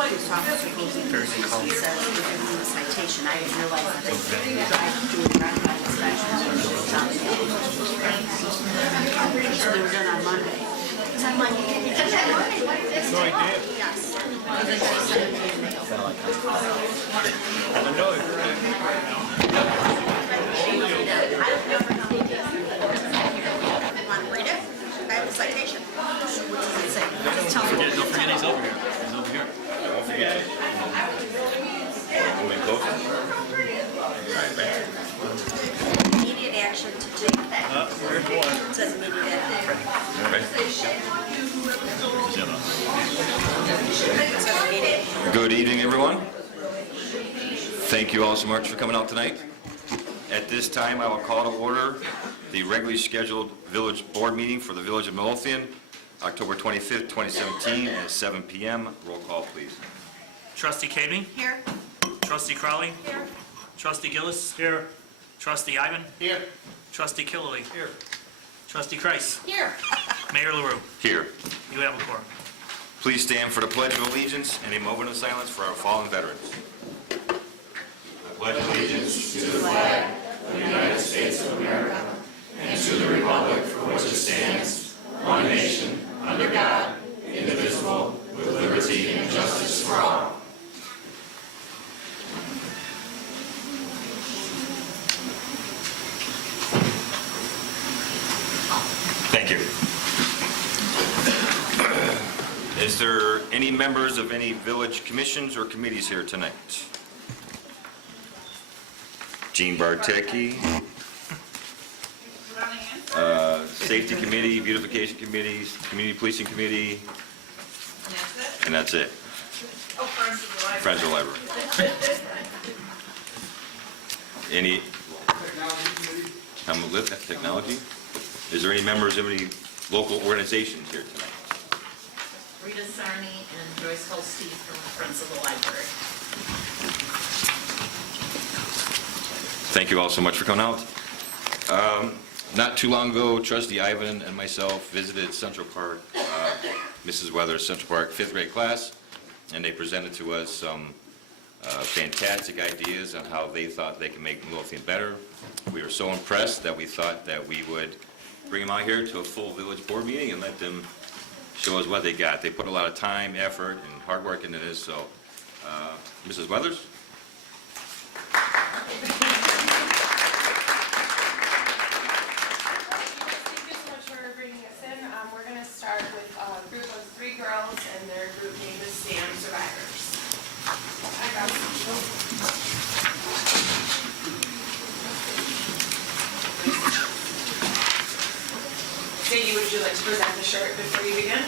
police officer goes in and says, "We're giving you a citation." I didn't realize that they drive to do drive-by inspections or shows out there. So they were done on Monday. It's on Monday. No idea. Yes. Because they sent it in the mail. I know it. Want to read it? I have a citation. What does it say? Tell me. Don't forget he's over here. He's over here. Don't forget it. Moving closer. Right back. Immediate action to take. There's one. It says immediate action. Okay. It says immediate action. Good evening, everyone. Thank you all so much for coming out tonight. At this time, I will call to order the regularly scheduled village board meeting for the village of Midlothian, October 25th, 2017, at 7 p.m. Roll call, please. Trustee Cabing? Here. Trustee Crowley? Here. Trustee Gillis? Here. Trustee Ivan? Here. Trustee Killily? Here. Trustee Kreis? Here. Mayor LaRue? Here. You have a quorum. Please stand for the Pledge of Allegiance and a moment of silence for our fallen veterans. I pledge allegiance to the flag of the United States of America and to the republic for which it stands, one nation, under God, indivisible, with liberty and justice for all. Thank you. Is there any members of any village commissions or committees here tonight? Jean Bartecki. Safety Committee, Beautification Committee, Community Policing Committee. And that's it. Oh, Friends of the Library. Any? Technology? Is there any members of any local organizations here tonight? Rita Sarney and Joyce Holstein from Friends of the Library. Thank you all so much for coming out. Not too long ago, Trustee Ivan and myself visited Central Park, Mrs. Weather's Central Park 5th grade class, and they presented to us some fantastic ideas on how they thought they could make Midlothian better. We were so impressed that we thought that we would bring them out here to a full village board meeting and let them show us what they got. They put a lot of time, effort, and hard work into this, so Mrs. Weathers? Thank you so much for bringing us in. We're going to start with a group of 3 girls, and their group name is SAM Survivors. Sadie, would you like to present the shirt before you begin?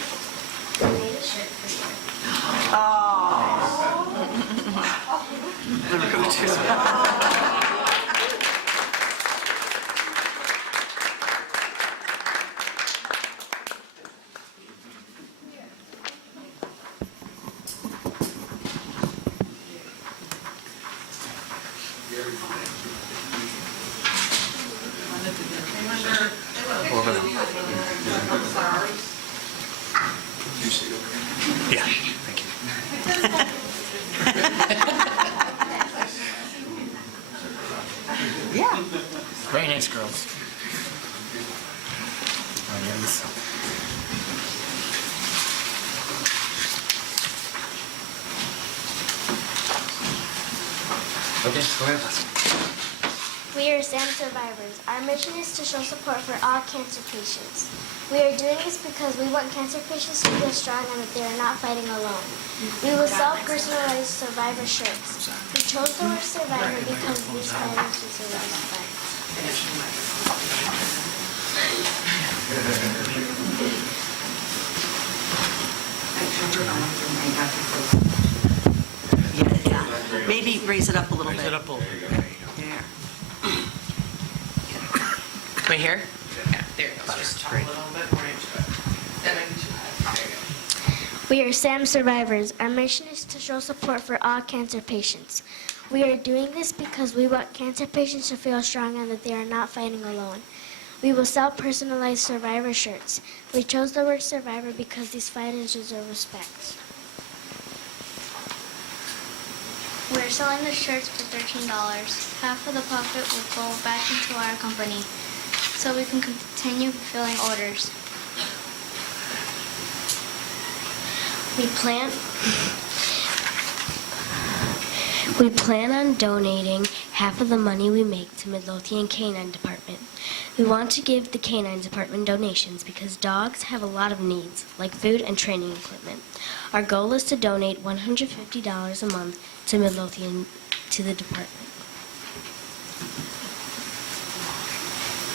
Yeah, thank you. Yeah. Very nice girls. Onions. Okay, go ahead. We are SAM Survivors. Our mission is to show support for all cancer patients. We are doing this because we want cancer patients to feel strong and that they are not fighting alone. We will sell personalized survivor shirts. We chose the word survivor because these fighters deserve respect. Yeah. Maybe raise it up a little Raise bit. it up a little. There. Right here? Yeah, there it goes. Just talk a little bit more into it. Then I can there you go. We are SAM Survivors. Our mission is to show support for all cancer patients. We are doing this because we want cancer patients to feel strong and that they are not fighting alone. We will sell personalized survivor shirts. We chose the word survivor because these fighters deserve respect. We're selling the shirts for $13. Half of the profit will go back into our company so we can continue fulfilling orders. We plan on donating half of the money we make to Midlothian Canine Department. We want to give the Canine Department donations because dogs have a lot of needs, like food and training equipment. Our goal is to donate $150 a month to Midlothian to the department.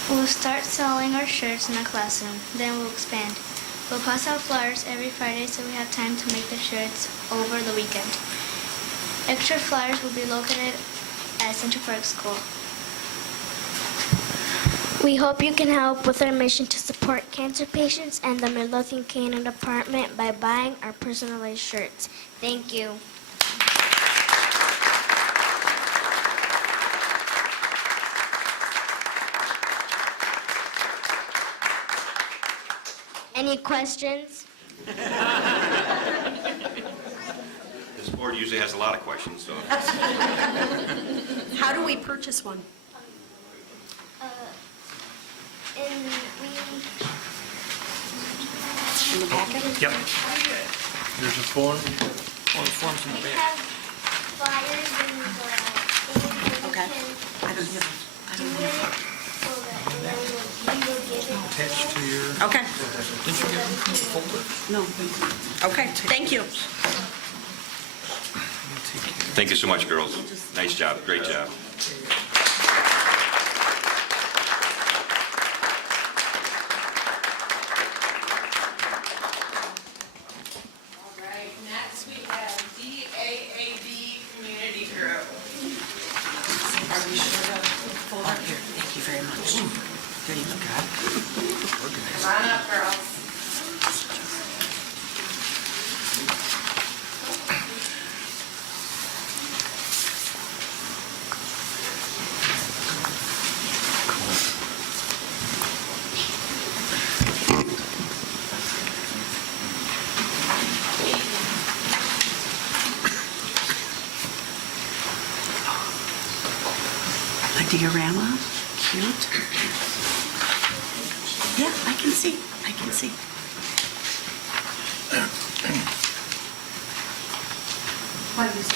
We'll start selling our shirts in our classroom, then we'll expand. We'll pass out flyers every Friday so we have time to make the shirts over the weekend. Extra flyers will be located at Central Park School. We hope you can help with our mission to support cancer patients and the Midlothian Canine Department by buying our personalized shirts. Thank you. Any questions? This board usually has a lot of questions, so. How do we purchase one? In In the packet? Yep. There's a form. All the forms in the we back. have flyers and Okay. I don't have. so that we will give it. Attached to your, Okay. didn't you get a folder? No. Okay, thank you. Thank you so much, girls. Nice job, great job. All right, next we have DAAD Community Group. Are we sure to fold up here? Thank you very much. There you go. Come on up, girls. A diorama, cute. Yeah, I can see, I can see. What do you say?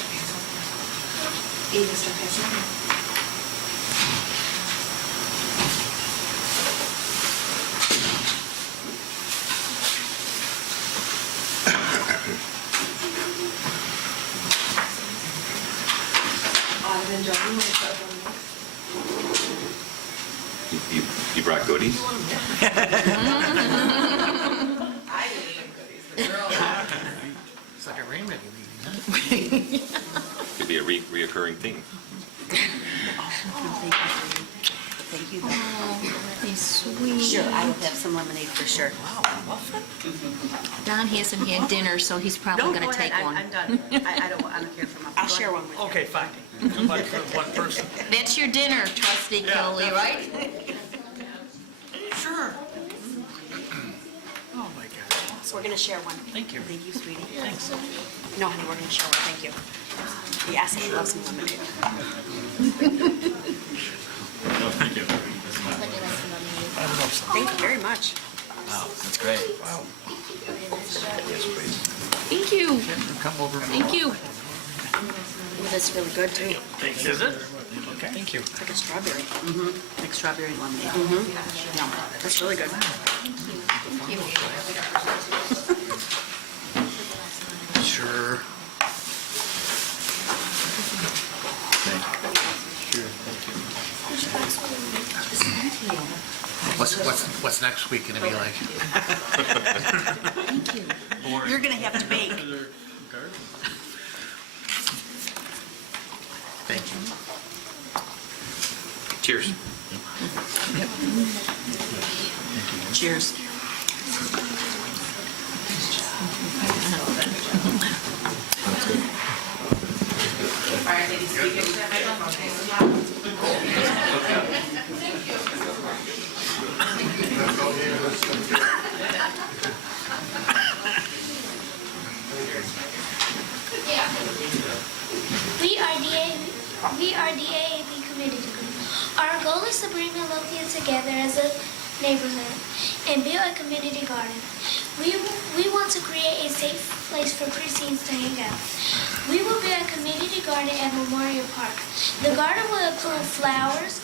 Mr. Pencil. I've enjoyed myself. You brought goodies? I didn't even goodies, the girls. It's like a rainbow meeting, huh? Could be a reoccurring theme. Thank you. He's sweet. Sure, I will have some lemonade for sure. Don hasn't had dinner, so he's probably No, going go to ahead, take one. I'm done. I don't care for my. I'll share one with you. Okay, fine. Like for one person. That's your dinner, Trustee Kelly, right? Sure. Oh, my gosh. We're gonna share one. Thank you. Thank you, sweetie. Thanks. No, honey, we're gonna share one, thank you. Yes, he loves some lemonade. Thank you. Thank you very much. Wow, that's great. Wow. Thank you. Come over. Thank you. Ooh, that's really good too. Is it? Okay. Thank you. It's like a strawberry. Like strawberry lemonade. Yum, that's really good. Sure. What's next week gonna be like? You're gonna have to bake. Thank you. Cheers. Cheers. All right, ladies, speak into the microphone. together as a neighborhood and build a community garden. We want to create a safe place for preteens to hang out. We will build a community garden at Memorial Park. The garden will include flowers,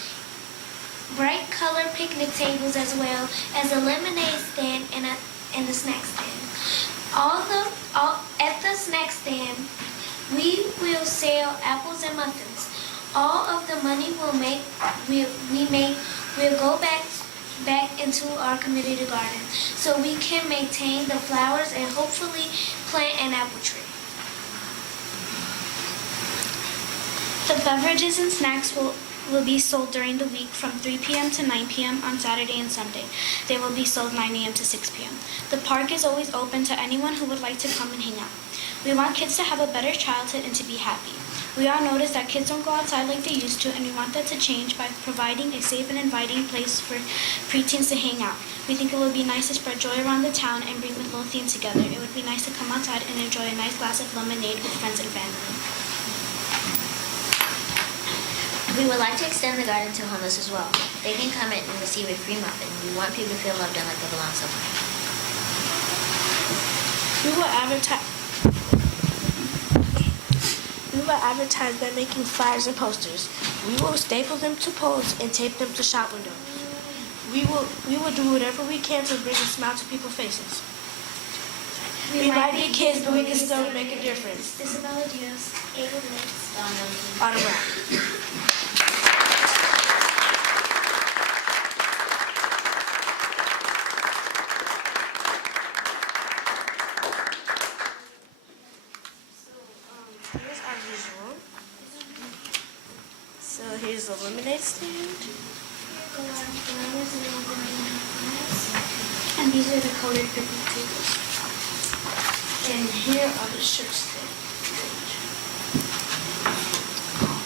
bright colored picnic tables, as well as a lemonade stand and a snack stand. At the snack stand, we will sell apples and muffins. All of the money will go back into our community garden so we can maintain the flowers and hopefully plant an apple tree. The beverages and snacks will be sold during the week from 3 p.m. to 9 p.m. on Saturday and Sunday. They will be sold 9 a.m. to 6 p.m. The park is always open to anyone who would like to come and hang out. We want kids to have a better childhood and to be happy. We all notice that kids don't go outside like they used to, and we want that to change by providing a safe and inviting place for preteens to hang out. We think it would be nice to spread joy around the town and bring Midlothian together. It would be nice to come outside and enjoy a nice glass of lemonade with friends and family. We would like to extend the garden to homeless as well. They can come in and receive a free muffin. We want people to feel loved and like they belong somewhere. We will advertise by making flyers and posters. We will staple them to poles and tape them to shop windows. We will do whatever we can to bring a smile to people's faces. We might be kids, but we can still make a difference. Isabella Diaz, Ava Blitz, Autumn Brown. Here's our visual. So here's the lemonade stand. And these are the colored picnic tables. And here are the shirt stands.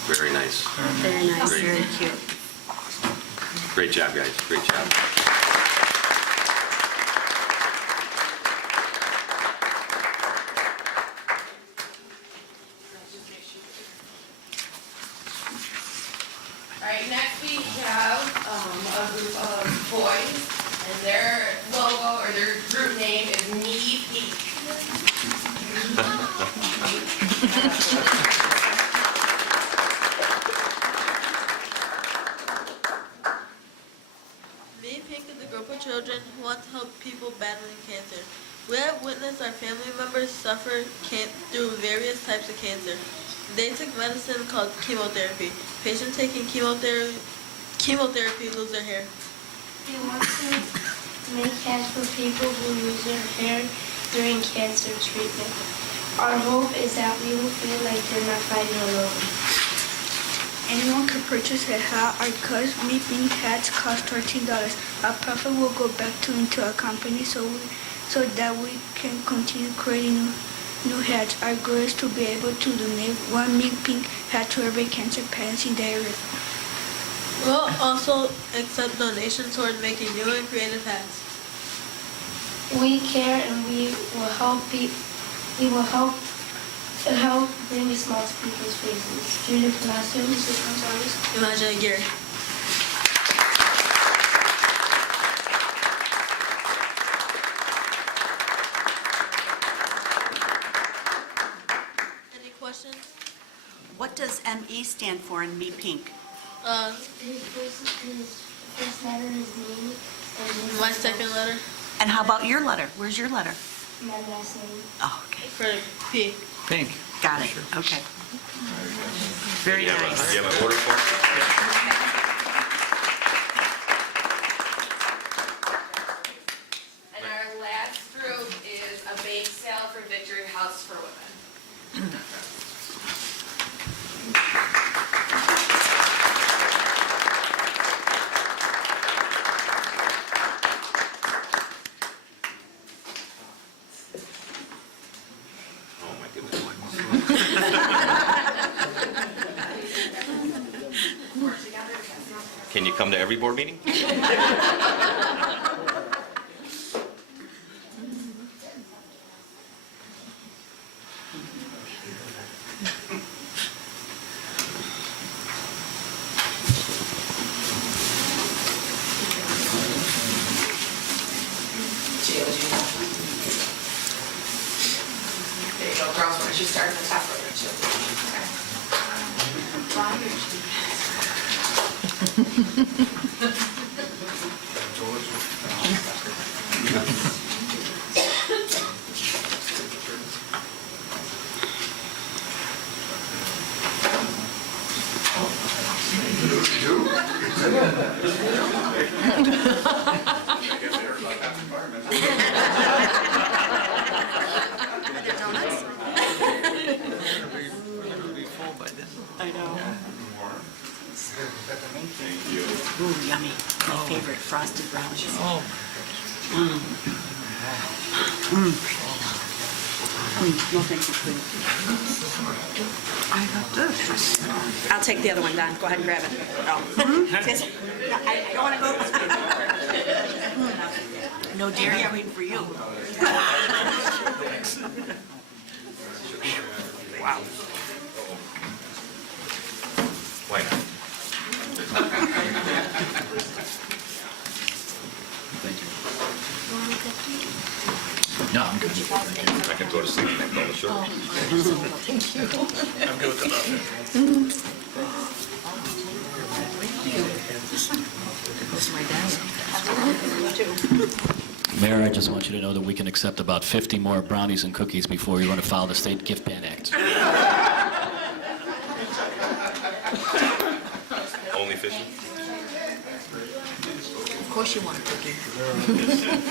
Very nice. Very nice, Great. very cute. Great job, guys. Great job. All right, next we have a group of boys, and their logo or their group name is Me Pink. Me Pink is a group of children who want to help people battling cancer. We have witnessed our family members suffer through various types of cancer. They take medicine called chemotherapy. Patients taking chemotherapy lose their hair. We want to make hats for people who lose their hair during cancer treatment. Our hope is that we will feel like they're not fighting alone. Anyone can purchase a hat. Our cuz Me Pink hats cost $13. Our profit will go back into our company so that we can continue creating new hats. Our goal is to be able to donate one Me Pink hat to every cancer patient in the area. We'll also accept donations toward making new and creative hats. We care and we will help bring a smile to people's faces. Judith Palacio, Mrs. Gonzalez. Imagine Gary. Any questions? What does ME stand for in Me Pink? His first letter is me, and My second letter And how about your letter? Where's your letter? my last name. Oh, okay. for P. Pink. Got it. Okay. Very Do nice. you have an order for it? And our last group is a bake sale for Victory House for Women. Oh, my goodness. Can you come to every board meeting? girls one. She started in the top row. It'll be full by then. I know. Thank you. Ooh, yummy. My favorite frosted brownies. Oh, No, thank you, please. I got this. I'll take the other one, Don. Go ahead and grab it. Oh. Yes. No, I don't want to go. No dairy, I'm waiting for you. Wow. Why not? No, I'm good. I can go to sleep and call the show. Thank you. I'm good with the muffin. This is my desk. Mayor, I just want you to know that we can accept about 50 more brownies and cookies before we run afoul of the State Gift Ban Act. Only 50? Of course you want a cookie.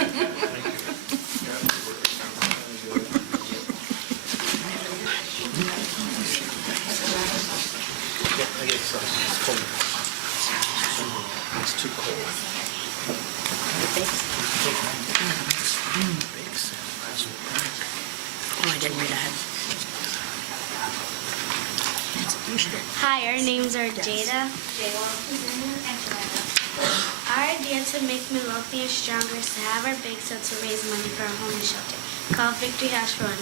I guess it's cold. It's too cold. Oh, I didn't read ahead. Hi, our names are Jada, and Joanna. Our idea to make Midlothian stronger is to have our bake sale to raise money for a homeless shelter called Victory House Run.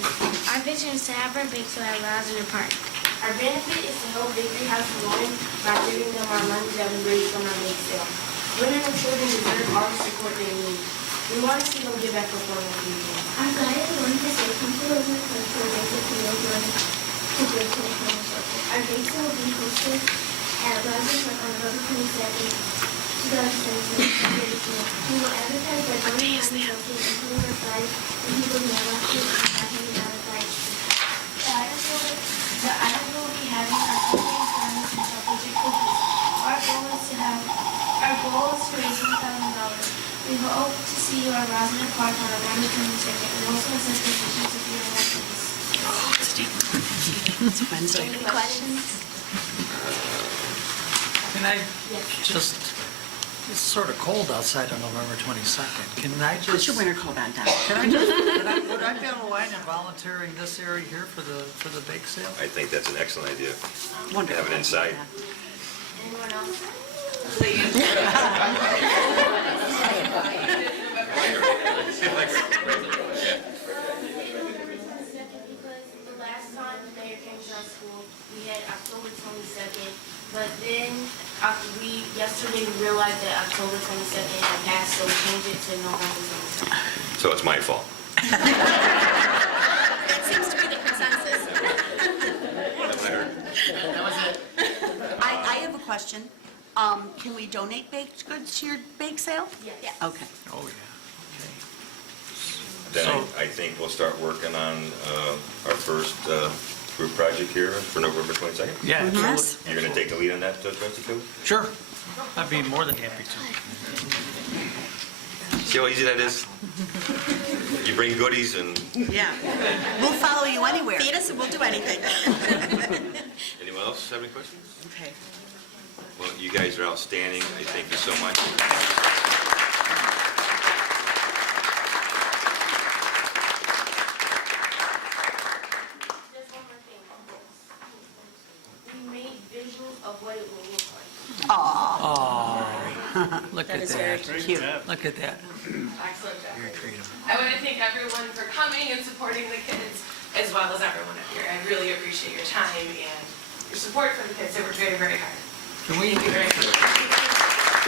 Our vision is to have our bake sale at Rosner Park. Our benefit is to help Victory House Run by giving them our money that we raise from our bake sale. Women and children deserve all the support they need. We want to see them get back up on their feet. Our guide is going to say, come to Rosner Park for a basic meal run to go to the homeless shelter. Our bake sale will be hosted at Rosner Park on November 22nd. 2017. We will advertise by going on the healthy and putting our flags and people who have left it by handing out a flag. The items will be having our cookies, brownies, and chocolate chip cookies. Our goal is to raise $1,000. We hope to see you at Rosner Park on November 22nd and also assist positions if you are welcome. It's Wednesday. Any questions? Can I just, it's sort of cold outside on November 22nd. Can I just? Put your winter coat on, Don. Would I be on the line and volunteer in this area here for the bake sale? I think that's an excellent idea. Wonderful. Have it inside. Anyone else? Because the last time the mayor came to our school, we had October 22nd, but then yesterday we realized that October 22nd had passed, so we changed it to November 22nd. So it's my fault. That seems to be the consensus. I have a question. Can we donate baked goods to your bake sale? Yes. Okay. Oh, yeah, okay. Then So- I think we'll start working on our first group project here for November 22nd. Yeah, absolutely. Yes. You're going to take the lead on that, Trustee Coe? Sure. I'd be more than happy to. See how easy that is? You bring goodies and Yeah. We'll follow you anywhere. Feed us and we'll do anything. anyone else have any questions? Okay. Well, you guys are outstanding. I thank you so much. Just one more thing. We made visuals of what it will look like. Aw, Oh, look that at is very that. cute. Look at that. Excellent job. Very creative. I want to thank everyone for coming and supporting the kids, as well as everyone up here. I really appreciate your time and your support for the kids. They worked very, very hard. Can we, Thank you very much.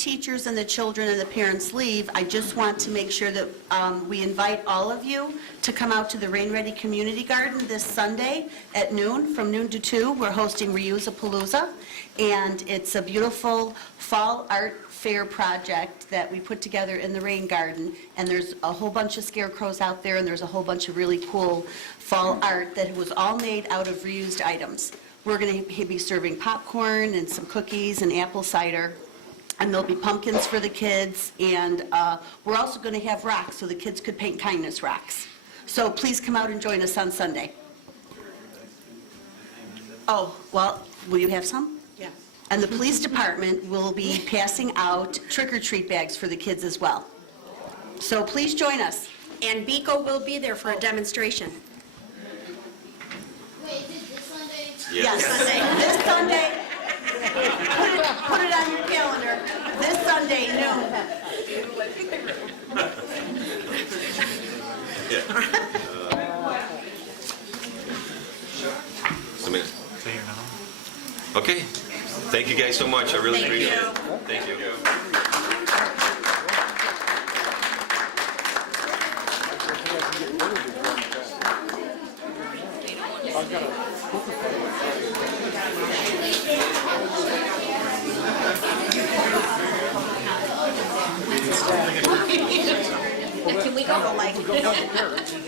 teachers and the children and the parents leave, I just want to make sure that we invite all of you to come out to the Rain Ready Community Garden this Sunday at noon, from noon to 2. We're hosting Reuse-a-Palooza, and it's a beautiful fall art fair project that we put together in the rain garden, and there's a whole bunch of scarecrows out there, and there's a whole bunch of really cool fall art that was all made out of reused items. We're going to be serving popcorn and some cookies and apple cider, and there'll be pumpkins for the kids, and we're also going to have rocks so the kids could paint kindness rocks. So please come out and join us on Sunday. Oh, well, will you have some? Yeah. And the police department will be passing out trick-or-treat bags for the kids as well. So please join us. And Biko will be there for a demonstration. Wait, is it this Sunday? Yes, this Sunday. Put it on your calendar. This Sunday, noon. Okay, thank you guys so much, I really appreciate it. Thank you. Can we go?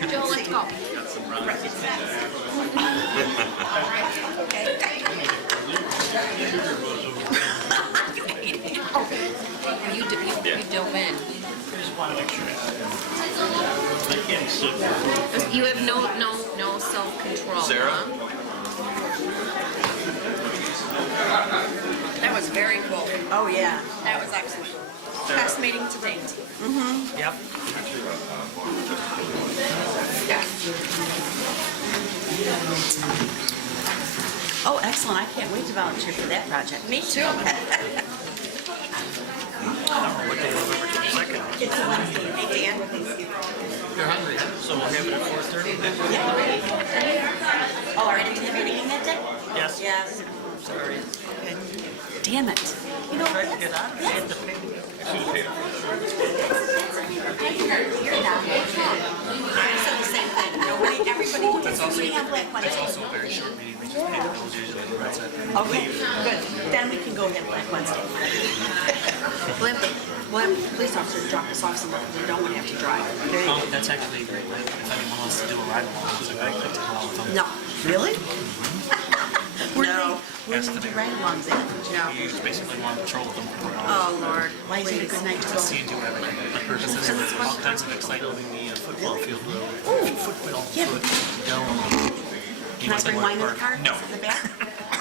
Joe, let's go. You dove in. You have no self-control. Sarah? Huh? That was very cool. Oh, yeah. That was excellent. Best meeting to date. Yep. Oh, excellent. I can't wait to volunteer for that project. Me too. What day is November 22nd? It's a Wednesday. Hey, Dan. You're hungry, huh? So we'll have it at 4:30? Oh, are you going to have a meeting that day? Yes. Yes. Sorry. Okay. Damn it. You know, Tried to get out of it. Had to pay. I said the same thing. Nobody, everybody, we have Black Monday. It's also a very short meeting. We just pay the bills usually right side. Okay, good. Then we can go ahead Black Wednesday. We'll have the police officer drop us off somewhere. We don't want to have to drive. There you go. That's actually a great way if anyone wants to do a ride along. It's a great way to go along with them. No. Really? Where do you do ride-alongs at? You just basically want to patrol with them. Oh, Lord. Why is it a good night to go? See and do everything. The purposes of all kinds of excitement. The football field. Football. Yeah. Can I bring wine in the car? No. In the back?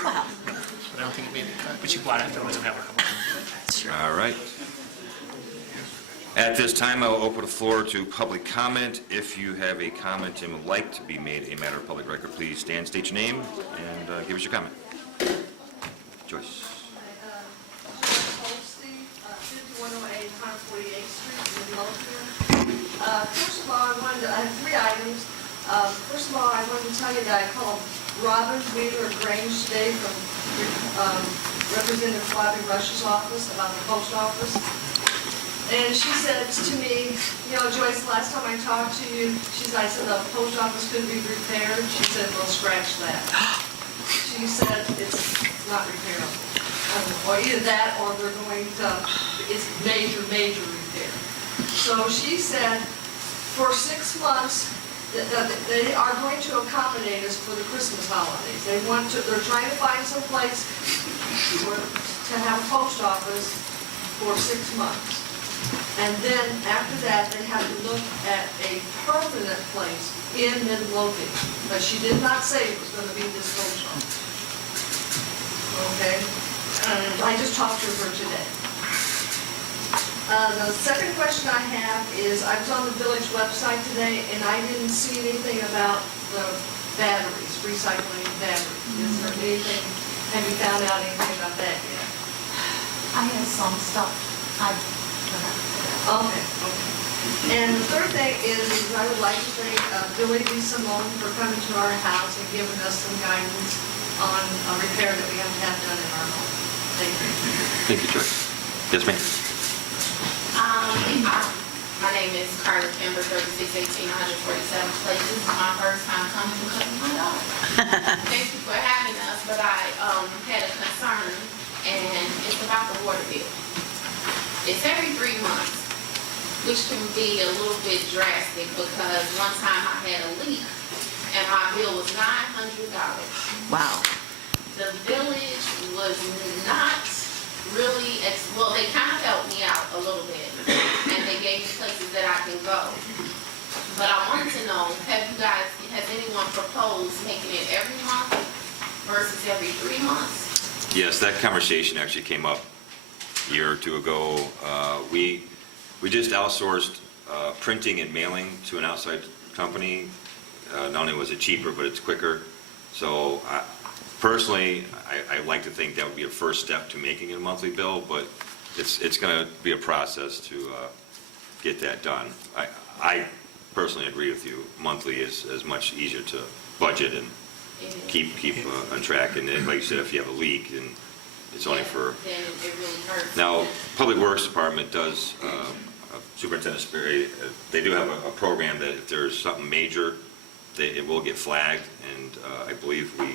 Wow. But I don't think it made the cut. But you bought it afterwards and have a couple. All right. At this time, I will open the floor to public comment. If you have a comment and would like to be made a matter of public record, please stand, state your name, and give us your comment. Joyce. 5108 148th Street, Midlothian. First of all, I have 3 items. First of all, I wanted to tell you that I called Robin Wheeler Grange today from Representative Bobby Rush's office about the post office. And she said to me, you know, Joyce, last time I talked to you, I said the post office could be repaired. She said, well, scratch that. She said it's not repairable. Or either that or they're going to, it's major repair. So she said for 6 months, that they are going to accommodate us for the Christmas holidays. They're trying to find some place to have a post office for 6 months. And then after that, they have to look at a permanent place in Midlothian. But she did not say it was going to be this post office. Okay? I just talked to her today. The second question I have is, I was on the village website today, and I didn't see anything about the batteries, recycling batteries. Is there anything, have you found out anything about that yet? I have some stuff. Okay. And the third thing is I would like to thank Billy D. Simone for coming to our house and giving us some guidance on a repair that we have to have done in our home. Thank you. Thank you, Joyce. Yes, ma'am. My name is Carla Kimber, 3618 147th Place. This is my first time coming to cut my dog. Thank you for having us, but I had a concern, and it's about the water bill. It's every 3 months, which can be a little bit drastic because one time I had a leak, and my bill was $900. Wow. The village was not really, well, they kind of helped me out a little bit, and they gave me places that I can go. But I wanted to know, has anyone proposed making it every month versus every 3 months? Yes, that conversation actually came up a year or two ago. We just outsourced printing and mailing to an outside company. Not only was it cheaper, but it's quicker. So personally, I like to think that would be a first step to making it a monthly bill, but it's going to be a process to get that done. I personally agree with you. Monthly is much easier to budget and keep on track. And then, like you said, if you have a leak, then it's only for... Then it really hurts. Now, Public Works Department does, Superintendent Sperry, they do have a program that if there's something major, it will get flagged, and I believe we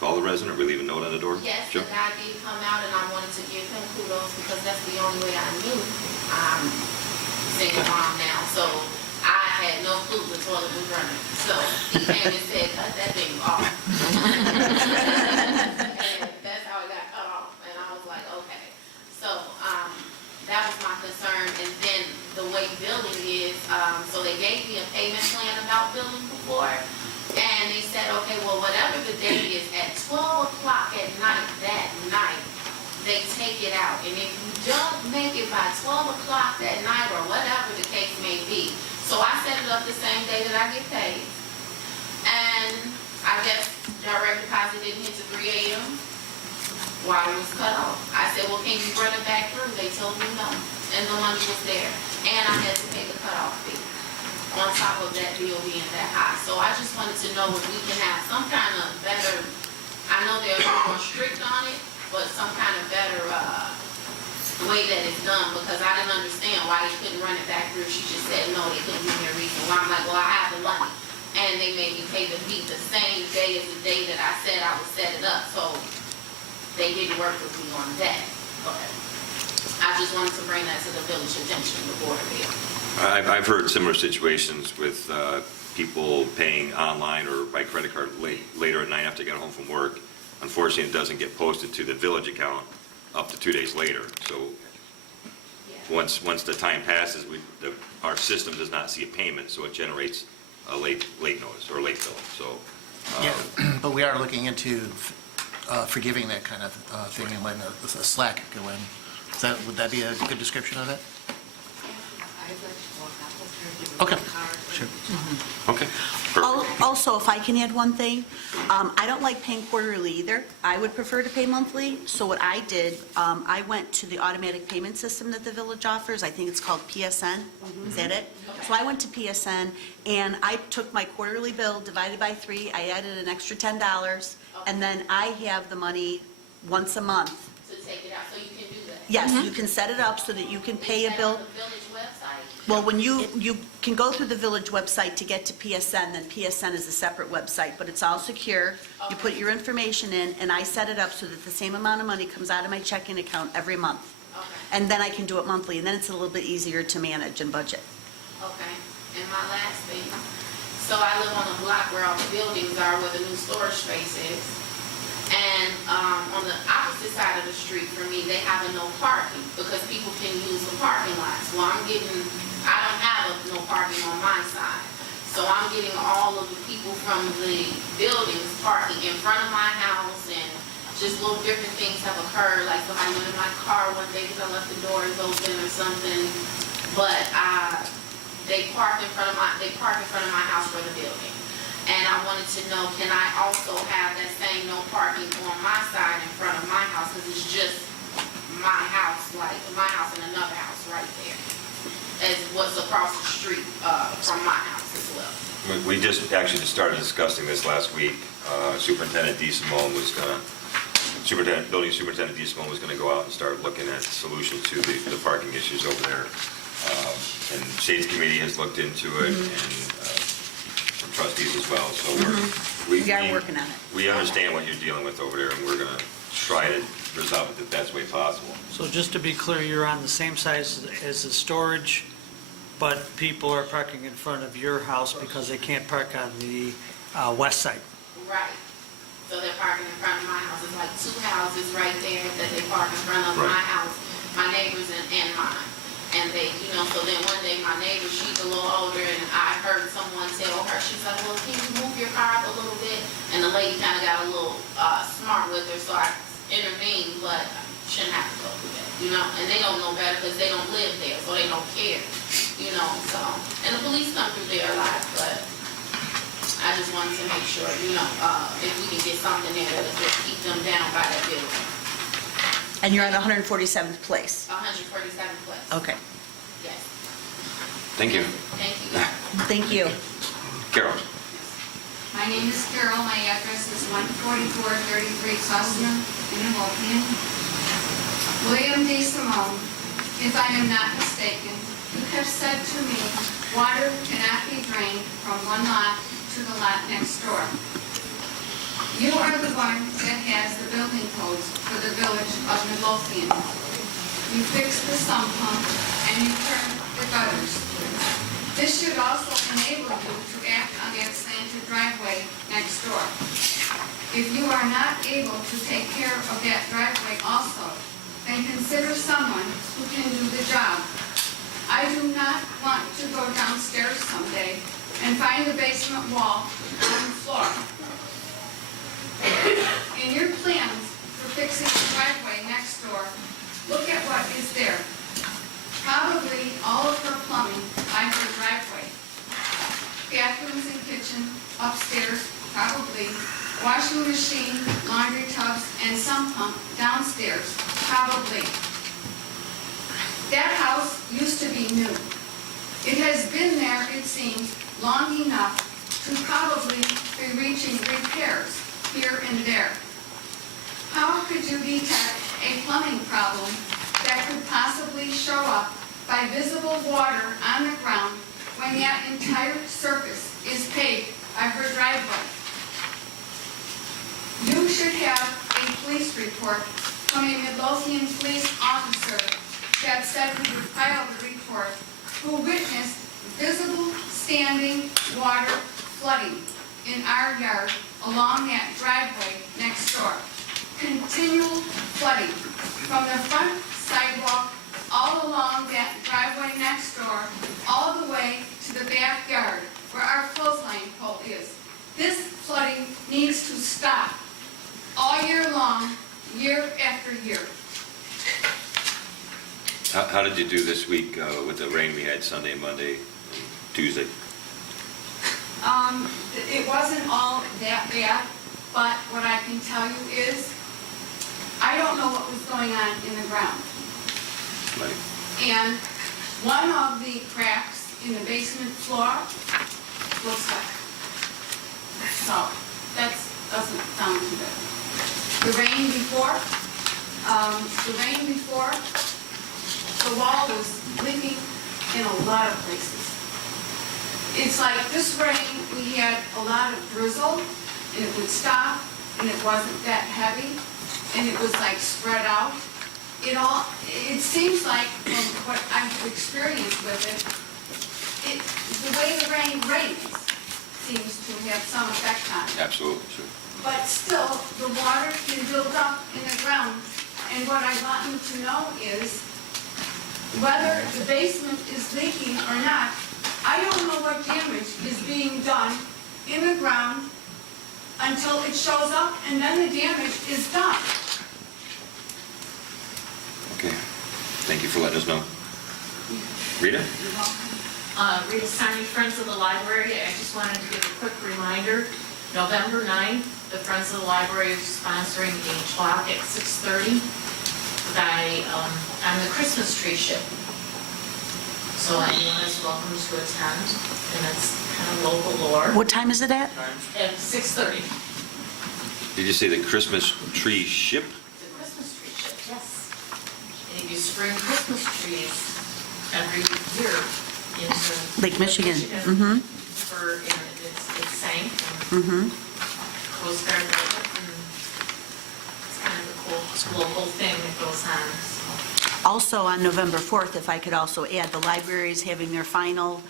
call the resident, or we leave a note on the door? Yes, Sure. the guy did come out, and I wanted to give him kudos because that's the only way I knew I'm single mom now. So I had no clue the toilet was running. So he came and said, cut that thing off. And that's how it got cut off. And I was like, okay. So that was my concern. And then the way billing is, so they gave me a payment plan about billing before. And they said, okay, well, whatever the date is, at 12 o'clock at night, that night, they take it out. And if you don't make it by 12 o'clock that night, or whatever the case may be, so I set it up the same day that I get paid. And I guess direct deposit didn't hit to 3 a.m. while it was cut off. I said, well, can you run it back through? They told me no. And the money was there. And I had to pay the cutoff fee on top of that bill being that high. So I just wanted to know if we can have some kind of better, I know they're more strict on it, but some kind of better way that it's done, because I didn't understand why they couldn't run it back through. She just said, no, they couldn't give me a reason why. I'm like, well, I have the money. And they made me pay the fee the same day as the day that I said I would set it up. So they didn't work with me on that. But I just wanted to bring that to the village attention, the water bill. I've heard similar situations with people paying online or by credit card later at night after they get home from work. Unfortunately, it doesn't get posted to the village account up to 2 days later. So once the time passes, our system does not see a payment, so it generates a late notice or late bill. So Yeah, but we are looking into forgiving that kind of thing and letting a slack go in. Would that be a good description of it? Okay, sure. Okay. Perfect. Also, if I can add one thing, I don't like paying quarterly either. I would prefer to pay monthly. So what I did, I went to the automatic payment system that the village offers. I think it's called PSN. Is that it? So I went to PSN, and I took my quarterly bill, divided by 3. I added an extra $10, and then I have the money once a month. To take it out, so you can do that. Yes, you can set it up so that you can pay a bill. Is that on the village website? Well, when you can go through the village website to get to PSN, then PSN is a separate website, but it's all secure. You put your information in, and I set it up so that the same amount of money comes out of my checking account every month. Okay. And then I can do it monthly, and then it's a little bit easier to manage and budget. Okay, and my last thing, so I live on a block where all the buildings are, where the new storage space is. And on the opposite side of the street from me, they have a no parking, because people can use the parking lots. Well, I don't have no parking on my side. So I'm getting all of the people from the buildings parking in front of my house, and just little different things have occurred, like somebody went in my car one day because I left the doors open or something. But they park in front of my house for the building. And I wanted to know, can I also have that same no parking on my side in front of my house? Because it's just my house, like my house and another house right there, as what's across the street from my house as well. We just actually started discussing this last week. Building Superintendent DeSimone was going to go out and start looking at solutions to the parking issues over there. And Shades Committee has looked into it, and some trustees as well, so We are working on it. we understand what you're dealing with over there, and we're going to try to resolve it the best way possible. So just to be clear, you're on the same size as the storage, but people are parking in front of your house because they can't park on the west side. Right. So they're parking in front of my house. It's like two houses right there that they park in front of Right. my house, my neighbors and mine. And they, so then one day my neighbor, she's a little older, and I heard someone tell her, she's like, well, can you move your car up a little bit? And the lady kind of got a little smart with her, so I intervened, but shouldn't have to go through that, And they don't know better because they don't live there, so they don't care, so. And the police come through there a lot, but I just wanted to make sure, if we can get something there that'll just keep them down by that building. And you're on 147th place. 147th place. Okay. Yes. Thank you. Thank you. Thank you. Carol? My name is Carol. My address is 14433 Cessna in Midlothian. William D. Simone, if I am not mistaken, you have said to me, water cannot be drained from one lot to the lot next door. You are the one that has the building codes for the village of Midlothian. You fixed the sump pump and you turned the gutters. This should also enable you to act on that slanted driveway next door. If you are not able to take care of that driveway also, then consider someone who can do the job. I do not want to go downstairs someday and find the basement wall on the floor. In your plans for fixing the driveway next door, look at what is there. Probably all of her plumbing by her driveway. Bathrooms and kitchen upstairs, probably. Washing machine, laundry tubs, and sump pump downstairs, probably. That house used to be new. It has been there, it seems, long enough to probably be reaching repairs here and there. How could you detect a plumbing problem that could possibly show up by visible water on the ground when that entire surface is paved by her driveway? You should have a police report from a Midlothian police officer that said he would file the report, who witnessed visible standing water flooding in our yard along that driveway next door. Continual flooding from the front sidewalk all along that driveway next door, all the way to the backyard where our clothesline pole is. This flooding needs to stop all year long, year after year. How did you do this week with the rain we had Sunday, Monday, Tuesday? It wasn't all that bad, but what I can tell you is, I don't know what was going on in the ground. Right. And one of the cracks in the basement floor was stuck. So, that doesn't sound too bad. The rain before, the wall was leaking in a lot of places. It's like this rain, we had a lot of drizzle, and it would stop, and it wasn't that heavy, and it was like spread out. It seems like, from what I've experienced with it, the way the rain rains seems to have some effect on it. Absolutely, sure. But still, the water can build up in the ground, and what I want you to know is, whether the basement is leaking or not, I don't know what damage is being done in the ground until it shows up, and then the damage is done. Okay. Thank you for letting us know. Rita? Rita Sarni, Friends of the Library. I just wanted to give a quick reminder. November 9th, the Friends of the Library is sponsoring a talk at 6:30 on the Christmas tree ship. So anyone is welcome to attend, and it's kind of local lore. What time is it at? At 6:30. Did you say the Christmas tree ship? It's a Christmas tree ship, yes. And if you spring Christmas trees, every year into. Lake Michigan. Mm-hmm. For, and it's sank, and Coast Guard did it, and it's kind of a cool local thing that goes on, so. Also, on November 4th, if I could also add, the library is having their final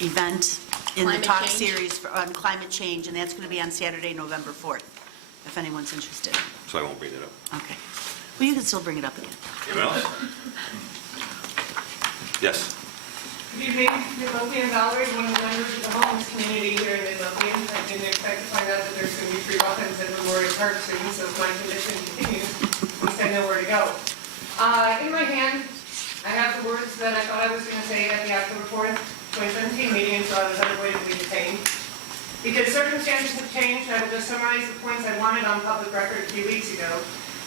event in the Climate talk change? series on climate change, and that's going to be on Saturday, November 4th, if anyone's interested. So I won't bring it up. Okay. Well, you can still bring it up again. Anyone else? Yes. Good evening, Midlothian Valerie, one of the members of the homeless community here in Midlothian. I didn't expect to find out that there's going to be free muffins at Memorial Park soon, so if my condition continues, at least I know where to go. In my hand, I have the words that I thought I was going to say at the October 4th, 2017 meeting, so I was unavoidably to be detained. Because circumstances have changed, I will just summarize the points I wanted on public record a few weeks ago,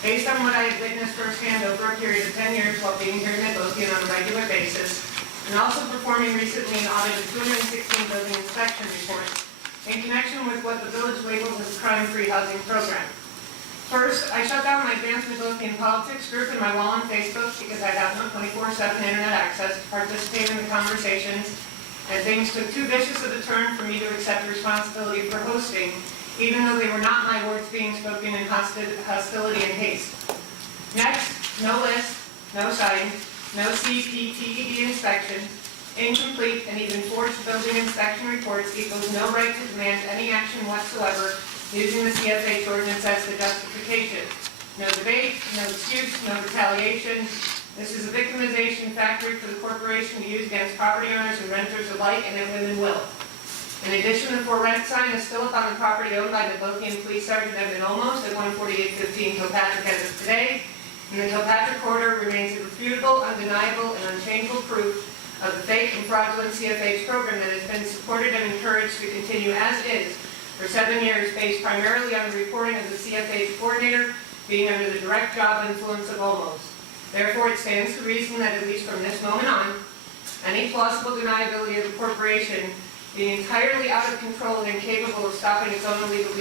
based on what I had witnessed firsthand over a period of 10 years while being here in Midlothian on a regular basis, and also performing recently an audit of 216 building inspection reports in connection with what the village labels as a crime-free housing program. First, I shut down my Advanced Midlothian Politics group and my wall on Facebook because I have no 24/7 internet access to participate in the conversations, and things took too vicious of a turn for me to accept responsibility for hosting, even though they were not my words being spoken in hostility and haste. Next, no list, no sign, no CPTED inspection, incomplete and even forged building inspection reports equals no right to demand any action whatsoever using the CFH ordinance as the justification. No debate, no excuse, no retaliation. This is a victimization factory for the corporation to use against property owners and renters alike, and it women will. In addition, the for rent sign is still up on the property owned by Midlothian Police Sergeant Evan Olmos at 14815 Kilpatrick as of today, and the Kilpatrick corridor remains irrefutable, undeniable, and unchangeable proof of the fake and fraudulent CFH program that has been supported and encouraged to continue as is for 7 years, based primarily on the reporting of the CFH coordinator being under the direct job influence of Olmos. Therefore, it stands to reason that at least from this moment on, any plausible deniability of the corporation being entirely out of control and incapable of stopping its own illegal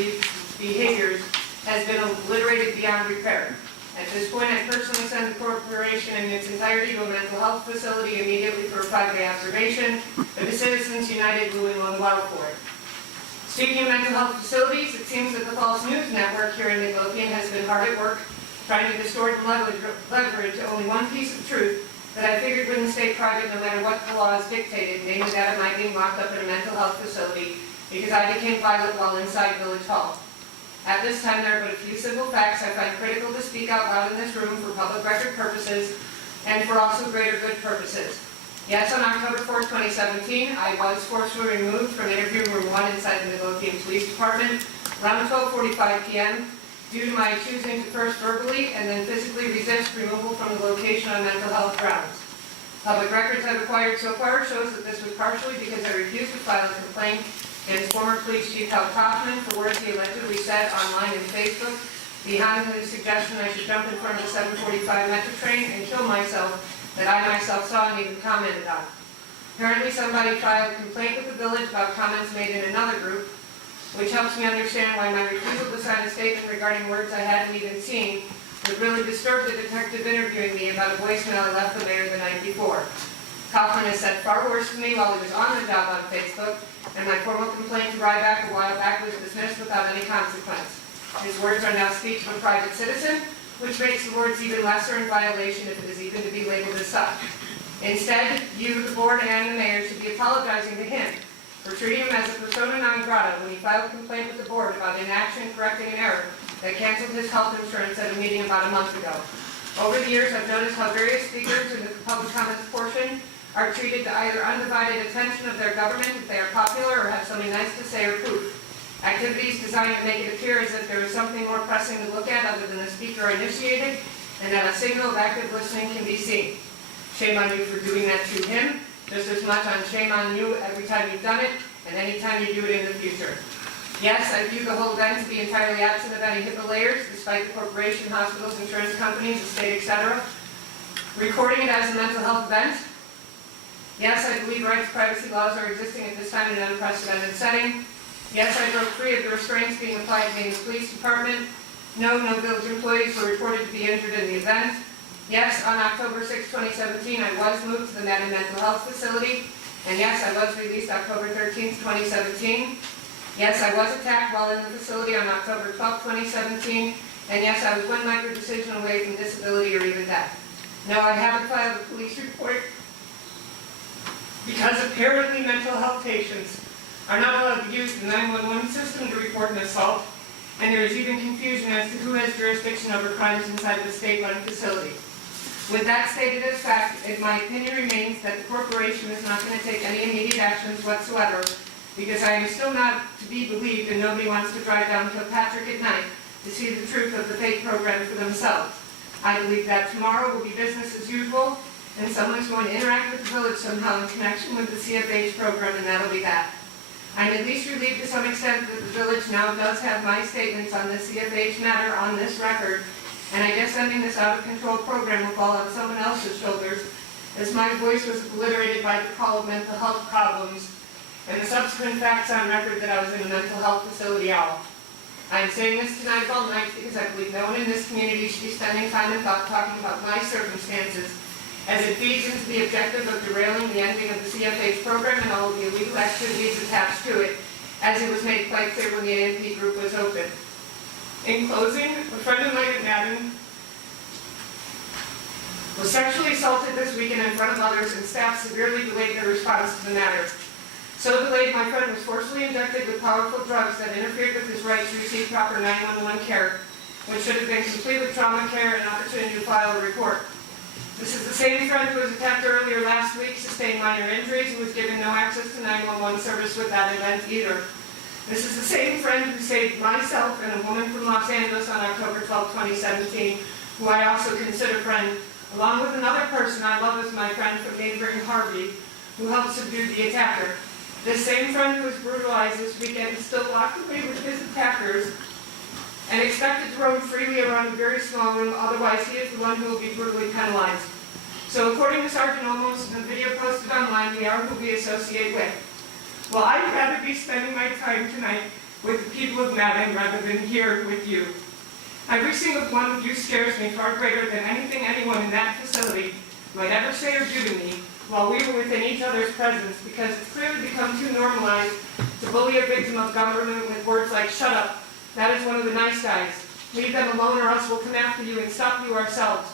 behaviors has been obliterated beyond repair. At this point, I personally send the corporation in its entirety to a mental health facility immediately for a 5-day observation, but the Citizens United will win well for it. Speaking of mental health facilities, it seems that the false news network here in Midlothian has been hard at work trying to distort and leverage only one piece of truth that I figured wouldn't stay private no matter what the laws dictated, namely that of my being locked up in a mental health facility because I became violent while inside Village Hall. At this time, there are but a few simple facts I find critical to speak out loud in this room for public record purposes and for also greater good purposes. Yes, on October 4, 2017, I was forcibly removed from interview room 1 inside the Midlothian Police Department around 12:45 p.m. due to my choosing to first verbally and then physically resist removal from the location on mental health grounds. Public records I've acquired so far shows that this was partially because I refused to file a complaint against former Police Chief Hal Kaufman for words he allegedly said online and Facebook behind his suggestion I should jump in front of the 745 Metro train and kill myself that I myself saw and even commented on. Apparently somebody filed a complaint with the village about comments made in another group, which helps me understand why my refusal to sign a statement regarding words I hadn't even seen would really disturb the detective interviewing me about a voicemail I left the mayor the night before. Kaufman has said far worse to me while he was on the job on Facebook, and my formal complaint to Ryback a while back was dismissed without any consequence. His words are now speech of a private citizen, which makes the words even lesser in violation if it is even to be labeled as such. Instead, you, the board, and the mayor should be apologizing to him for treating him as a persona non grata when he filed a complaint with the board about inaction correcting an error that canceled his health insurance at a meeting about a month ago. Over the years, I've noticed how various speakers in the public comments portion are treated to either undivided attention of their government if they are popular or have something nice to say or proof. Activities designed to make it appear as if there is something more pressing to look at other than the speaker initiated, and that a signal of active listening can be seen. Shame on you for doing that to him, just as much on shame on you every time you've done it, and any time you do it in the future. Yes, I view the whole event to be entirely absent of any HIPAA layers, despite the corporation, hospitals, insurance companies, the state, etc. Recording it as a mental health event. Yes, I believe rights privacy laws are existing at this time in an unprecedented setting. Yes, I broke free of the restraints being applied to me in the police department. No village employees were reported to be injured in the event. Yes, on October 6, 2017, I was moved to the Madden Mental Health Facility. And yes, I was released October 13, 2017. Yes, I was attacked while in the facility on October 12, 2017. And yes, I was one micro-decision away from disability or even death. No, I haven't filed a police report because apparently mental health patients are not allowed to use the 911 system to report an assault, and there is even confusion as to who has jurisdiction over crimes inside the state-run facility. With that stated as fact, my opinion remains that the corporation is not going to take any immediate actions whatsoever, because I am still not to be believed and nobody wants to drive down Kilpatrick at night to see the truth of the fake program for themselves. I believe that tomorrow will be business as usual, and someone's going to interact with the village somehow in connection with the CFH program, and that'll be that. I'm at least relieved to some extent that the village now does have my statements on the CFH matter on this record, and I guess ending this out-of-control program will fall on someone else's shoulders, as my voice was obliterated by the call of mental health problems, and the subsequent facts on record that I was in a mental health facility all. I'm saying this tonight of all nights because I believe no one in this community should be spending time and thought talking about my circumstances, as it feeds into the objective of derailing the ending of the CFH program and all of the illegal activities attached to it, as it was made quite clear when the AMP group was open. In closing, a friend of mine at Madden was sexually assaulted this weekend in front of others, and staff severely delayed their response to the matter. So delayed, my friend was forcibly injected with powerful drugs that interfered with his right to receive proper 911 care, which should have been complete with trauma care and opportunity to file a report. This is the same friend who was attacked earlier last week, sustained minor injuries, and was given no access to 911 service with that event either. This is the same friend who saved myself and a woman from Los Angeles on October 12, 2017, who I also consider friend, along with another person I love as my friend from neighboring Harvey, who helped subdue the attacker. This same friend who was brutalized this weekend is still locked away with his attackers and expected to roam freely around a very small room, otherwise he is the one who will be brutally penalized. So according to Sergeant Olmos and the video posted online, we are who we associate with. Well, I'd rather be spending my time tonight with the people of Madden rather than here with you. Every single one of you scares me far greater than anything anyone in that facility might ever say or do to me while we were within each other's presence, because it's clearly become too normalized to bully a victim of government with words like, "Shut up, that is one of the nice guys. Leave them alone or else we'll come after you and stop you ourselves."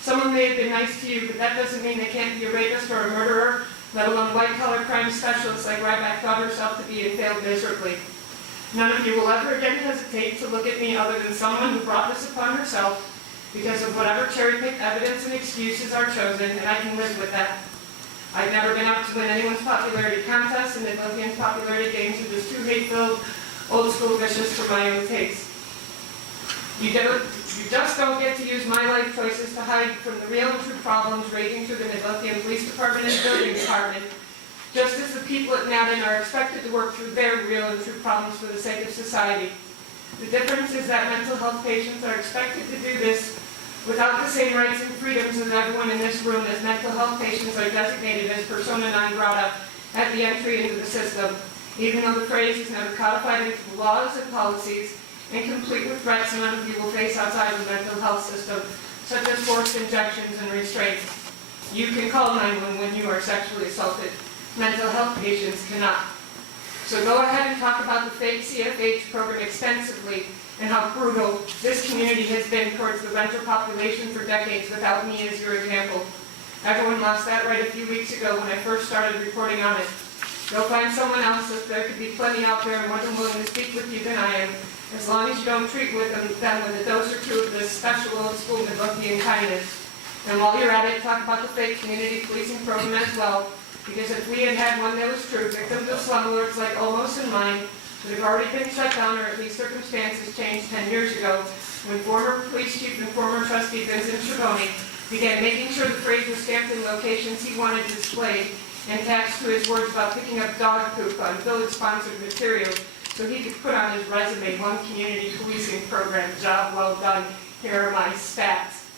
Someone may have been nice to you, but that doesn't mean they can't be a rapist or a murderer, let alone white-collar crime specialists like Ryback thought herself to be and failed miserably. None of you will ever again hesitate to look at me other than someone who brought this upon herself because of whatever cherry-picked evidence and excuses are chosen, and I can live with that. I've never been out to win anyone's popularity contests, and Midlothian's popularity games are just too hate-filled, old-school vicious for my own taste. You just don't get to use my life choices to hide from the real and true problems raging through the Midlothian Police Department and Building Department, just as the people at Madden are expected to work through their real and true problems for the sake of society. The difference is that mental health patients are expected to do this without the same rights and freedoms as everyone in this room, as mental health patients are designated as persona non grata at the entry into the system, even though the phrase is never codified into the laws and policies and complete with threats none of you will face outside the mental health system, such as forced injections and restraints. You can call 911 when you are sexually assaulted. Mental health patients cannot. So go ahead and talk about the fake CFH program extensively and how brutal this community has been towards the renter population for decades without me as your example. Everyone lost that right a few weeks ago when I first started reporting on it. Go find someone else, as there could be plenty out there more than willing to speak with you than I am, as long as you don't treat them with a dose or two of this special old school Midlothian kindness. And while you're at it, talk about the fake community policing program as well, because if we had had one that was true, victims of slumlords like Olmos and mine would have already been shut down, or at least circumstances changed 10 years ago when former police chief and former trustee Vincent Schiavone began making sure the phrase was stamped in locations he wanted displayed and attached to his words about picking up dog poop on village-sponsored material so he could put on his resume, "One community policing program, job well done, here are my stats."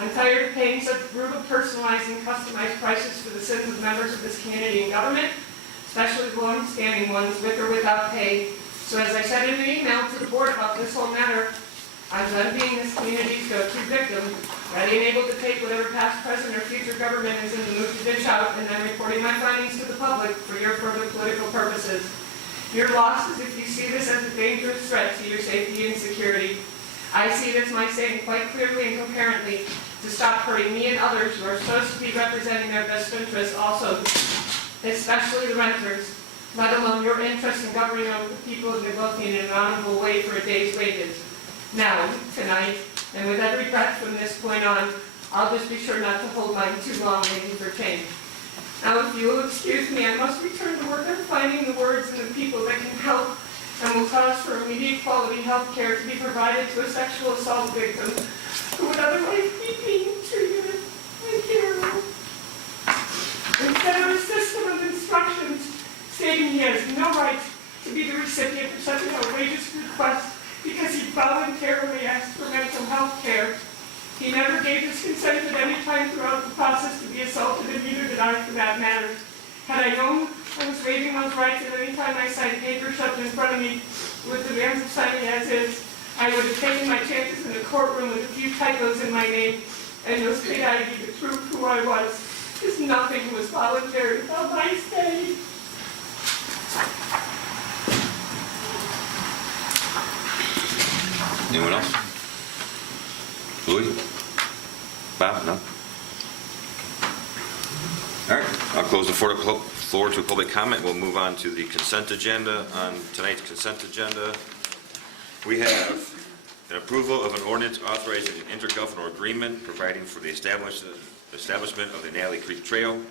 I'm tired of paying such brutal, personalized, and customized prices for the sins of members of this community and government, especially the long-standing ones, with or without pay. So as I said in an email to the board about this whole matter, I'm done being this community's go-to victim, ready and able to take whatever past, present, or future government is in the mood to dish out, and then reporting my findings to the public for your further political purposes. Your loss is if you see this as a dangerous threat to your safety and security. I see it as my saying quite clearly and coherently to stop hurting me and others who are supposed to be representing their best interests also, especially the renters, let alone your interest in governing over the people of Midlothian in an honorable way for a day's wages. Now, tonight, and with every breath from this point on, I'll just be sure not to hold mine too long waiting for change. Now, if you will excuse me, I must return to work on finding the words and the people that can help and will cause for immediate quality health care to be provided to a sexual assault victim who would otherwise be being treated as a hero. Instead of a system of instructions stating he has no right to be the recipient of such an outrageous request because he voluntarily asked for mental health care. He never gave his consent at any time throughout the process to be assaulted, and neither did I for that matter. Had I known I was waiving those rights at any time I signed papers shoved in front of me with demands of signing as is, I would have taken my chances in the courtroom with a few typos in my name and no state ID to prove who I was. Because nothing was voluntary about my stay. Anyone else? Louis? Bob? No? All right, I'll close the floor to public comment. We'll move on to the consent agenda. On tonight's consent agenda, we have an approval of an ordinance authorizing an intergovernmental agreement providing for the establishment of the Natalie Creek Trail.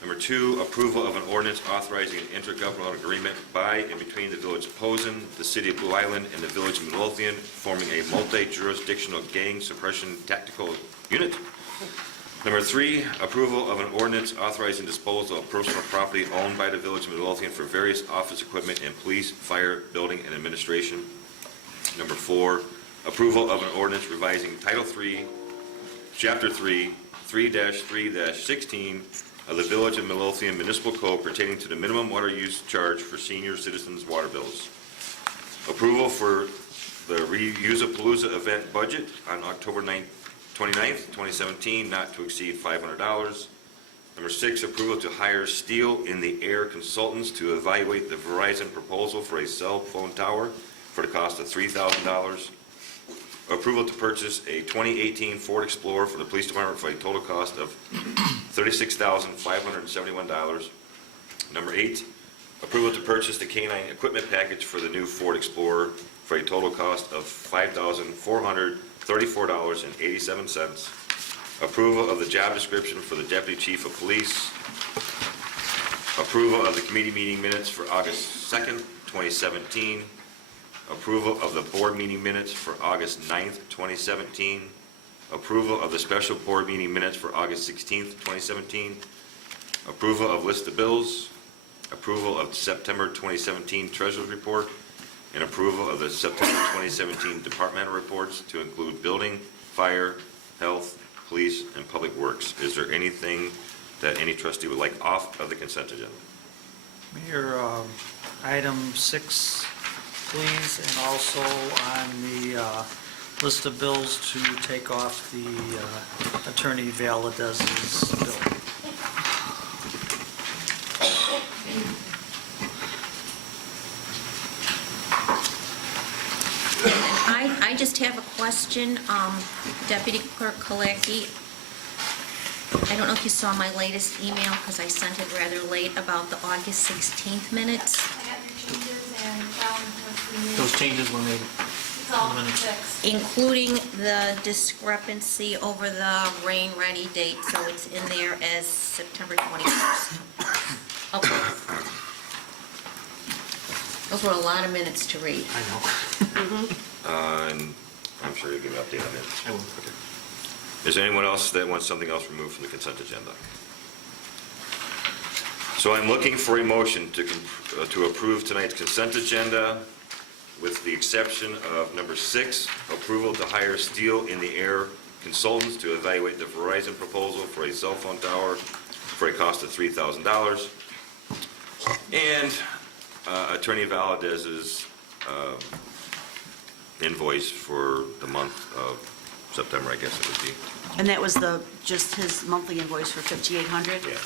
Number 2, approval of an ordinance authorizing an intergovernmental agreement by and between the Village of Posen, the City of Blue Island, and the Village of Midlothian, forming a multi-jurisdictional gang suppression tactical unit. Number 3, approval of an ordinance authorizing disposal of personal property owned by the Village of Midlothian for various office equipment and police, fire, building, and administration. Number 4, approval of an ordinance revising Title 3, Chapter 3, 3-3-16 of the Village of Midlothian Municipal Code pertaining to the minimum water use charge for senior citizens' water bills. Approval for the Reusapalooza event budget on October 29th, 2017, not to exceed $500. Number 6, approval to hire Steel in the Air Consultants to evaluate the Verizon proposal for a cell phone tower for the cost of $3,000. Approval to purchase a 2018 Ford Explorer for the police department for a total cost of $36,571. Number 8, approval to purchase the K-9 equipment package for the new Ford Explorer for a total cost of $5,434.87. Approval of the job description for the Deputy Chief of Police. Approval of the committee meeting minutes for August 2nd, 2017. Approval of the board meeting minutes for August 9th, 2017. Approval of the special board meeting minutes for August 16th, 2017. Approval of list of bills. Approval of September 2017 Treasurer's Report. And approval of the September 2017 departmental reports to include building, fire, health, police, and public works. Is there anything that any trustee would like off of the consent agenda? Mayor, item 6, please, and also on the list of bills to take off the Attorney Valadez's bill. I just have a question, Deputy Clerk Kalaki. I don't know if you saw my latest email, because I sent it rather late, about the August 16th minutes. I got your changes and found what's the Those changes were made. It's all fixed. Including the discrepancy over the rain-ready date, so it's in there as September 21st. Okay. Those were a lot of minutes to read. I know. And I'm sure you'll give an update on it. I will. Okay. Is there anyone else that wants something else removed from the consent agenda? So I'm looking for a motion to approve tonight's consent agenda with the exception of number 6, approval to hire Steel in the Air Consultants to evaluate the Verizon proposal for a cell phone tower for a cost of $3,000. And Attorney Valadez's invoice for the month of September, I guess it would be. And that was just his monthly invoice for $5,800? Yeah.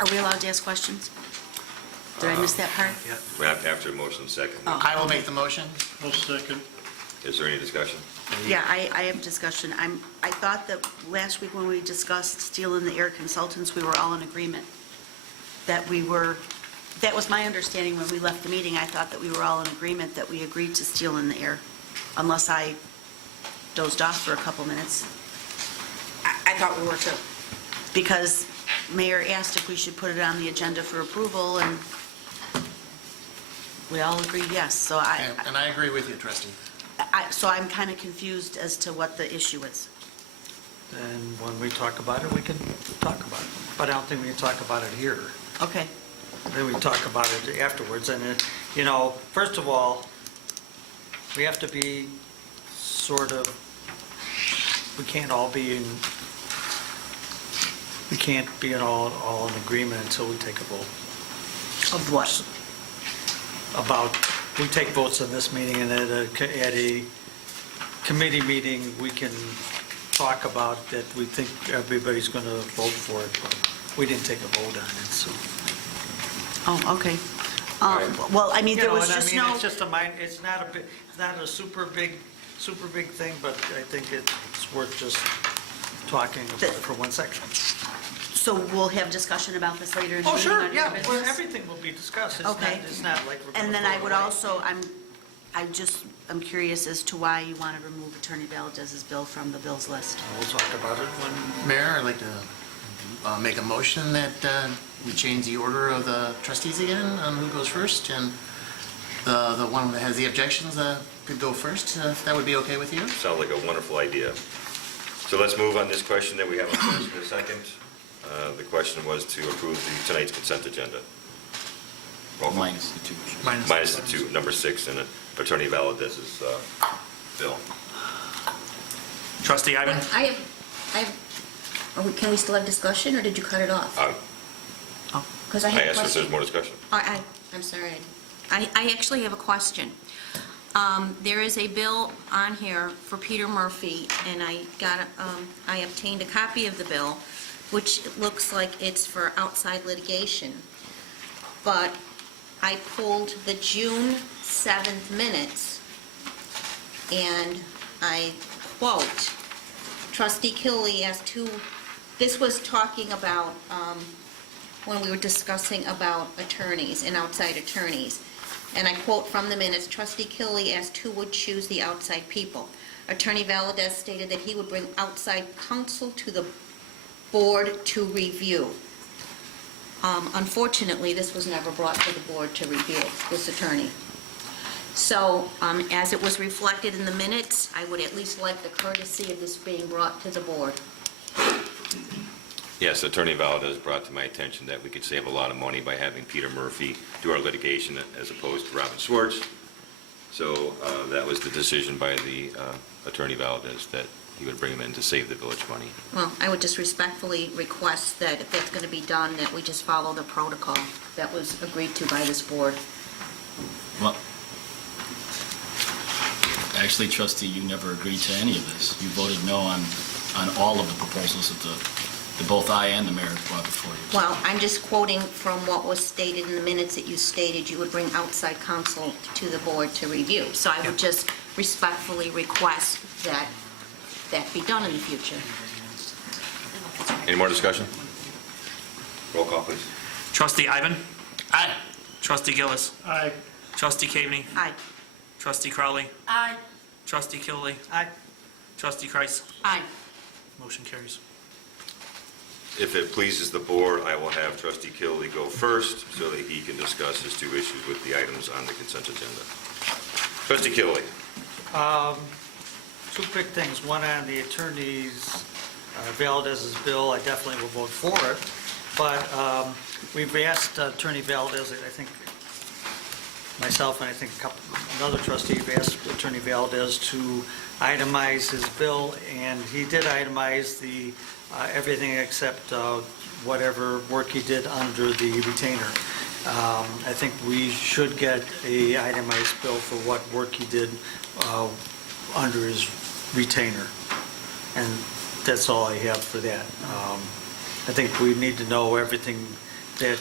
Are we allowed to ask questions? Did I miss that part? After motion second. I will make the motion. I'll second. Is there any discussion? Yeah, I have discussion. I thought that last week when we discussed Steel in the Air Consultants, we were all in agreement. That was my understanding when we left the meeting. I thought that we were all in agreement that we agreed to Steel in the Air, unless I dozed off for a couple minutes. I thought we were too. Because Mayor asked if we should put it on the agenda for approval, and we all agreed yes. So And I agree with you, trustee. so I'm kind of confused as to what the issue is. And when we talk about it, we can talk about it. But I don't think we can talk about it here. Okay. Then we talk about it afterwards. And, you know, first of all, we have to be sort of, we can't be all in agreement until we take a vote. Of what? About, we take votes in this meeting, and at a committee meeting, we can talk about that we think everybody's going to vote for it, but we didn't take a vote on it, so. Oh, okay. Well, I mean, there was just no... It's just it's not a super big thing, but I think it's worth just talking about it for one section. So we'll have discussion about this later in the Oh, meeting? sure, under yeah, business? well, everything will be discussed. Okay. It's not like we're going to And then throw I it would away. also, I'm curious as to why you want to remove Attorney Valdez's bill from the bills list. We'll talk about it when... Mayor, I'd like to make a motion that we change the order of the trustees again on who goes first, and the one that has the objections could go first, if that would be okay with you? Sounds like a wonderful idea. So let's move on this question that we have a first and a second. The question was to approve tonight's consent agenda. Roll call. Minus the two. Minus the two, number 6, and Attorney Valdez's bill. Trustee Ivan? Can we still have discussion, or did you cut it off? Because I I have a asked if question. there's more discussion. I'm sorry. I actually have a question. There is a bill on here for Peter Murphy, and I obtained a copy of the bill, which looks like it's for outside litigation. But I pulled the June 7th minutes, and I quote, Trustee Killey asked this was talking about when we were discussing about attorneys and outside attorneys. And I quote from the minutes, Trustee Killey asked who would choose the outside people. Attorney Valdez stated that he would bring outside counsel to the board to review. Unfortunately, this was never brought to the board to review, this attorney. So, as it was reflected in the minutes, I would at least like the courtesy of this being brought to the board. Yes, Attorney Valdez brought to my attention that we could save a lot of money by having Peter Murphy do our litigation as opposed to Robin Swartz. So that was the decision by the Attorney Valdez, that he would bring him in to save the village money. Well, I would just respectfully request that if that's going to be done, that we just follow the protocol that was agreed to by this board. Well, actually, trustee, you never agreed to any of this. You voted no on all of the proposals that both I and the mayor brought before you. Well, I'm just quoting from what was stated in the minutes that you stated you would bring outside counsel to the board to review. So I would just respectfully request that that be done in the future. Any more discussion? Roll call, please. Trustee Ivan? Aye. Trustee Gillis? Aye. Trustee Caveney? Aye. Trustee Crowley? Aye. Trustee Killey? Aye. Trustee Kreis? Aye. Motion carries. If it pleases the board, I will have Trustee Killey go first so that he can discuss his 2 issues with the items on the consent agenda. Trustee Killey. 2 quick things. One on the attorney's Valdez's bill, I definitely will vote for it. But we've asked Attorney Valdez, I think myself and I think another trustee have asked Attorney Valdez to itemize his bill, and he did itemize everything except whatever work he did under the retainer. I think we should get a itemized bill for what work he did under his retainer. And that's all I have for that. I think we need to know everything that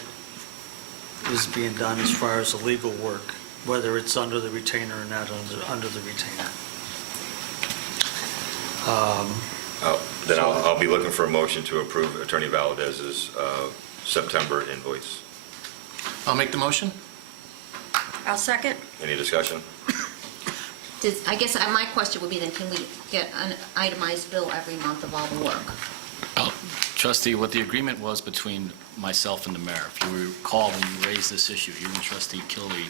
is being done as far as the legal work, whether it's under the retainer or not under the retainer. Then I'll be looking for a motion to approve Attorney Valdez's September invoice. I'll make the motion. I'll second. Any discussion? I guess my question would be then, can we get an itemized bill every month of all the work? Well, Trustee, what the agreement was between myself and the mayor, if you recall when you raised this issue, you and Trustee Kilby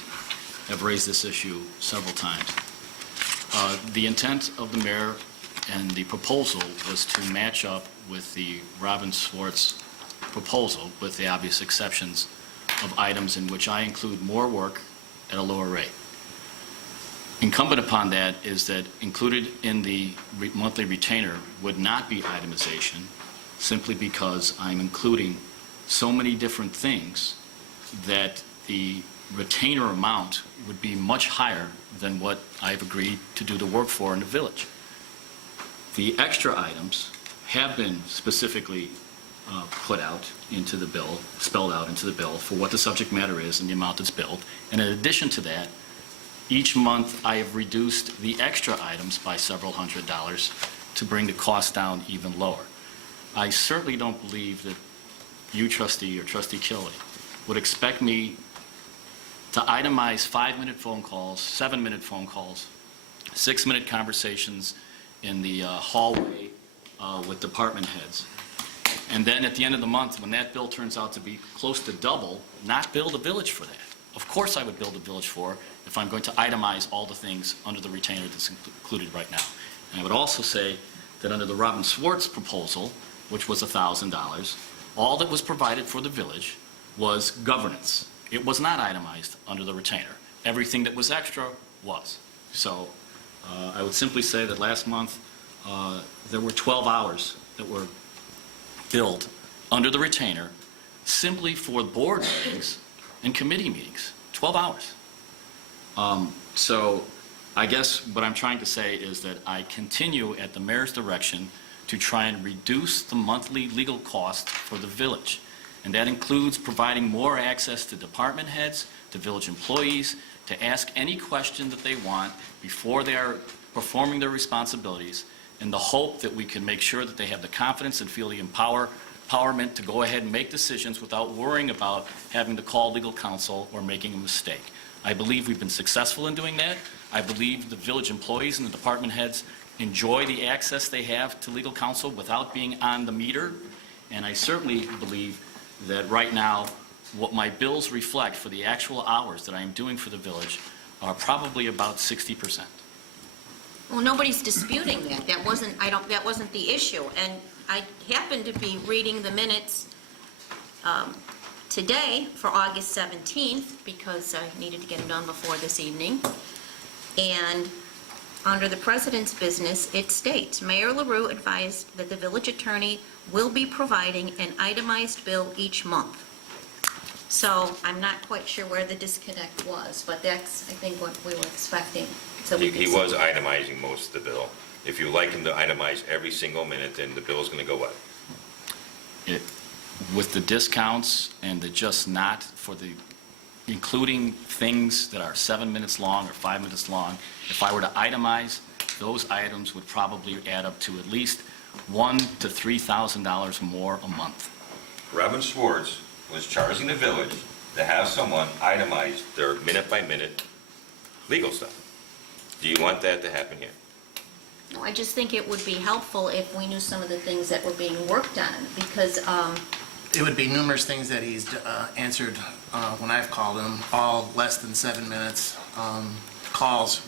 have raised this issue several times. The intent of the mayor and the proposal was to match up with the Robin Swartz proposal, with the obvious exceptions of items in which I include more work at a lower rate. Incumbent upon that is that included in the monthly retainer would not be itemization, simply because I'm including so many different things that the retainer amount would be much higher than what I've agreed to do the work for in the village. The extra items have been specifically put out into the bill, spelled out into the bill for what the subject matter is and the amount that's billed. And in addition to that, each month I have reduced the extra items by several $100s to bring the cost down even lower. I certainly don't believe that you, Trustee, or Trustee Killy, would expect me to itemize 5-minute phone calls, 7-minute phone calls, 6-minute conversations in the hallway with department heads. And then at the end of the month, when that bill turns out to be close to double, not bill the village for that. Of course I would bill the village for if I'm going to itemize all the things under the retainer that's included right now. And I would also say that under the Robin Swartz proposal, which was $1,000, all that was provided for the village was governance. It was not itemized under the retainer. Everything that was extra was. So I would simply say that last month there were 12 hours that were billed under the retainer simply for board meetings and committee meetings. 12 hours. So I guess what I'm trying to say is that I continue at the mayor's direction to try and reduce the monthly legal cost for the village. And that includes providing more access to department heads, to village employees, to ask any question that they want before they are performing their responsibilities, in the hope that we can make sure that they have the confidence and feel the empowerment to go ahead and make decisions without worrying about having to call legal counsel or making a mistake. I believe we've been successful in doing that. I believe the village employees and the department heads enjoy the access they have to legal counsel without being on the meter. And I certainly believe that right now, what my bills reflect for the actual hours that I am doing for the village are probably about 60%. Well, nobody's disputing that. That wasn't the issue. And I happened to be reading the minutes today for August 17th because I needed to get them done before this evening. And under the president's business, it states, Mayor LaRue advised that the village attorney will be providing an itemized bill each month. So I'm not quite sure where the disconnect was, but that's, I think, what we were expecting. So we He could was itemizing most of the bill. If you like him to itemize every single minute, then the bill's going to go up. With the discounts and the just not for the, including things that are 7 minutes long or 5 minutes long, if I were to itemize, those items would probably add up to at least $1,000 to $3,000 more a month. Robin Swartz was charging the village to have someone itemize their minute-by-minute legal stuff. Do you want that to happen here? No, I just think it would be helpful if we knew some of the things that were being worked on, because It would be numerous things that he's answered when I've called him, all less than 7 minutes. Calls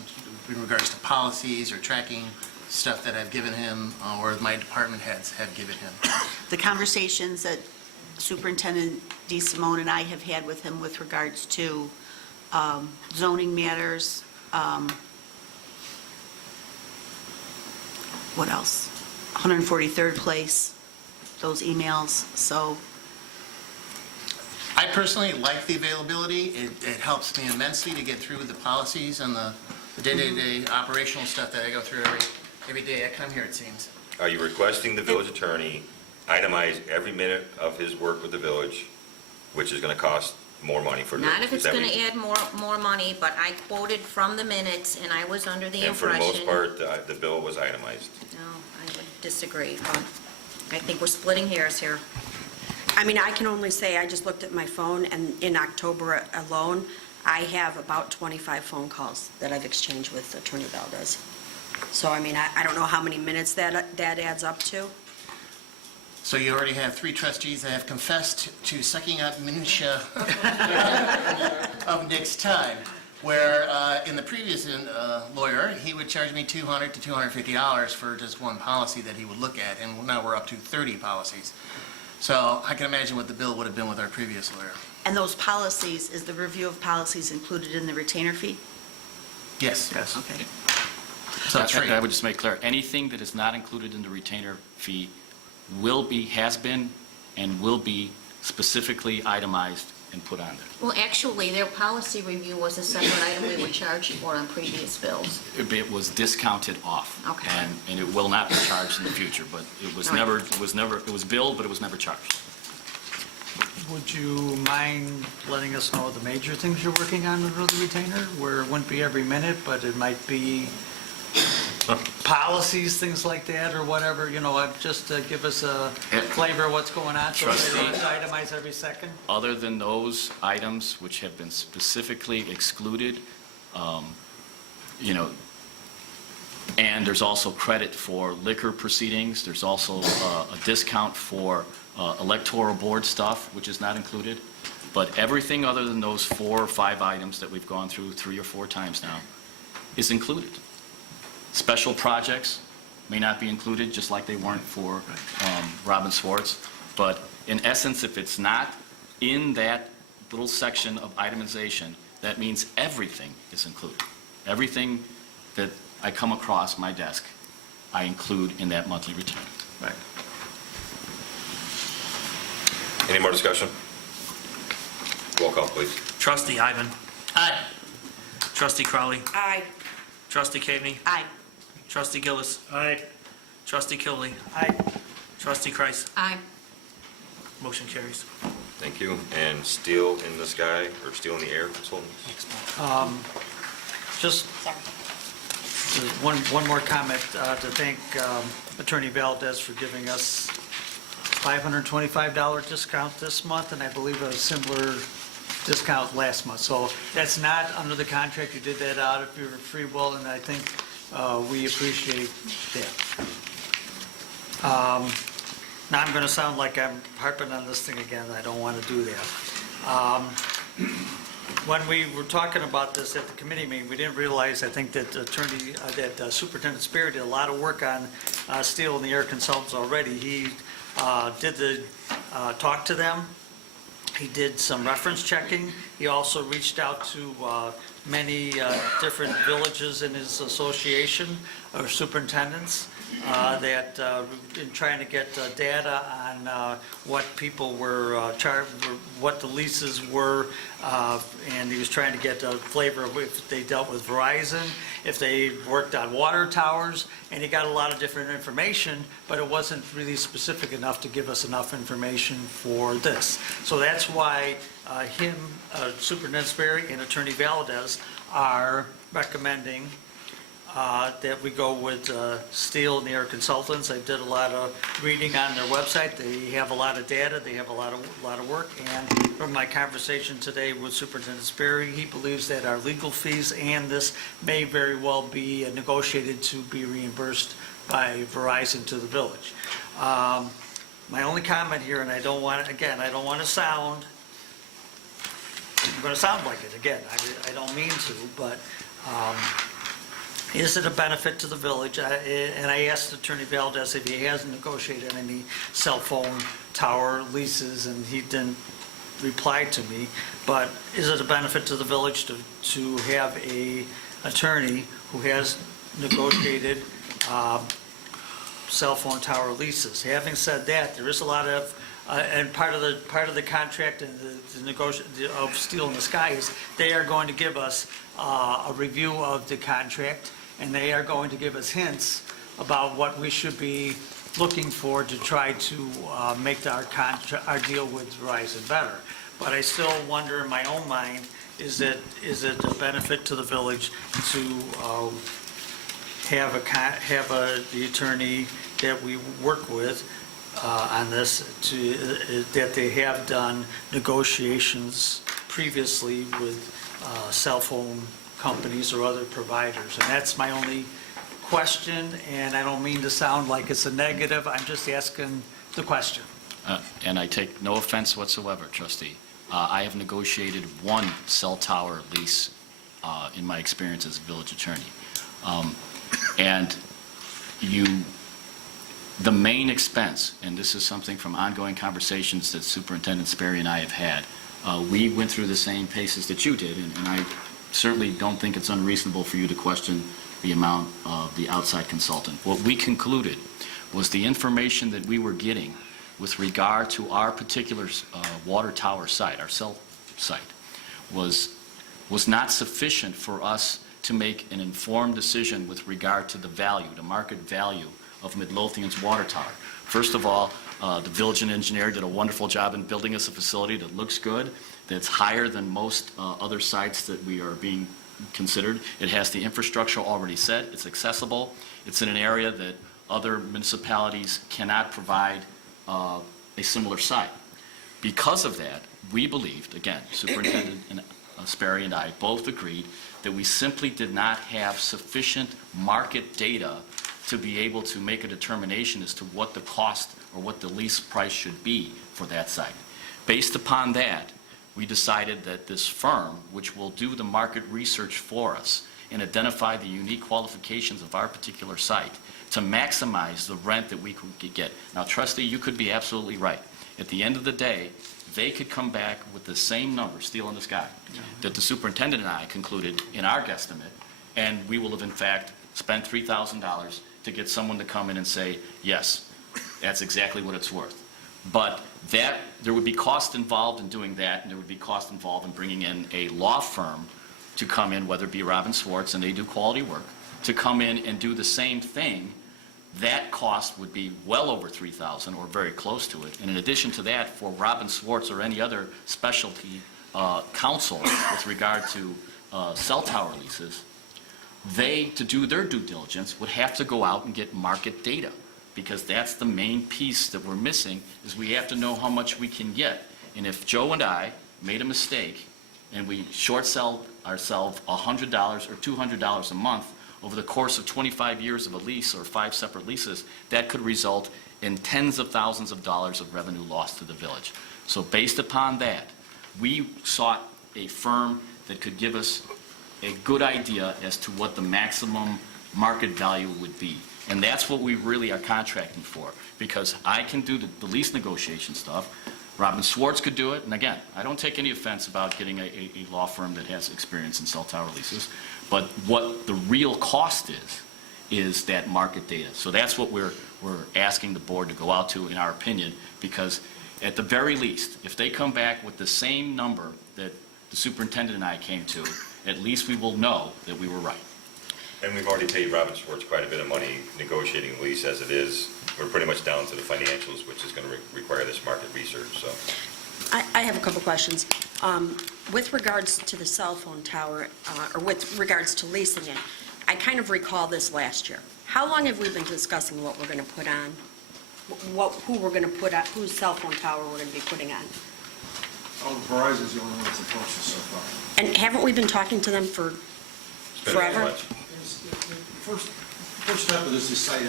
in regards to policies or tracking stuff that I've given him or my department heads have given him. The conversations that Superintendent DeSimone and I have had with him with regards to zoning matters, what else? 143rd Place, those emails, so. I personally like the availability. It helps me immensely to get through the policies and the day-to-day operational stuff that I go through every day I come here, it seems. Are you requesting the village attorney itemize every minute of his work with the village, which is going to cost more money for the village? Not if it's going to add more money, but I quoted from the minutes, and I was under the And for the impression... most part, the bill was itemized. No, I would disagree, but I think we're splitting hairs here. I mean, I can only say, I just looked at my phone, and in October alone, I have about 25 phone calls that I've exchanged with Attorney Valdez. So, I mean, I don't know how many minutes that adds up to. So you already have 3 trustees that have confessed to sucking up minutia of Nick's time, where in the previous lawyer, he would charge me $200 to $250 for just one policy that he would look at, and now we're up to 30 policies. So I can imagine what the bill would have been with our previous lawyer. And those policies, is the review of policies included in the retainer fee? Yes. Yes. Okay. So it's free. I would just make clear, anything that is not included in the retainer fee will be, has been, and will be specifically itemized and put on there. Well, actually, their policy review was a separate item we were charged for on previous bills. It was discounted off. Okay. And it will not be charged in the future, but it was All right. it was billed, but it was never charged. Would you mind letting us know the major things you're working on under the retainer, where it wouldn't be every minute, but it might be policies, things like that, or whatever, just to give us a flavor of what's going on, so Trustee. they don't itemize every second? Other than those items which have been specifically excluded, and there's also credit for liquor proceedings, there's also a discount for electoral board stuff, which is not included. But everything other than those 4 or 5 items that we've gone through 3 or 4 times now is included. Special projects may not be included, just like they weren't for Robin Swartz. But in essence, if it's not in that little section of itemization, that means everything is included. Everything that I come across my desk, I include in that monthly return. Right. Any more discussion? Roll call, please. Trustee Ivan. Aye. Trustee Crowley. Aye. Trustee Caveney. Aye. Trustee Gillis. Aye. Trustee Kilby. Aye. Trustee Kreis. Aye. Motion carries. Thank you. And Steel in the Sky, or Steel in the Air consultants? Just one more comment to thank Attorney Valdez for giving us $525 discount this month, and I believe a similar discount last month. So that's not under the contract. You did that out of your free will, and I think we appreciate that. Now I'm going to sound like I'm harping on this thing again. I don't want to do that. When we were talking about this at the committee meeting, we didn't realize, I think, that Superintendent Sperry did a lot of work on Steel in the Air Consultants already. He did talk to them. He did some reference checking. He also reached out to many different villages in his association, or superintendents, that in trying to get data on what people were charged, what the leases were, and he was trying to get a flavor of if they dealt with Verizon, if they worked on water towers, and he got a lot of different information, but it wasn't really specific enough to give us enough information for this. So that's why Superintendent Sperry and Attorney Valdez are recommending that we go with Steel and the Air Consultants. I did a lot of reading on their website. They have a lot of data. They have a lot of work. And from my conversation today with Superintendent Sperry, he believes that our legal fees and this may very well be negotiated to be reimbursed by Verizon to the village. My only comment here, and I don't want to sound, I'm going to sound like it again. I don't mean to, but is it a benefit to the village? And I asked Attorney Valdez if he has negotiated any cell phone tower leases, and he didn't reply to me. But is it a benefit to the village to have a attorney who has negotiated cell phone tower leases? Having said that, there is a lot of and part of the contract and the negotiation of Steel in the Sky is they are going to give us a review of the contract, and they are going to give us hints about what we should be looking for to try to make our deal with Verizon better. But I still wonder in my own mind, is it a benefit to the village to have the attorney that we work with on this, that they have done negotiations previously with cell phone companies or other providers? And that's my only question, and I don't mean to sound like it's a negative, I'm just asking the question. And I take no offense whatsoever, trustee. I have negotiated one cell tower lease in my experience as a village attorney. And the main expense, and this is something from ongoing conversations that Superintendent Sperry and I have had, we went through the same paces that you did, and I certainly don't think it's unreasonable for you to question the amount of the outside consultant. What we concluded was the information that we were getting with regard to our particular water tower site, our cell site, was not sufficient for us to make an informed decision with regard to the value, the market value of Midlothian's water tower. First of all, the village engineer did a wonderful job in building us a facility that looks good, that's higher than most other sites that we are being considered. It has the infrastructure already set, it's accessible, it's in an area that other municipalities cannot provide a similar site. Because of that, we believed, again, Superintendent Sperry and I both agreed that we simply did not have sufficient market data to be able to make a determination as to what the cost or what the lease price should be for that site. Based upon that, we decided that this firm, which will do the market research for us and identify the unique qualifications of our particular site, to maximize the rent that we could get. Now, trustee, you could be absolutely right. At the end of the day, they could come back with the same number, Steel in the Sky, that the superintendent and I concluded in our guesstimate, and we will have in fact spent $3,000 to get someone to come in and say, yes, that's exactly what it's worth. But there would be cost involved in doing that, and there would be cost involved in bringing in a law firm to come in, whether it be Robin Swartz, and they do quality work, to come in and do the same thing. That cost would be well over $3,000 or very close to it. And in addition to that, for Robin Swartz or any other specialty counsel with regard to cell tower leases, they, to do their due diligence, would have to go out and get market data, because that's the main piece that we're missing, is we have to know how much we can get. And if Joe and I made a mistake and we short-sold ourselves $100 or $200 a month over the course of 25 years of a lease or 5 separate leases, that could result in tens of thousands of dollars of revenue lost to the village. So based upon that, we sought a firm that could give us a good idea as to what the maximum market value would be. And that's what we really are contracting for, because I can do the lease negotiation stuff. Robin Swartz could do it, and again, I don't take any offense about getting a law firm that has experience in cell tower leases, but what the real cost is that market data. So that's what we're asking the board to go out to, in our opinion, because at the very least, if they come back with the same number that the superintendent and I came to, at least we will know that we were right. And we've already paid Robin Swartz quite a bit of money negotiating the lease as it is. We're pretty much down to the financials, which is going to require this market research, so. I have a couple questions. With regards to the cell phone tower, or with regards to leasing it, I kind of recall this last year. How long have we been discussing what we're going to put on? Who we're going to put on, whose cell phone tower we're going to be putting on? Oh, Verizon's the only one that's approached us so far. And haven't we been talking to them for forever? The first step of this is site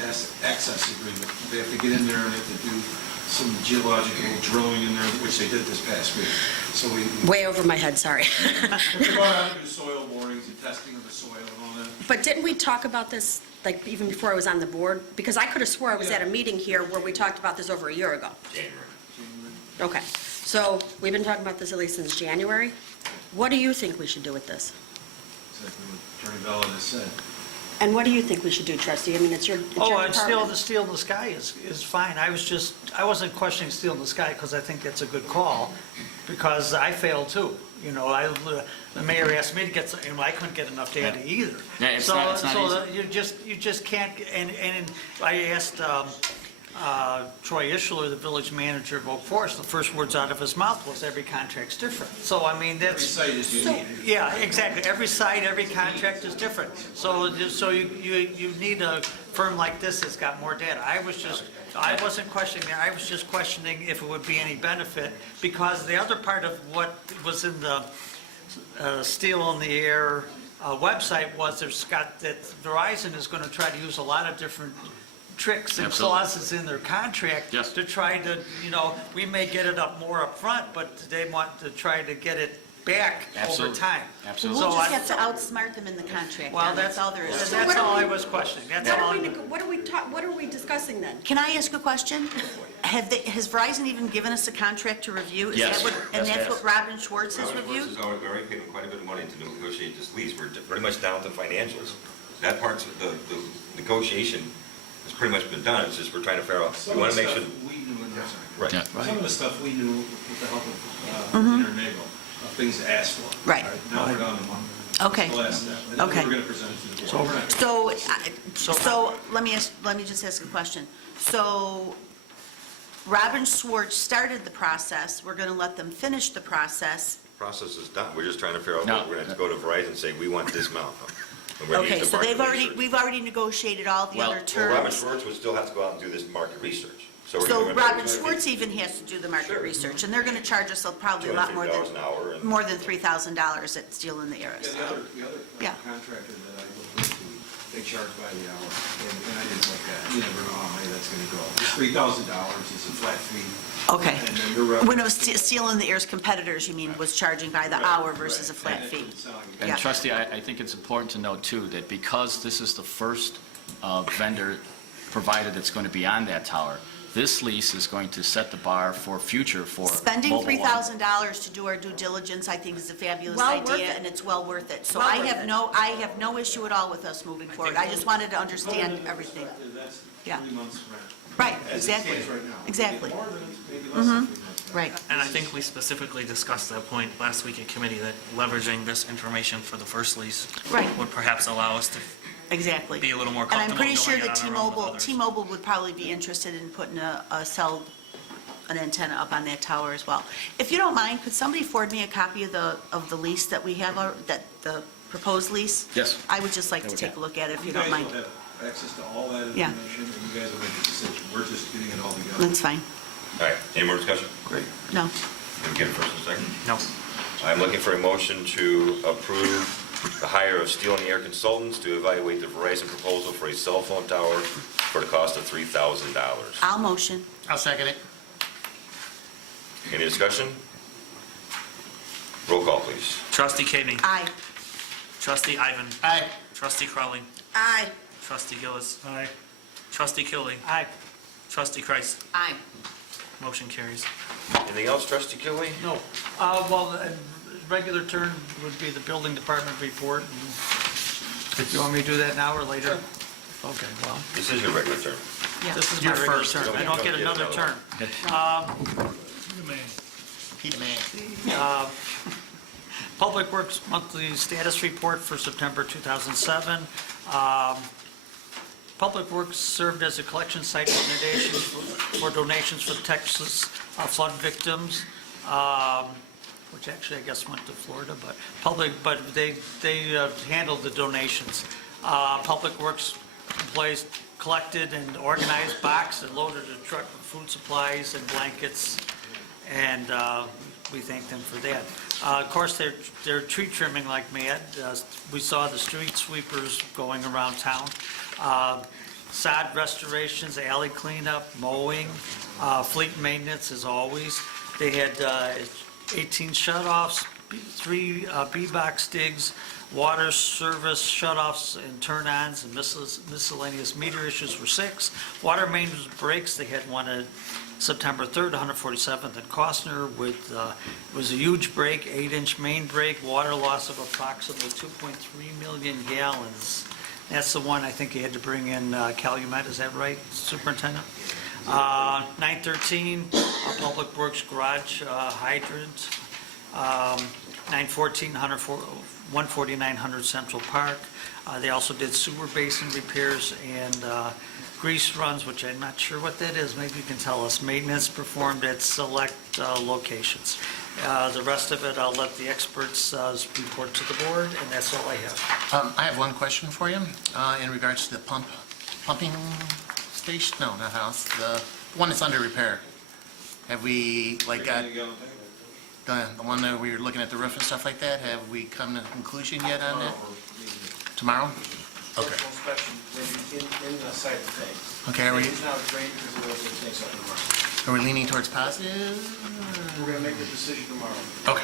access agreement. They have to get in there and they have to do some geological drilling in there, which they did this past week. So we Way over my head, sorry. They brought out to do soil borings and testing of the soil and all that. But didn't we talk about this, like, even before I was on the board? Because I could have swore I was at a meeting here where we talked about this over a year ago. January. Okay, so we've been talking about this at least since January. What do you think we should do with this? Exactly what Attorney Ballard has said. And what do you think we should do, trustee? I mean, it's your And department. steel in the sky is fine. I wasn't questioning steel in the sky because I think that's a good call, because I failed too. You know, the mayor asked me to get some, and I couldn't get enough data either. Yeah, it's So- not So easy. you just can't, and I asked Troy Ishler, the village manager of Oak Forest, the first words out of his mouth was, every contract's different. So, I mean, that's. Every site is unique. Yeah, exactly. Every site, every contract is different. So you need a firm like this that's got more data. I wasn't questioning that. I was just questioning if it would be any benefit, because the other part of what was in the Steel in the Air website was that Verizon is going to try to use a lot of different tricks and Absolutely. clauses in their contract Yes. to try to, we may get it up more up front, but they want to try to get it back over Absolutely. time. Absolutely. We'll So just I- have to outsmart them in the contract. Well, Don. That's all there is. That's all I was questioning. That's all. What are we discussing then? Can I ask a question? Has Verizon even given us a contract to review? Is Yes. that what- And Yes, that's yes. what Robin Schwartz has Robert reviewed? Schwartz has already paid quite a bit of money to negotiate this lease. We're pretty much down to financials. That part's, the negotiation has pretty much been done. It's just we're trying to figure out, we want to make sure. We knew, Right. Yeah. some of the stuff we knew with the help of Internego, things to ask for. Right. Now we're down to one. Okay. The last step. And then Okay. we're going to present it to the board. So let me just ask a question. So Robin Schwartz started the process. We're going to let them finish the process. Process is done. We're just trying to figure out, No. we're going to have to go to Verizon and say, we want this amount. And we're gonna Okay, use the so market research. we've already negotiated all the Well, other Well, Robert terms. Schwartz would still have to go out and do this market research. we're So gonna- Robin Schwartz even has to do the market research, and they're going to charge us probably a lot more $250 an hour than, and- more than $3,000 at Steel in the Air. Yeah, the other Yeah. contractor that I looked into, they charge by the hour, and I didn't like that. You never know how high that's going to go. It's $3,000 is a flat fee. Okay. And then the rest. When it was Steel in the Air's competitors, you mean, was charging by the hour versus a flat fee? And Yeah. trustee, I think it's important to note too, that because this is the first vendor provider that's going to be on that tower, this lease is going to set the bar for future for Spending mobile one. $3,000 to do our due diligence, I think, is a fabulous Well worth idea, it. and it's well worth it. So Well I worth have it. no issue at all with us moving forward. I just wanted to understand everything. That's Yeah. 3 months rent. Right, As it exactly. stands right now. Exactly. More than, maybe less than 3 months. Right. And I think we specifically discussed that point last week at committee, that leveraging this information for the first lease Right. would perhaps allow us to Exactly. be a little more And comfortable I'm pretty going sure it that on our own with others. T-Mobile would probably be interested in putting an antenna up on that tower as well. If you don't mind, could somebody forward me a copy of the lease that we have, the proposed lease? Yes. I would just like Yeah, to we take can. a look at it, if you guys don't mind. will have access to all that Yeah. information, and you guys will make a decision. We're just getting it all together. That's fine. All right, any more discussion? Great. No. Can we get a first and second? No. I'm looking for a motion to approve the hire of Steel and Air Consultants to evaluate the Verizon proposal for a cell phone tower for the cost of $3,000. I'll motion. I'll second it. Any discussion? Roll call, please. Trustee Kading. Aye. Trustee Ivan. Aye. Trustee Crowley. Aye. Trustee Gillis. Aye. Trustee Killy. Aye. Trustee Kreis. Aye. Motion carries. Anything else, Trustee Kilby? No. Regular turn would be the building department report. You want me to do that now or later? Okay, well, This is your regular term. this is my You're regular first. turn. I don't get another turn. He's mad. Public Works Monthly Status Report for September 2007. Public Works served as a collection site for donations for Texas flood victims, which actually I guess went to Florida, but they handled the donations. Public Works employees collected and organized, boxed, and loaded a truck with food supplies and blankets, and we thank them for that. Of course, they're tree trimming like mad. We saw the street sweepers going around town. Sod restorations, alley cleanup, mowing, fleet maintenance as always. They had 18 shut-offs, 3 B-box digs, water service shut-offs and turn-ons, and miscellaneous meter issues were 6. Water main breaks, they had one at September 3rd, 147th and Costner with, it was a huge break, 8-inch main break, water loss of approximately 2.3 million gallons That's the one I think you had to bring in Calumet, is that right, Superintendent? 913, Public Works Garage hydrant. 914, 14900 Central Park. They also did sewer basin repairs and grease runs, which I'm not sure what that is. Maybe you can tell us. Maintenance performed at select locations. The rest of it, I'll let the experts report to the board, and that's all I have. I have one question for you in regards to the pumping station, no, not house, the one that's under repair. Have we, like, got, the one that we were looking at the roof and stuff like that, have we come to a conclusion yet on that? Tomorrow? Okay. Inspection, maybe in the site of things. Okay, are we, Now it's great because it wasn't things up tomorrow. are we leaning towards positive? We're gonna make the decision tomorrow. Okay.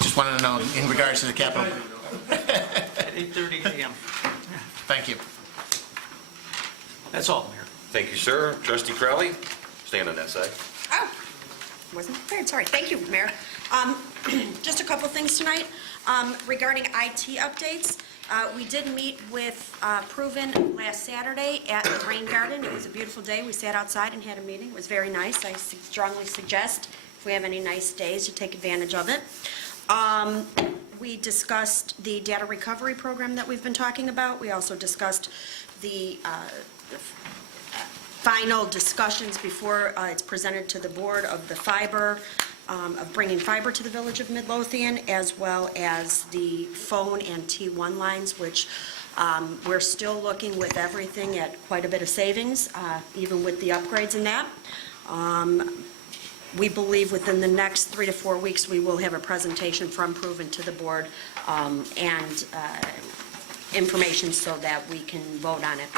Just wanted to know in regards to the capital. At 8:30 a.m. Thank you. That's all, Mayor. Thank you, sir. Trustee Crowley, stand on that side. Oh, wasn't prepared, sorry. Thank you, Mayor. Just a couple things tonight. Regarding IT updates, we did meet with Proven last Saturday at the Rain Garden. It was a beautiful day. We sat outside and had a meeting. It was very nice. I strongly suggest, if we have any nice days, to take advantage of it. We discussed the data recovery program that we've been talking about. We also discussed the final discussions before it's presented to the board of the fiber, of bringing fiber to the village of Midlothian, as well as the phone and T1 lines, which we're still looking with everything at quite a bit of savings, even with the upgrades in that. We believe within the next 3 to 4 weeks, we will have a presentation from Proven to the board and information so that we can vote on it.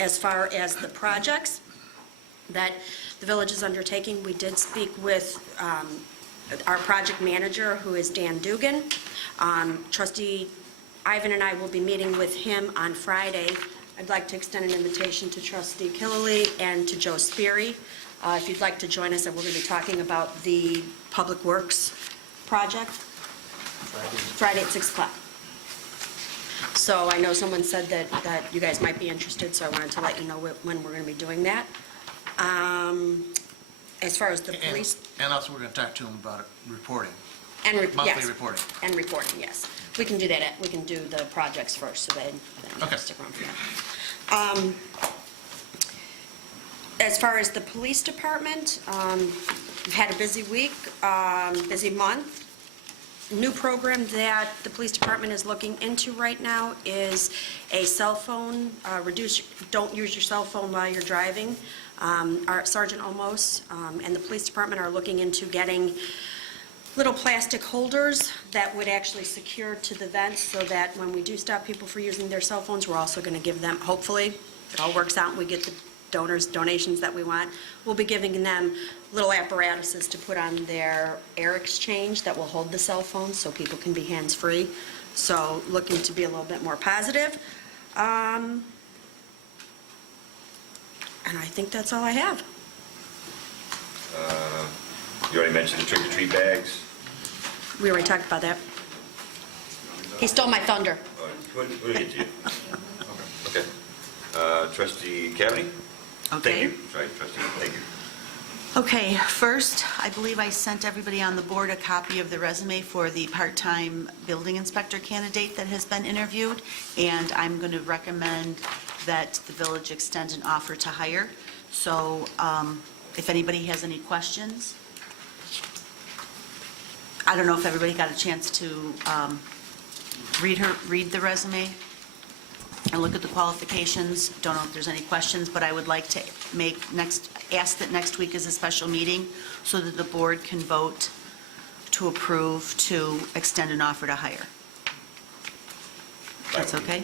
As far as the projects that the village is undertaking, we did speak with our project manager, who is Dan Dugan. Trustee Ivan and I will be meeting with him on Friday. I'd like to extend an invitation to Trustee Killily and to Joe Sperry. If you'd like to join us, and we're going to be talking about the Public Works project Friday at 6 o'clock. So I know someone said that you guys might be interested, so I wanted to let you know when we're going to be doing that. As far as the police... And also, we're going to talk to them about reporting. Yes. Monthly reporting. And reporting, yes. We can do that. We can do the projects first, so then Okay. stick around for that. As far as the police department, we've had a busy week, busy month. New program that the police department is looking into right now is a cell phone, don't use your cell phone while you're driving. Our Sergeant Olmos and the police department are looking into getting little plastic holders that would actually secure to the vents, so that when we do stop people for using their cell phones, we're also going to give them, hopefully, if it all works out and we get the donations that we want, we'll be giving them little apparatuses to put on their air exchange that will hold the cell phones so people can be hands-free. So looking to be a little bit more positive. And I think that's all I have. You already mentioned the trick-or-treat bags. We already talked about that. He stole my thunder. We'll get to you. Okay. Trustee Cavity? Okay. Thank you. Sorry, trustee, thank you. Okay, first, I believe I sent everybody on the board a copy of the resume for the part-time building inspector candidate that has been interviewed, and I'm going to recommend that the village extend an offer to hire. So if anybody has any questions, I don't know if everybody got a chance to read the resume and look at the qualifications. Don't know if there's any questions, but I would like to ask that next week is a special meeting so that the board can vote to approve to extend an offer to hire. That's okay?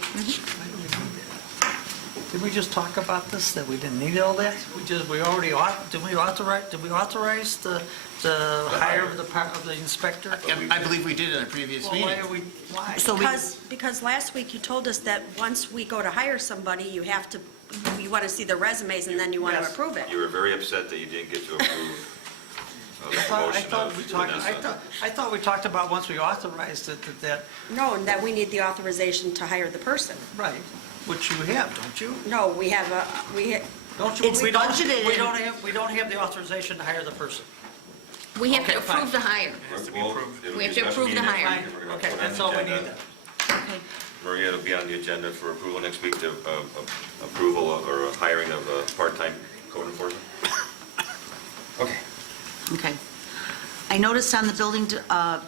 Did we just talk about this, that we didn't need all that? Did we authorize the hire of the inspector? I believe we did in a previous Well, meeting. why? Because last week you told us that once we go to hire somebody, you want to see their resumes and then you want to Yes. approve it. You were very upset that you didn't get to approve I thought we talked about once we authorized it, that, No, and that we need the authorization to hire the person. right, which you have, don't you? No, we have Don't you? It's We don't- budgeted We in- don't have, we don't have the authorization to hire the person. We have to Okay, fine. approve the hire. We have to approve the hire. Okay, that's all we need then. Okay. Maria, it'll be on the agenda for approval next week, the approval or hiring of a part-time code enforcement. Okay. Okay. I noticed on the building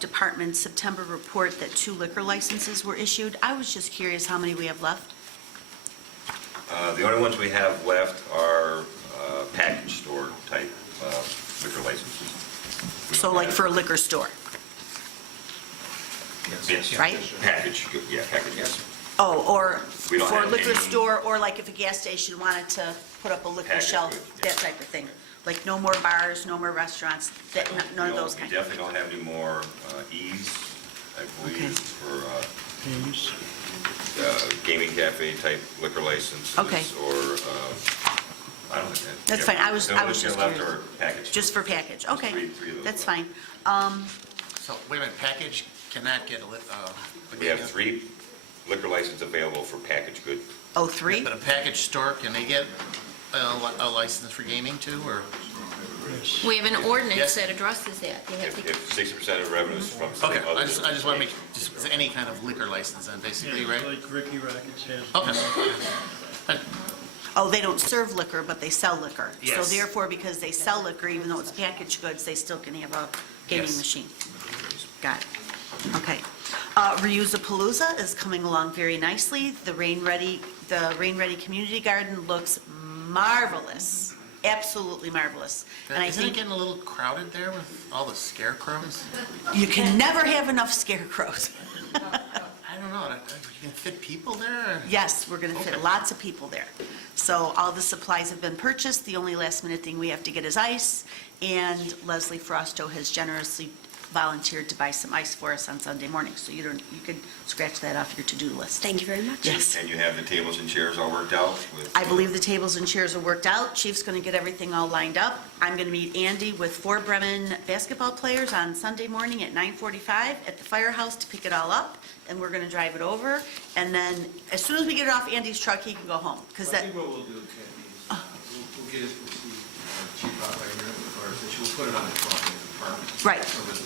department September report that 2 liquor licenses were issued. I was just curious how many we have left? The only ones we have left are package store type liquor licenses. So like for a liquor store? Yes. Right? Package, yeah, package, yes. Oh, or We don't for a have liquor any- store, or like if a gas station wanted to put up a liquor Package shelf, goods, that type of thing? Like no more bars, no more restaurants, none of those We kinds? definitely don't have any more E's, I believe, for gaming cafe type liquor licenses. Okay. Or, I don't know. That's fine, I was The only just thing left curious. are package. Just for package, okay, Three of those that's left. fine. So, wait a minute, package cannot get a We have 3 liquor licenses available for package good. Oh, 3? But a package store, can they get a license for gaming too, or? We have an ordinance Yes. that addresses that. They have to- If 60% of revenue is from Okay, other. I just want to make, just any kind of liquor license then, basically, right? Like Ricky Rackets has. Okay. Oh, they don't serve liquor, but they sell liquor. So Yes. therefore, because they sell liquor, even though it's packaged goods, they still can have a gaming Yes. machine. Got it. Okay. Reuse-a-Palooza is coming along very nicely. The Rain Ready Community Garden looks marvelous, absolutely marvelous. And I Isn't it think getting a little crowded there with all the scarecrows? you can never have enough scarecrows. I don't know, you can fit people there? or- Yes, we're going to fit lots of people there. So all the supplies have been purchased. The only last minute thing we have to get is ice. And Leslie Frosto has generously volunteered to buy some ice for us on Sunday morning. So you could scratch that off your to-do list. Thank you very much. Yes. And you have the tables and chairs all worked out with? I believe the tables and chairs are worked out. Chief's going to get everything all lined up. I'm going to meet Andy with 4 Bremen basketball players on Sunday morning at 9:45 at the firehouse to pick it all up. And we're going to drive it over. And then as soon as we get it off Andy's truck, he can go home. Because I think what we'll do, Kathy, is we'll get it, we'll see Chief out right here with the fish. We'll put it on the truck in the department. Right. So that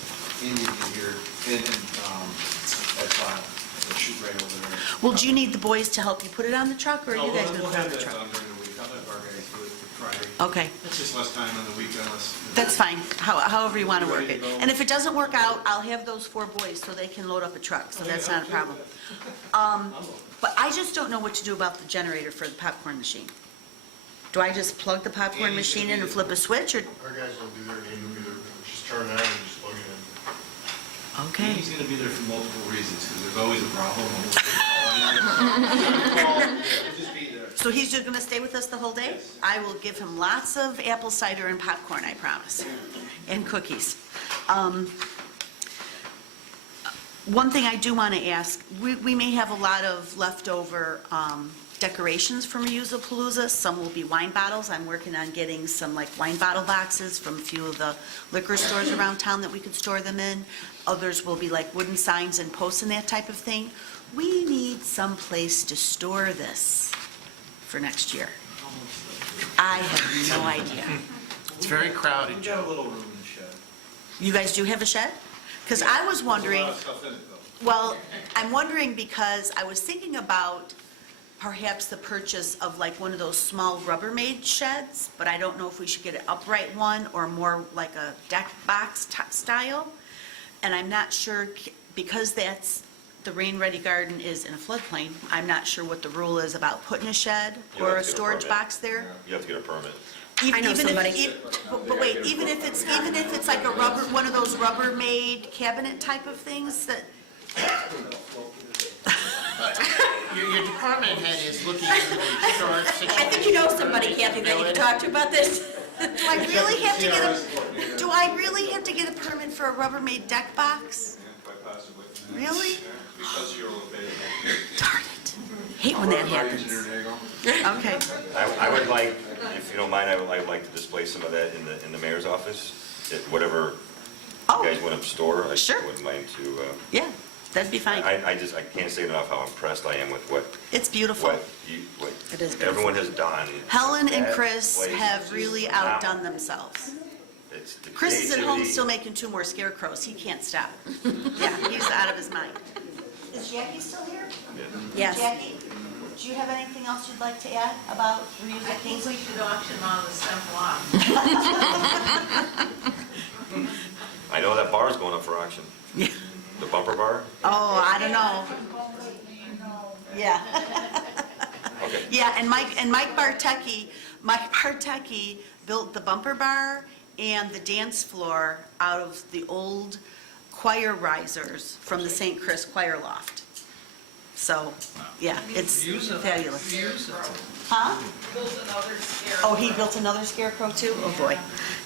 Andy can hear, and that file, we'll shoot right over there. Well, do you need the boys to help you put it on the truck, or are you guys going to We'll put it on have the that truck? done during the week. I'll have our guys do it for Friday. Okay. It's just less time on the weekend, less. That's fine, however you want to work it. And if it doesn't work out, I'll have those 4 boys so they can load up a truck, so that's not a problem. But I just don't know what to do about the generator for the popcorn machine. Do I just plug the popcorn machine in and flip a switch, or? Our guys will be there, Andy will be there, just turn it on and just plug it in. Okay. He's gonna be there for multiple reasons, because there's always a problem. Just be there. So he's just going to stay with us the whole day? I will give him lots of apple cider and popcorn, I promise, and cookies. One thing I do want to ask, we may have a lot of leftover decorations from Reuse-a-Palooza. Some will be wine bottles. I'm working on getting some like wine bottle boxes from a few of the liquor stores around town that we could store them in. Others will be like wooden signs and posts and that type of thing. We need some place to store this for next year. I have no idea. It's very crowded, We've got a little room in the shed. You guys do have a shed? Because I was wondering, There's a lot of stuff in it, though. well, I'm wondering because I was thinking about perhaps the purchase of like one of those small Rubbermaid sheds, but I don't know if we should get an upright one or more like a deck box style. And I'm not sure, because the Rain Ready Garden is in a floodplain, I'm not sure what the rule is about putting a shed You'll or have a to get a storage permit. box there. You have to get a permit. Even- I know even if- somebody. But wait, even if it's like one of those Rubbermaid cabinet type of things that, Your department head is looking into the storage situation. I think you know somebody, Kathy, that you can talk to about this. do I really have to get a permit for a Rubbermaid deck box? Quite possibly. Really? Because of your location. Darn it. Hate when that Our happens. engineer, there you go. Okay. I would like if you don't mind, I would like to display some of that in the mayor's office. Whatever Oh. you guys want to store, I Sure. wouldn't mind to, Yeah, that'd be fine. I can't say enough how impressed I am with what It's beautiful. what It is beautiful. everyone has done. Helen and That Chris place have is really phenomenal. outdone themselves. It's the Chris is at home creativity. still making 2 more scarecrows. He can't stop. Yeah, he's out of his mind. Is Jackie still here? Yes. Jackie, do you have anything else you'd like to add about reuse I of think Kingsley? we should auction all the stuff off. I know that bar's going up for auction. Yeah. The bumper bar? Oh, I don't know. Yeah. Okay. Yeah, and Mike Bartecki built the bumper bar and the dance floor out of the old choir risers from the St. Chris Choir Loft. So, yeah, it's fabulous. Huh? Oh, he built another scarecrow too? Oh, boy.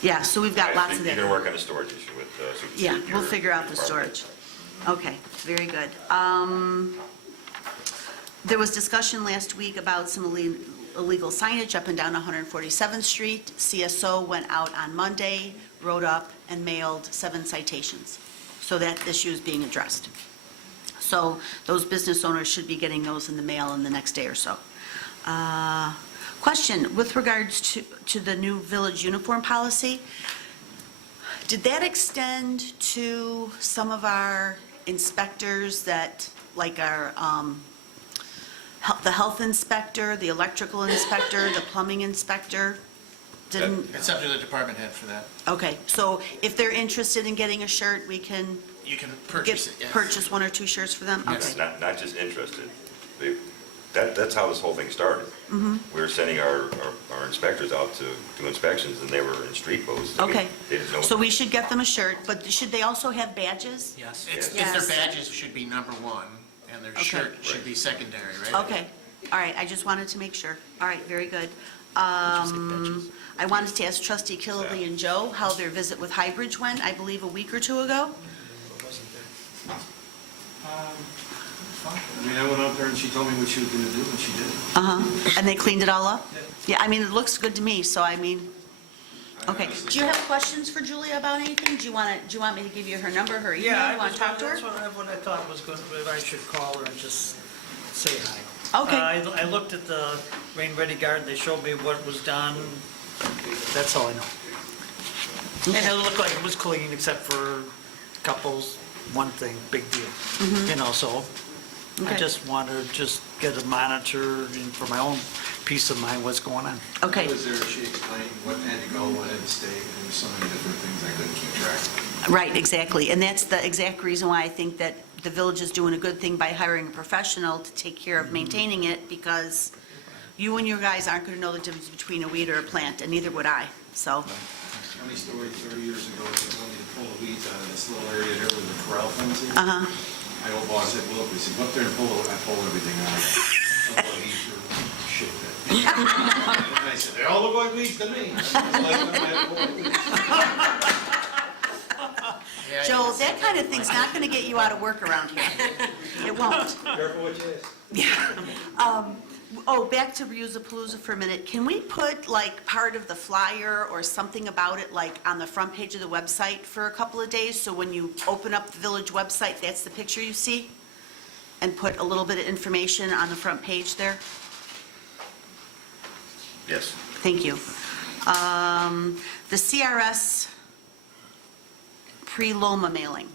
Yeah, so we've got lots of You're that. going to work on a storage issue with, so you can Yeah, keep we'll your figure out the department. storage. Okay, very good. There was discussion last week about some illegal signage up and down 147th Street. CSO went out on Monday, wrote up and mailed 7 citations. So that issue is being addressed. So those business owners should be getting those in the mail in the next day or so. Question, with regards to the new village uniform policy, did that extend to some of our inspectors that, like our, the health inspector, the electrical inspector, the plumbing inspector? Didn't, It's up to the department head for that. okay, so if they're interested in getting a shirt, we can You can purchase it, yes. purchase 1 or 2 shirts for them? Yes. Okay. Not just interested. That's how this whole thing started. Mm-hmm. We were sending our inspectors out to do inspections, and they were in street posts. I mean, Okay, They didn't know. so we should get them a shirt, but should they also have badges? Yes. It's, Yes. their badges should be number 1, and their Okay. shirt should be secondary, right? Okay, all right, I just wanted to make sure. All right, very good. I wanted to ask trustee Killily and Joe how their visit with Highbridge went, I believe a week or 2 ago. I mean, I went out there and she told me what she was going to do, and she did. Uh-huh, and they cleaned it all up? Yeah, I mean, it looks good to me, so I mean, okay. Do you have questions for Julia about anything? Do you want me to give you her number, her email? Yeah, You want to talk to her? that's what I thought was good, if I should call her and just say hi. Okay. I looked at the Rain Ready Garden, they showed me what was done, that's all I know. And it looked like it was clean, except for couples, one thing, big deal. You know, so I Mm-hmm. Okay. just want to just get a monitor and for my own peace of mind, what's going on. Okay. I was there, she explained what had to go, what had to stay, and there were so many different things I couldn't keep track. Right, exactly. And that's the exact reason why I think that the village is doing a good thing by hiring a professional to take care of maintaining it, because you and your guys aren't going to know the difference between a weed or a plant, and neither would I, so. Funny story, 30 years ago, they told me to pull the weeds out of this little area here with the corral fence in. Uh-huh. My old boss said, look, he said, go up there and pull it. I pulled everything out. I'm going to shit that. And I said, they all look like weeds to me. It's like when I pulled weeds. Yeah, Joel, that kind of thing's not going to get you out of work around here. It won't. Careful what you ask. Yeah. Oh, back to Reuse-A-Palooza for a minute. Can we put like part of the flyer or something about it like on the front page of the website for a couple of days? So when you open up the village website, that's the picture you see? And put a little bit of information on the front page there? Yes. Thank you. The CRS pre-Loma mailing.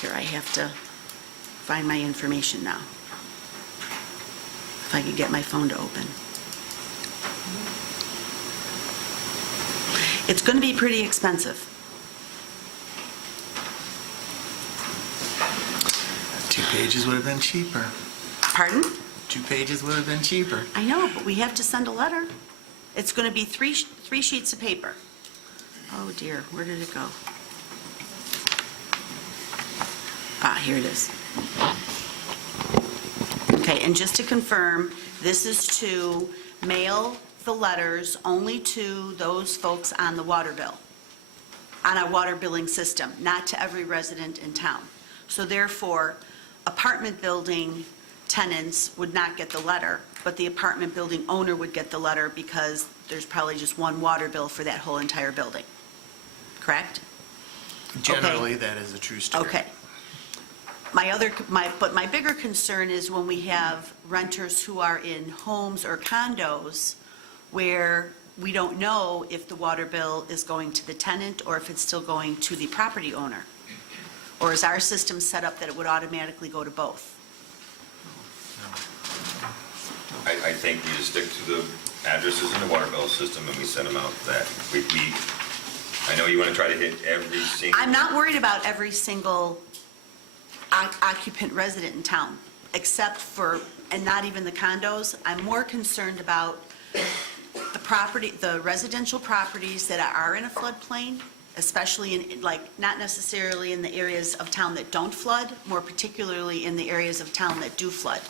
Here, I have to find my information now. If I could get my phone to open. It's going to be pretty expensive. 2 pages would have been cheaper. Pardon? 2 pages would have been cheaper. I know, but we have to send a letter. It's going to be three sheets of paper. Oh dear, where did it go? Ah, here it is. Okay, and just to confirm, this is to mail the letters only to those folks on the water bill, on our water billing system, not to every resident in town. So therefore, apartment building tenants would not get the letter, but the apartment building owner would get the letter because there's probably just one water bill for that whole entire building. Correct? Generally, that is a true story. Okay. But my bigger concern is when we have renters who are in homes or condos where we don't know if the water bill is going to the tenant or if it's still going to the property owner. Or is our system set up that it would automatically go to both? I think we just stick to the addresses in the water bill system and we send them out that I know you want to try to hit every single. I'm not worried about every single occupant resident in town, except for, and not even the condos. I'm more concerned about the residential properties that are in a floodplain, especially in, like, not necessarily in the areas of town that don't flood, more particularly in the areas of town that do flood.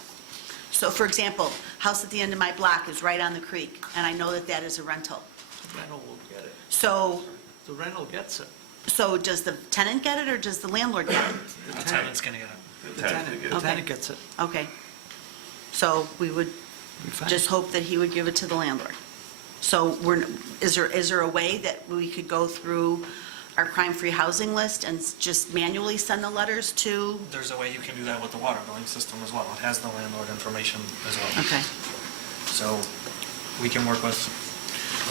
So, for example, house at the end of my block is right on the creek, and I know that that is a rental. The rental will get it. So, The rental gets it. so does the tenant get it, or does the landlord get it? The tenant's gonna get it. The tenant gets it. Okay. So we would Be fine. just hope that he would give it to the landlord. So is there a way that we could go through our crime-free housing list and just manually send the letters to? There's a way you can do that with the water billing system as well. It has the landlord information as well. Okay. So we can work with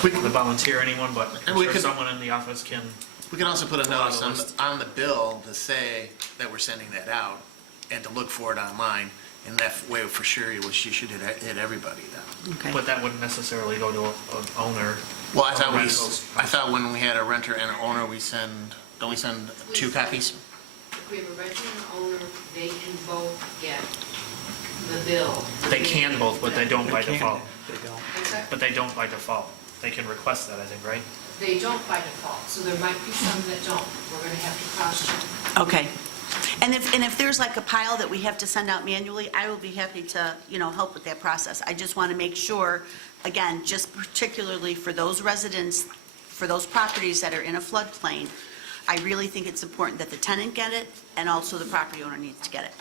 the volunteer, anyone, but And I'm we sure could- someone in the office can. We can also put a Pull out notice a list. on the bill to say that we're sending that out and to look for it online. And that way, for sure, you should hit everybody then. Okay. But that wouldn't necessarily go to an owner. Well, of rentals. I thought when we had a renter and an owner, don't we send two copies? If we have a renter and owner, they can both get the bill. They can both, but they don't by They can't. default. They don't. Okay. But they don't by default. They can request that, I think, right? They don't by default, so there might be some that don't. We're going to have to cross-check. Okay. And if there's like a pile that we have to send out manually, I will be happy to, help with that process. I just want to make sure, again, just particularly for those residents, for those properties that are in a floodplain, I really think it's important that the tenant get it and also the property owner needs to get it.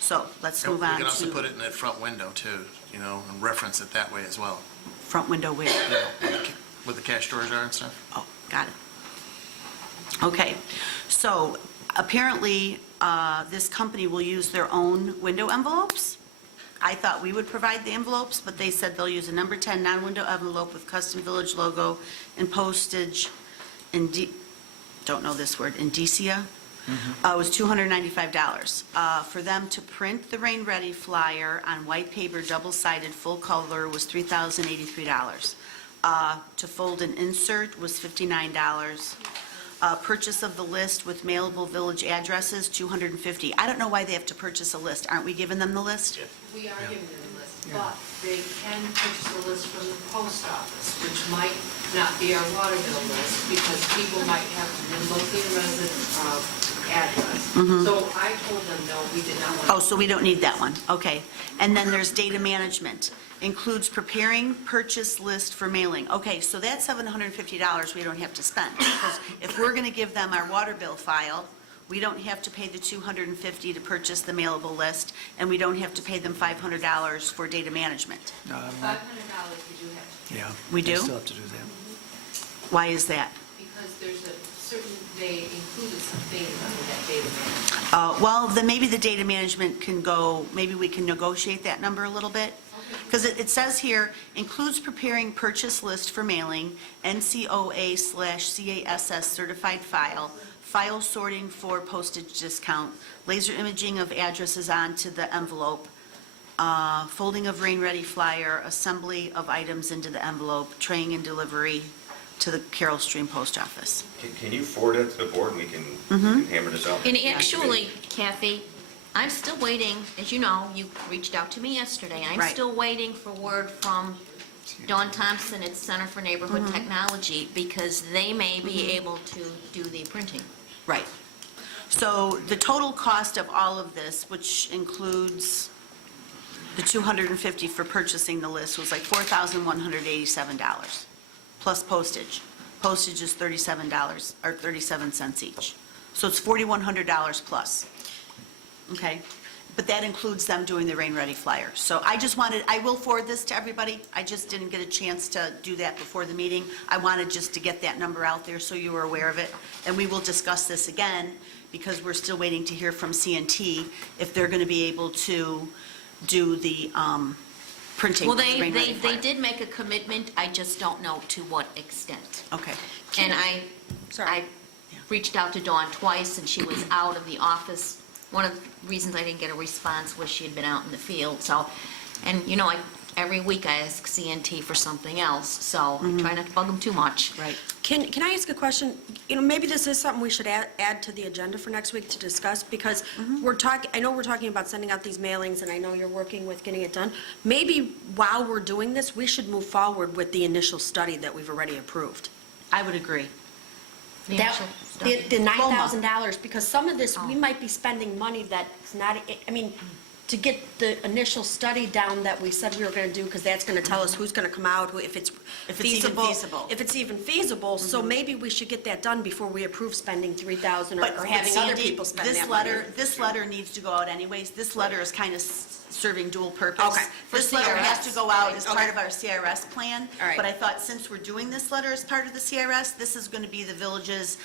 So let's move on We can also put to it in that front window too, and reference it that way as well. front window where? Where the cash drawers are and stuff. Oh, got it. Okay, so apparently, this company will use their own window envelopes. I thought we would provide the envelopes, but they said they'll use a number 10 non-window envelope with custom village logo and postage don't know this word, indicia. It was $295. For them to print the Rain Ready flyer on white paper, double-sided, full color was $3,083. To fold and insert was $59. Purchase of the list with mailable village addresses, $250. I don't know why they have to purchase a list. Aren't we giving them the list? We are giving them a list, but they can purchase a list from the post office, which might not be our water bill list, because people might have a Midlothian resident address. So I told them, no, we did not want. Oh, so we don't need that one. Okay. And then there's data management. Includes preparing purchase list for mailing. Okay, so that's $750 we don't have to spend. Because if we're going to give them our water bill file, we don't have to pay the $250 to purchase the mailable list, and we don't have to pay them $500 for data management. No, $500 we do have to, Yeah. We do? Still have to do that. Why is that? because there's a certain, they included some things under that data management. Well, then maybe the data management can go, maybe we can negotiate that number a little bit. Because it says here, includes preparing purchase list for mailing, NCOA/CASS certified file sorting for postage discount, laser imaging of addresses onto the envelope, folding of rain-ready flyer, assembly of items into the envelope, traying and delivery to the Carroll Stream Post Office. Can you forward that to the board and we can hammer this out? And actually, Kathy, I'm still waiting, as you know, you reached out to me yesterday. I'm Right. still waiting for word from Dawn Thompson at Center for Neighborhood Technology, because they may be able to do the printing. Right. So the total cost of all of this, which includes the $250 for purchasing the list, was like $4,187, plus postage. Postage is $37, or 37 cents each. So it's $4,100 plus. Okay? But that includes them doing the Rain Ready flyer. So I will forward this to everybody. I just didn't get a chance to do that before the meeting. I wanted just to get that number out there so you were aware of it. And we will discuss this again because we're still waiting to hear from CNT if they're going to be able to do the printing. Well, of the Rain Ready they flyer. did make a commitment, I just don't know to what extent. Okay. And I reached out to Dawn twice, and she was out of the office. One of the reasons I didn't get a response was she had been out in the field, so, and, every week I ask CNT for something else, so I try not to bug them too much. Right. Can I ask a question? Maybe this is something we should add to the agenda for next week to discuss, because I know we're talking about sending out these mailings, and I know you're working with getting it done. Maybe while we're doing this, we should move forward with the initial study that we've already approved. I would agree. The That- actual The stuff. the $9,000, because some of this, we might be spending money that's not, to get the initial study down that we said we were going to do, because that's going to tell us who's going to come out, if it's If it's even feasible. feasible. If it's even feasible, so maybe we should get that done before we approve spending $3,000 But or having other Sandy, people spend that money. this letter needs to go out anyways. This letter is kind of serving dual purpose. Okay. For This letter has CRS. to go out as Okay. part of our CRS plan. All right. But I thought since we're doing this letter as part of the CRS, this is going to be the village's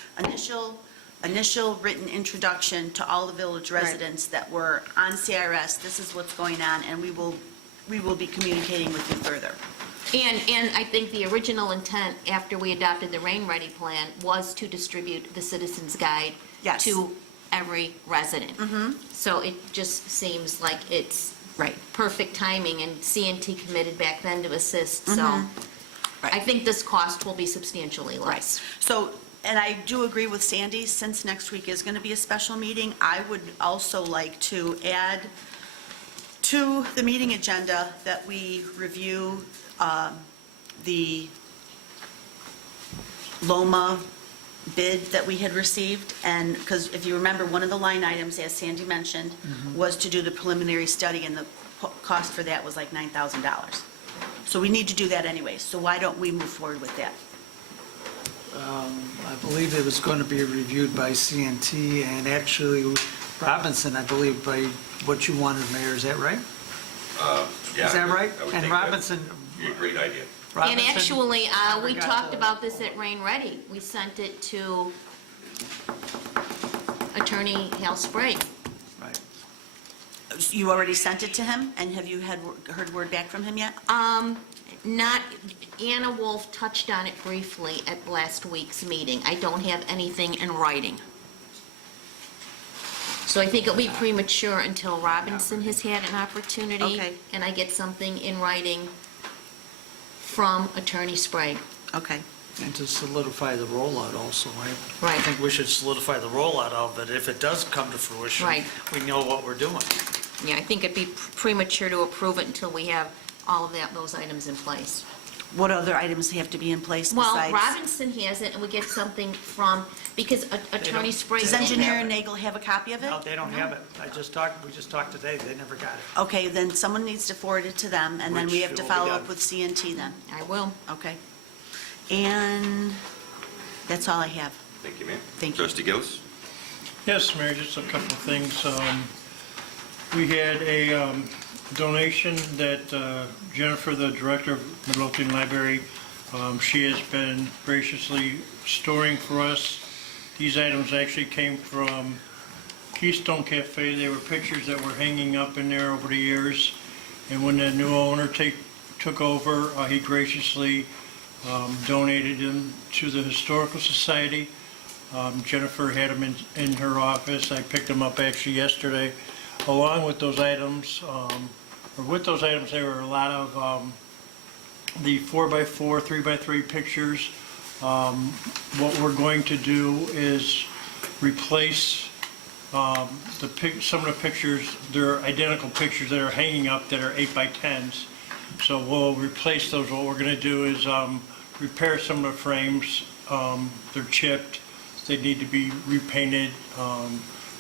initial written introduction to all the village residents that were on CRS. This is what's going on, and we will be communicating with you further. And I think the original intent, after we adopted the Rain Ready plan, was to distribute the Citizens Guide Yes. to every resident. So it just seems like it's perfect timing, and CNT committed back then to assist, so I think this cost will be substantially less. So, and I do agree with Sandy, since next week is going to be a special meeting, I would also like to add to the meeting agenda that we review the Loma bid that we had received, and, because if you remember, one of the line items, as Sandy mentioned, was to do the preliminary study, and the cost for that was like $9,000. So we need to do that anyway, so why don't we move forward with that? I believe it was going to be reviewed by CNT, and actually Robinson, I believe, by what you wanted, Mayor, is that right? Yeah, Is that right? I would And think that Robinson, would be a great idea. And Robinson- actually, we forgot talked the- about this at Rain Ready. We sent it to Attorney Hal Sprague. Right. You already sent it to him, and have you heard word back from him yet? Not, Anna Wolf touched on it briefly at last week's meeting. I don't have anything in writing. So I think it'll be premature until Robinson has had an opportunity. Okay. And I get something in writing from Attorney Sprague. Okay. And to solidify the rollout also, right? Right. I think we should solidify the rollout of it. If it does come to fruition, Right. we know what we're doing. Yeah, I think it'd be premature to approve it until we have all of those items in place. What other items have to be in place Well, besides? Robinson has it, and we get something from, because Attorney Sprague. Does Engineer Nagel have a copy of it? No, they don't have it. We just talked today, they never got it. Okay, then someone needs to forward it to them, and then we Which have to will be follow done. up with CNT then. I will. Okay. And that's all I have. Thank you, ma'am. Thank you. Trustee Gillis? Yes, Mayor, just a couple of things. We had a donation that Jennifer, the director of Midlothian Library, she has been graciously storing for us. These items actually came from Keystone Cafe. They were pictures that were hanging up in there over the years. And when the new owner took over, he graciously donated them to the Historical Society. Jennifer had them in her office. I picked them up actually yesterday. Along with those items, there were a lot of the 4x4, 3x3 pictures. What we're going to do is replace some of the pictures. They're identical pictures that are hanging up that are 8x10s. So we'll replace those. What we're going to do is repair some of the frames. They're chipped. They need to be repainted,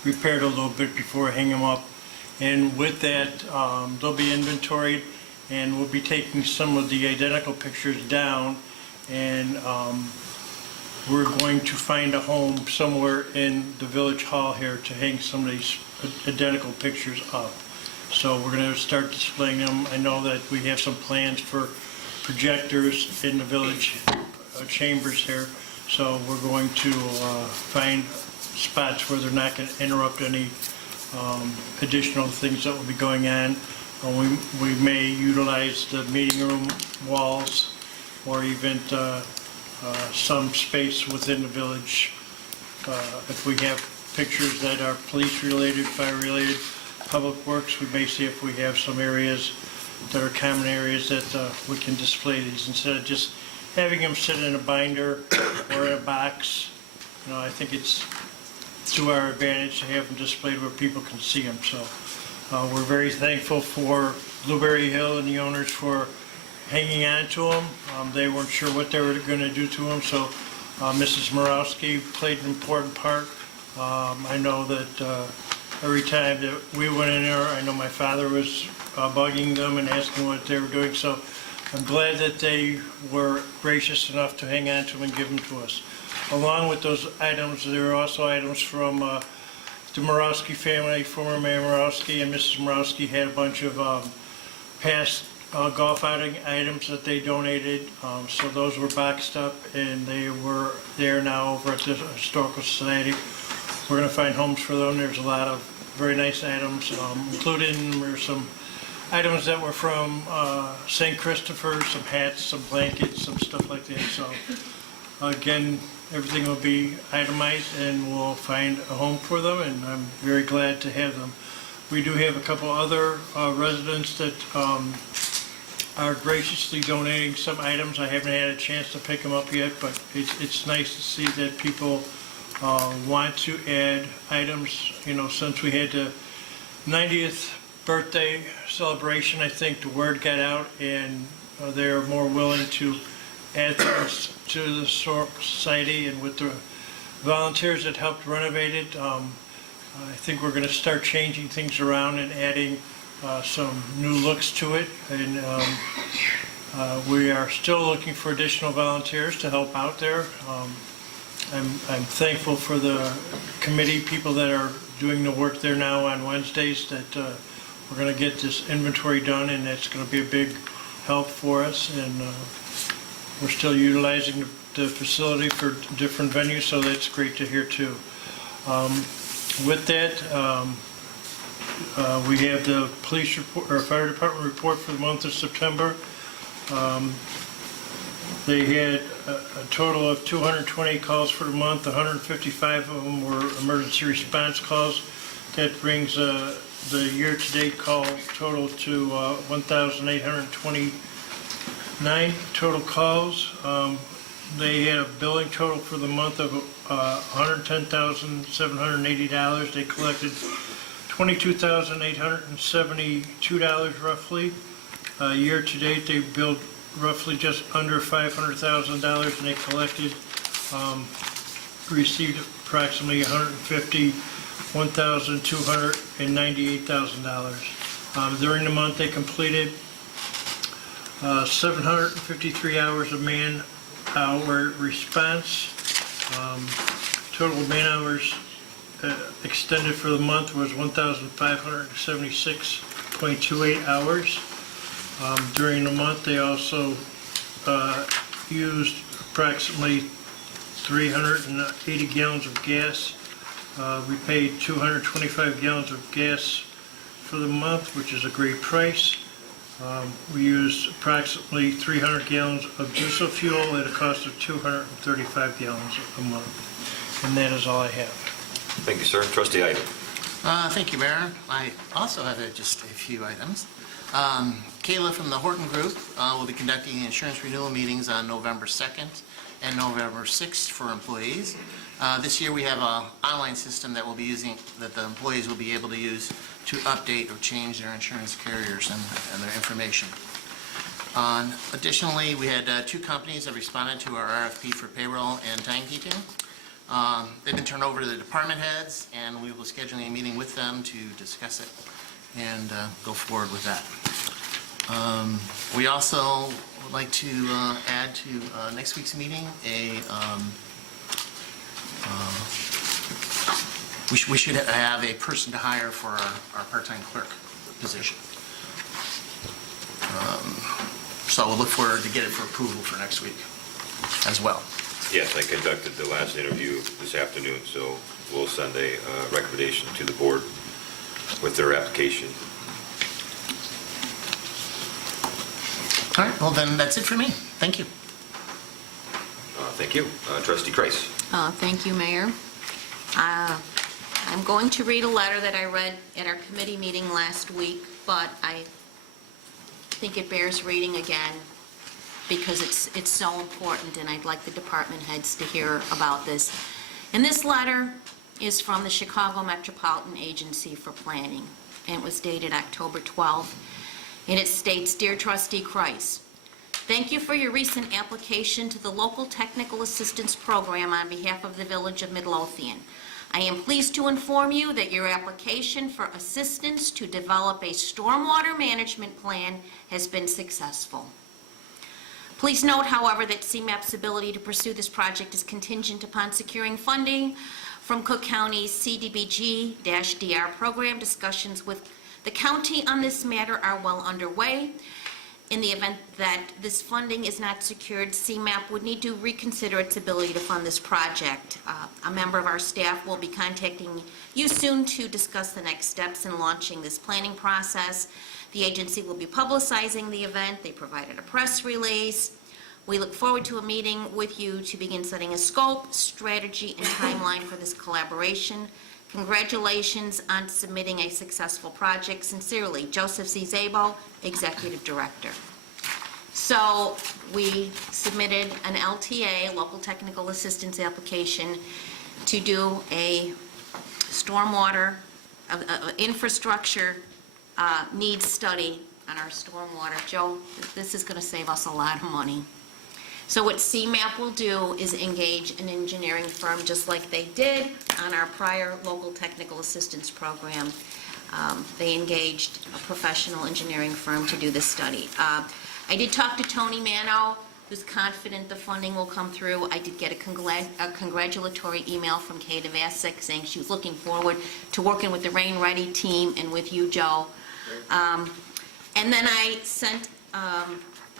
repaired a little bit before I hang them up. And with that, they'll be inventoried, and we'll be taking some of the identical pictures down, and we're going to find a home somewhere in the village hall here to hang some of these identical pictures up. So we're going to start displaying them. I know that we have some plans for projectors in the village chambers here. So we're going to find spots where they're not going to interrupt any additional things that will be going on. We may utilize the meeting room walls or even some space within the village. If we have pictures that are police-related, fire-related, public works, we may see if we have some areas that are common areas that we can display these instead of just having them sit in a binder or in a box. You know, I think it's to our advantage to have them displayed where people can see them. So we're very thankful for Blueberry Hill and the owners for hanging on to them. They weren't sure what they were going to do to them, so Mrs. Morowski played an important part. I know that every time that we went in there, I know my father was bugging them and asking what they were doing, so I'm glad that they were gracious enough to hang on to them and give them to us. Along with those items, there are also items from the Morowski family. Former Mayor Morowski and Mrs. Morowski had a bunch of past golf outing items that they donated. So those were boxed up and they are now over at the Historical Society. We're going to find homes for them. There's a lot of very nice items, including there's some items that were from St. Christopher, some hats, some blankets, some stuff like that. So again, everything will be itemized and we'll find a home for them, and I'm very glad to have them. We do have a couple other residents that are graciously donating some items. I haven't had a chance to pick them up yet, but it's nice to see that people want to add items. You know, since we had the 90th birthday celebration, I think the word got out and they're more willing to add things to the society, and with the volunteers that helped renovate it, I think we're going to start changing things around and adding some new looks to it. And we are still looking for additional volunteers to help out there. I'm thankful for the committee people that are doing the work there now on Wednesdays, that we're going to get this inventory done, and that's going to be a big help for us. And we're still utilizing the facility for different venues, so that's great to hear too. With that, we have the police report, or fire department report for the month of September. They had a total of 220 calls for the month. 155 of them were emergency response calls. That brings the year-to-date call total to 1,829 total calls. They had a billing total for the month of $110,780. They collected $22,872 roughly. Year-to-date, they billed roughly just under $500,000, and they collected, received approximately $151,298,000. During the month, they completed 753 hours of man-hour response. Total man-hours extended for the month was 1,576.28 hours. During the month, they also used approximately 380 gallons of gas. We paid 225 gallons of gas for the month, which is a great price. We used approximately 300 gallons of diesel fuel at a cost of 235 gallons a month. And that is all I have. Thank you, sir. Trustee Iden. Thank you, Mayor. I also have just a few items. Kayla from the Horton Group will be conducting insurance renewal meetings on November 2nd and November 6th for employees. This year we have an online system that we'll be using, that the employees will be able to use to update or change their insurance carriers and their information. Additionally, we had two companies that responded to our RFP for payroll and timekeeping. They've been turned over to the department heads, and we will be scheduling a meeting with them to discuss it and go forward with that. We also would like to add to next week's meeting we should have a person to hire for our part-time clerk position. So we'll look forward to get it for approval for next week as well. Yes, I conducted the last interview this afternoon, so we'll send a recommendation to the board with their application. All right, well then, that's it for me. Thank you. Thank you. Trustee Kreis. Thank you, Mayor. I'm going to read a letter that I read at our committee meeting last week, but I think it bears reading again because it's so important, and I'd like the department heads to hear about this. And this letter is from the Chicago Metropolitan Agency for Planning, and it was dated October 12th. And it states, "Dear Trustee Kreis, thank you for your recent application to the Local Technical Assistance Program on behalf of the Village of Midlothian. I am pleased to inform you that your application for assistance to develop a stormwater management plan has been successful. Please note, however, that CMAP's ability to pursue this project is contingent upon securing funding from Cook County's CDBG-DR program. Discussions with the county on this matter are well underway. In the event that this funding is not secured, CMAP would need to reconsider its ability to fund this project. A member of our staff will be contacting you soon to discuss the next steps in launching this planning process. The agency will be publicizing the event. They provided a press release. We look forward to a meeting with you to begin setting a scope, strategy, and timeline for this collaboration. Congratulations on submitting a successful project. Sincerely, Joseph C. Zabo, Executive Director." So we submitted an LTA, Local Technical Assistance Application, to do a stormwater infrastructure needs study on our stormwater. Joe, this is going to save us a lot of money. So what CMAP will do is engage an engineering firm just like they did on our prior local technical assistance program. They engaged a professional engineering firm to do this study. I did talk to Tony Mano, who's confident the funding will come through. I did get a congratulatory email from Kate Vasic saying she was looking forward to working with the Rain Ready team and with you, Joe. And then I sent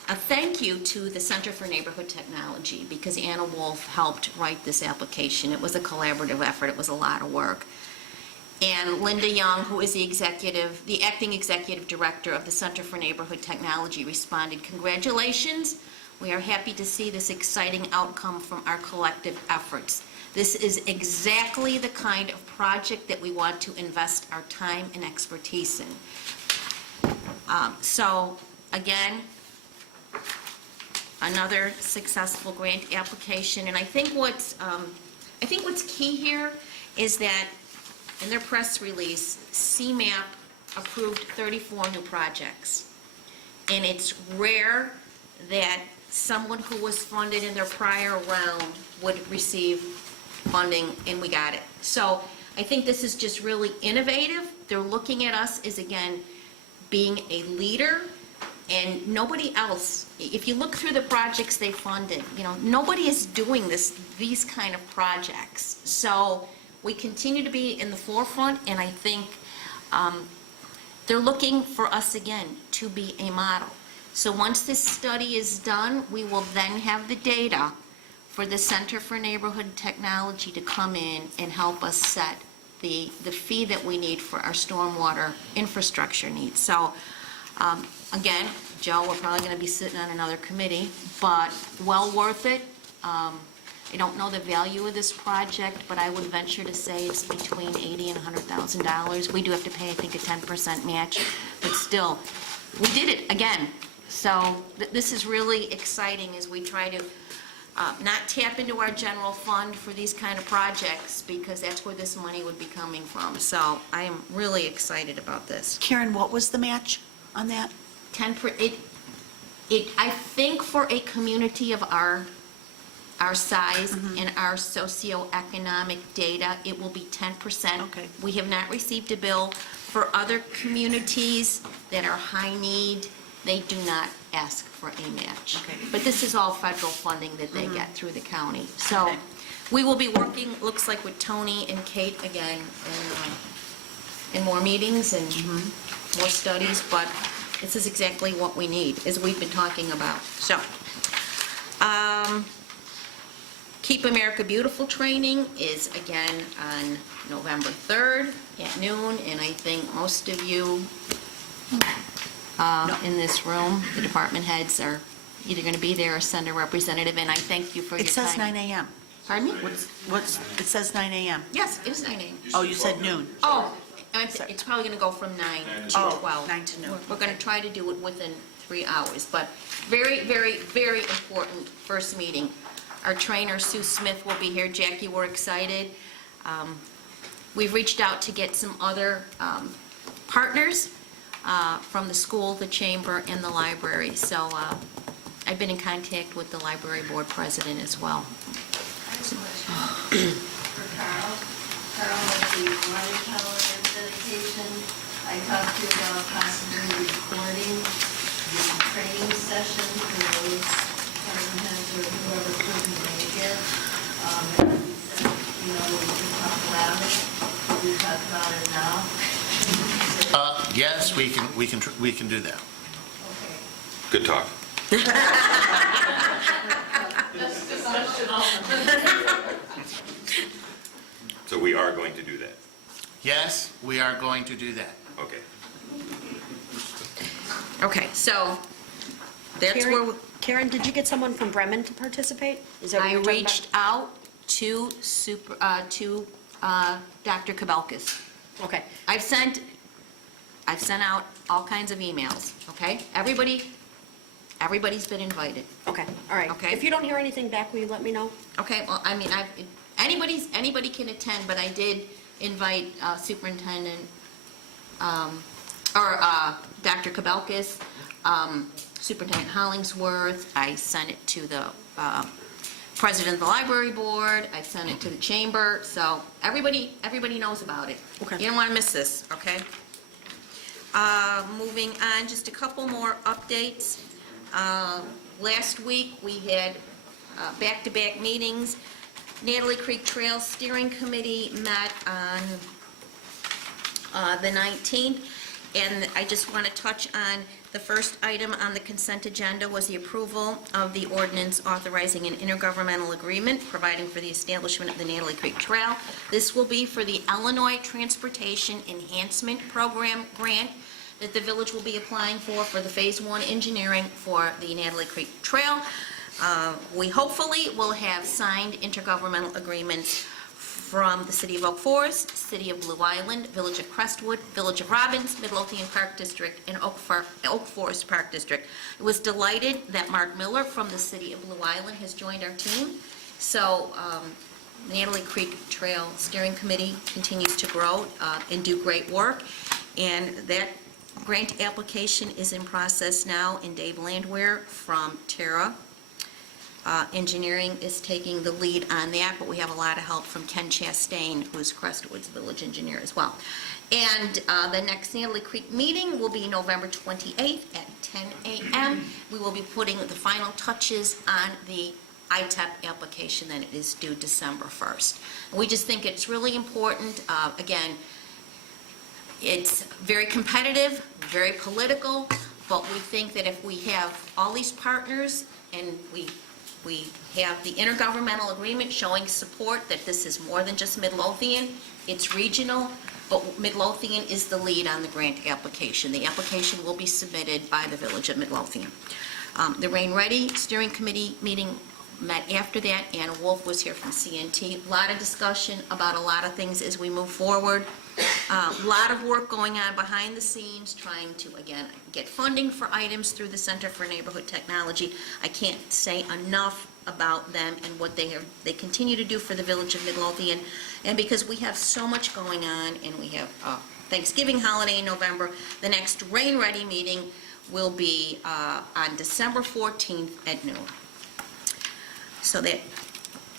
a thank you to the Center for Neighborhood Technology because Anna Wolf helped write this application. It was a collaborative effort. It was a lot of work. And Linda Young, who is the acting executive director of the Center for Neighborhood Technology, responded, "Congratulations. We are happy to see this exciting outcome from our collective efforts. This is exactly the kind of project that we want to invest our time and expertise in." So, again, another successful grant application. And I think what's key here is that in their press release, CMAP approved 34 new projects. And it's rare that someone who was funded in their prior round would receive funding, and we got it. So I think this is just really innovative. They're looking at us as, again, being a leader, and nobody else, if you look through the projects they funded, nobody is doing these kind of projects. So we continue to be in the forefront, and I think they're looking for us, again, to be a model. So once this study is done, we will then have the data for the Center for Neighborhood Technology to come in and help us set the fee that we need for our stormwater infrastructure needs. So, again, Joe, we're probably going to be sitting on another committee, but well worth it. I don't know the value of this project, but I would venture to say it's between $80,000 and $100,000. We do have to pay, I think, a 10% match, but still, we did it again. So this is really exciting as we try to not tap into our general fund for these kind of projects, because that's where this money would be coming from. So I am really excited about this. Karen, what was the match on that? I think for a community of our size and our socioeconomic data, it will be 10%. Okay. We have not received a bill. For other communities that are high need, they do not ask for a match. Okay. But this is all federal funding that they get through the county. So We will be working, looks like, with Tony and Kate again in more meetings and more studies, but this is exactly what we need, as we've been talking about. So, Keep America Beautiful training is again on November 3rd at noon, and I think most of you in this room, the department heads, are either going to be there or send a representative, and I thank you for your It time. says 9 a.m. Pardon me? It says 9 a.m. Yes, it is 9 a.m. Oh, you said noon. Oh, it's probably going to go from 9 to 12. 9 to noon. We're going to try to do it within 3 hours, but very, very, very important first meeting. Our trainer, Sue Smith, will be here. Jackie, we're excited. We've reached out to get some other partners from the school, the chamber, and the library. So I've been in contact with the library board president as well. For Carl. Carl has the water tower dedication. I talked to you about possibly recording the training session for those department heads or whoever couldn't make it. And he said, you know, we can talk about it. We talk about it now. Yes, we can do that. Good talk. So we are going to do that. Yes, we are going to do that. Okay. Okay, so that's where we... Karen, did you get someone from Bremen to participate? Is that what I you're talking reached out to Dr. Kabelkis. Okay. I've sent out all kinds of emails, okay? Everybody's been invited. Okay, all right. Okay. If you don't hear anything back, will you let me know? Okay, well, I mean, anybody can attend, but I did invite Superintendent, Dr. Kabelkis, Superintendent Hollingsworth. I sent it to the President of the Library Board. I sent it to the Chamber, so everybody knows about it. Okay. You don't want to miss this, okay? Moving on, just a couple more updates. Last week, we had back-to-back meetings. Natalie Creek Trail Steering Committee met on the 19th, and I just want to touch on the first item on the consent agenda was the approval of the ordinance authorizing an intergovernmental agreement providing for the establishment of the Natalie Creek Trail. This will be for the Illinois Transportation Enhancement Program grant that the village will be applying for the Phase 1 engineering for the Natalie Creek Trail. We hopefully will have signed intergovernmental agreements from the City of Oak Forest, City of Blue Island, Village of Crestwood, Village of Robbins, Midlothian Park District, and Oak Forest Park District. I was delighted that Mark Miller from the City of Blue Island has joined our team. So Natalie Creek Trail Steering Committee continues to grow and do great work. And that grant application is in process now, and Dave Landwehr from Terra Engineering is taking the lead on that, but we have a lot of help from Ken Chastain, who's Crestwood's village engineer as well. And the next Natalie Creek meeting will be November 28th at 10 a.m. We will be putting the final touches on the ITEP application, then it is due December 1st. And we just think it's really important. Again, it's very competitive, very political, but we think that if we have all these partners and we have the intergovernmental agreement showing support that this is more than just Midlothian, it's regional, but Midlothian is the lead on the grant application. The application will be submitted by the Village of Midlothian. The Rain Ready Steering Committee meeting met after that. Anna Wolf was here from CNT. A lot of discussion about a lot of things as we move forward. A lot of work going on behind the scenes, trying to, again, get funding for items through the Center for Neighborhood Technology. I can't say enough about them and what they continue to do for the Village of Midlothian. And because we have so much going on, and we have Thanksgiving holiday in November, the next Rain Ready meeting will be on December 14th at noon. So that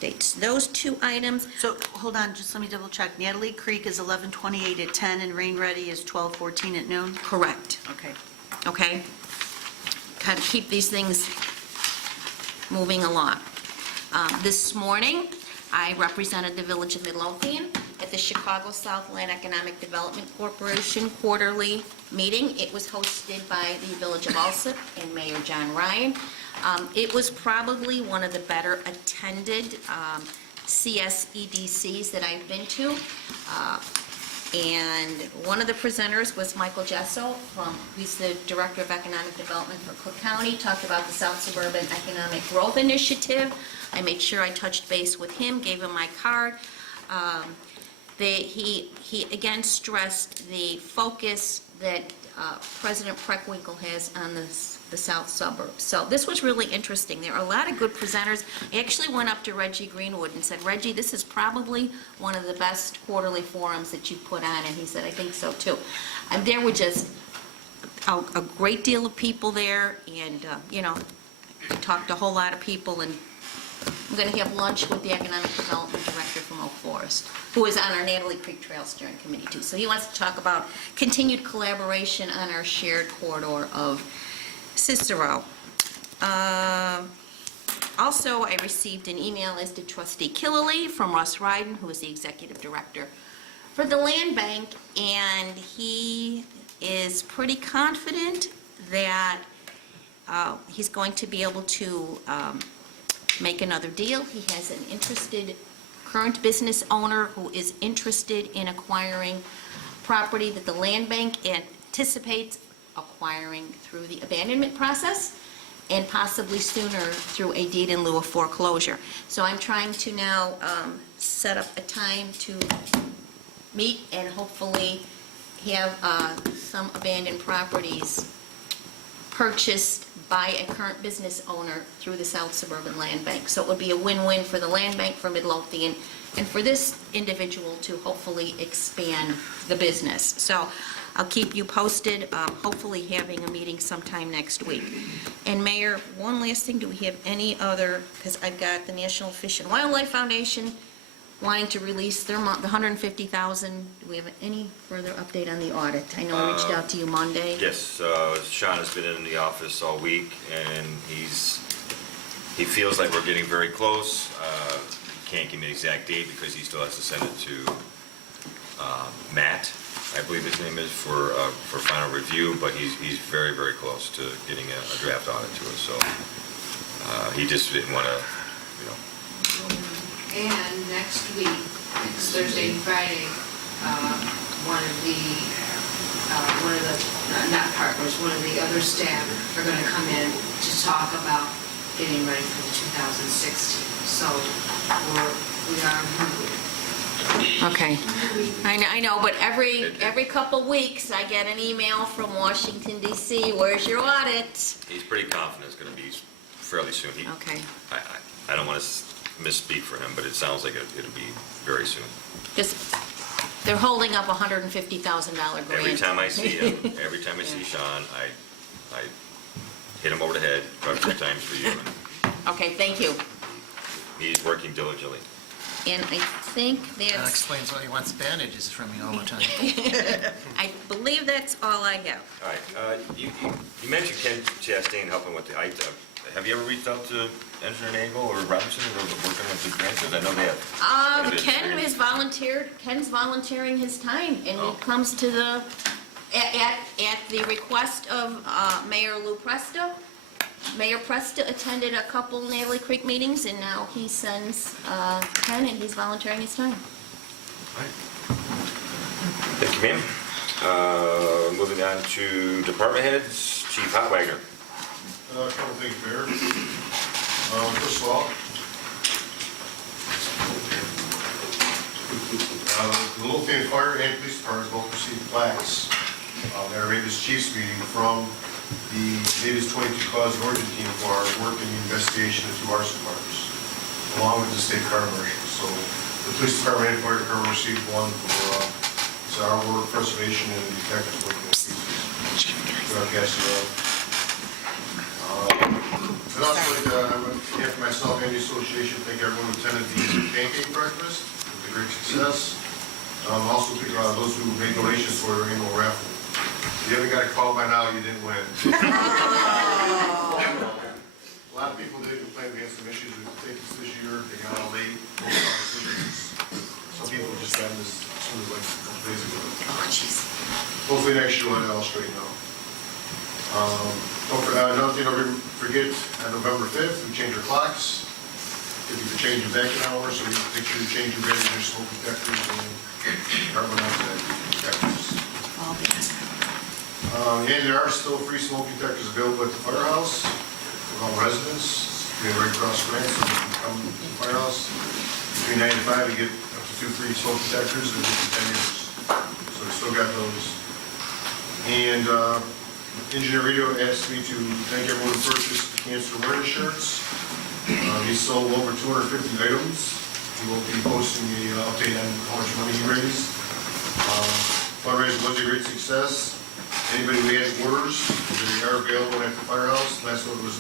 dates those two items. So, hold on, just let me double check. Natalie Creek is 11:28 at 10, and Rain Ready is 12:14 at noon? Correct. Okay. Okay? Kind of keep these things moving along. This morning, I represented the Village of Midlothian at the Chicago Southland Economic Development Corporation quarterly meeting. It was hosted by the Village of Alsip and Mayor John Ryan. It was probably one of the better attended CSEDCs that I've been to. And one of the presenters was Michael Gesso, who's the Director of Economic Development for Cook County, talked about the South Suburban Economic Growth Initiative. I made sure I touched base with him, gave him my card. He again stressed the focus that President Preckwinkle has on the south suburbs. So this was really interesting. There are a lot of good presenters. I actually went up to Reggie Greenwood and said, Reggie, this is probably one of the best quarterly forums that you put on, and he said, I think so too. And there were just a great deal of people there, and I talked to a whole lot of people, and I'm going to have lunch with the Economic Development Director from Oak Forest, who is on our Natalie Creek Trail Steering Committee too. So he wants to talk about continued collaboration on our shared corridor of Cicero. Also, I received an email, as did Trustee Killily, from Russ Ryden, who is the Executive Director for the Land Bank, and he is pretty confident that he's going to be able to make another deal. He has an interested current business owner who is interested in acquiring property that the Land Bank anticipates acquiring through the abandonment process and possibly sooner through a deed in lieu of foreclosure. So I'm trying to now set up a time to meet and hopefully have some abandoned properties purchased by a current business owner through the South Suburban Land Bank. So it would be a win-win for the Land Bank, for Midlothian, and for this individual to hopefully expand the business. So I'll keep you posted, hopefully having a meeting sometime next week. And Mayor, one last thing, do we have any other, because I've got the National Fish and Wildlife Foundation wanting to release their the $150,000. Do we have any further update on the audit? I know I reached out to you Monday. Yes, Sean has been in the office all week, and he feels like we're getting very close. He can't give me an exact date because he still has to send it to Matt, I believe his name is, for final review, but he's very, very close to getting a draft audit to us, so he just didn't want to, And next week, next Thursday and Friday, one of the, not partners, one of the other staff are going to come in to talk about getting ready for the 2016. So we are hungry. Okay. I know, but every couple weeks, I get an email from Washington DC, where's your audit? he's pretty confident it's going to be fairly soon. Okay. I don't want to misspeak for him, but it sounds like it'll be very soon. They're holding up a $150,000 grant. Every time I see him, every time I see Sean, I hit him over the head, try 2 times for you. Okay, thank you. He's working diligently. And I think That that's, explains why he wants bandages from me all the time. I believe that's all I have. All right, you mentioned Ken Chastain helping with the ITA. Have you ever reached out to Engineer Nagel or Robinson or working with the grants? Because I know they have. Ken's volunteering his time, and he comes to at the request of Mayor Lou Presta. Mayor Presta attended a couple Natalie Creek meetings, and now he sends Ken, and he's volunteering his time. Thank you, ma'am. Moving on to department heads, Chief Hotwagner. A couple things, Mayor. First of all, the Midlothian Fire and Police Departments both received plaques at our Ravens Chiefs meeting from the Davis 22 Cause of Origin team for our work in the investigation of 2 arson fires, along with the state fire marshal. So the police department and fire department received one for our work preservation and detectives working with pieces throughout Cassie Road. And also, I would, after myself and the association, thank everyone who attended the pancake breakfast. It was a great success. Also, those who made donations for our annual raffle. If you haven't got a call by now, you didn't win. lot of people did complain we had some issues with tickets this year, they got out late. Some people just got this, sort of like a couple days ago. Oh, jeez. Hopefully next year we'll have it all straightened out. Another thing, don't forget, on November 5th, we change our clocks. If you could change your back an hour, so we can make sure you change your batteries, your smoke detectors, and carbon monoxide detectors. And there are still free smoke detectors available at the firehouse for all residents. We're right across the grant, so you can come to the firehouse. Between 9 and 5, you get up to 2 free smoke detectors, and 10 years. So we still got those. And Engineer Rito asked me to thank everyone who purchased cancer awareness shirts. He sold over 250 items. He will be posting the update on how much money he raised. Fundraising was a great success. Anybody who has orders, they are available at the firehouse. Last order was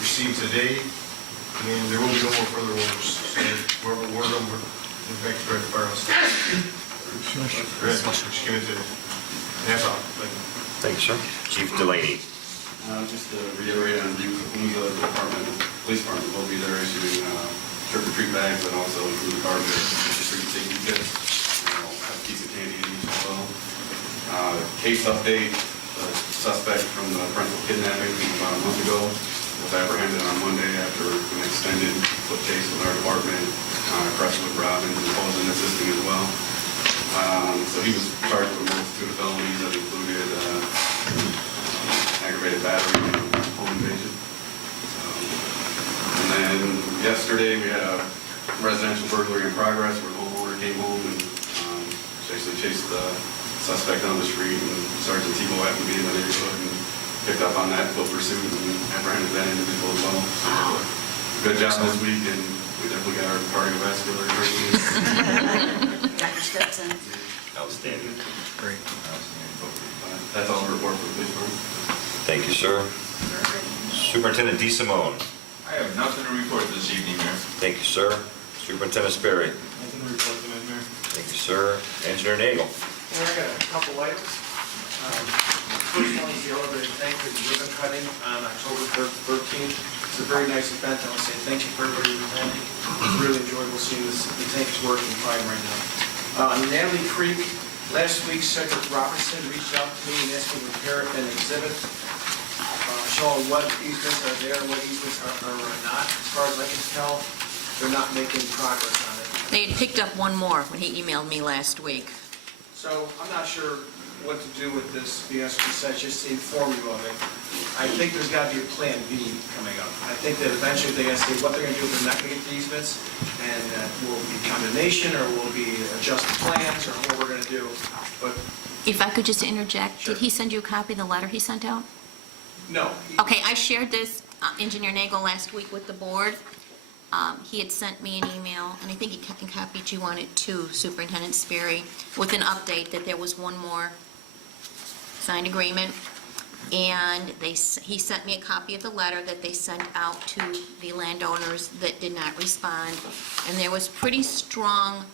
received today, and there will be no more further orders. So whoever ordered them, we're back to the firehouse. Just give it to you. That's all. Thank you, sir. Chief Delaney. Just to reiterate on the department, police department will be there issuing trick-or-treat bags and also include garbage, street safety kits, have a piece of candy in each as well. Case update, the suspect from the parental kidnapping about a month ago was apprehended on Monday after an extended foot case with our department, Crestwood Robbins, and Posen assisting as well. So he was charged with a multitude of felonies that included aggravated battery and home invasion. And then yesterday we had a residential burglary in progress where the homeowner came home and basically chased the suspect down the street, and Sergeant Tebow happened to be in the neighborhood and picked up on that full pursuit and apprehended that individual as well. So good job this week, and we definitely got our cardiovascular training. Dr. Stetson. Outstanding. Great. That's all the report for the police department. Thank you, sir. Superintendent DeSimone. I have nothing to report this evening, Mayor. Thank you, sir. Superintendent Sperry. Nothing to report tonight, Mayor. Thank you, sir. Engineer Nagel. I got a couple items. First one is the elevator tank for the ribbon cutting on October 13th. It's a very nice event. I want to say thank you for everybody who attended. It's really enjoyable seeing this. The tank is working fine right now. Natalie Creek, last week Cedric Robertson reached out to me and asked me to prepare an exhibit showing what easements are there and what easements are not. As far as I can tell, they're not making progress on it. They had picked up one more when he emailed me last week. So I'm not sure what to do with this BSP set, just to inform you of it. I think there's got to be a plan B coming up. I think that eventually they're going to say what they're going to do if they're not going to get the easements, and will it be condemnation, or will it be adjusted plans, or what we're going to do. But If I could just interject, Did he send you a copy of the letter he sent out? no. Okay, I shared this, Engineer Nagel, last week with the board. He had sent me an email, and I think he copied you on it too, Superintendent Sperry, with an update that there was one more signed agreement, and he sent me a copy of the letter that they sent out to the landowners that did not respond, and there was pretty strong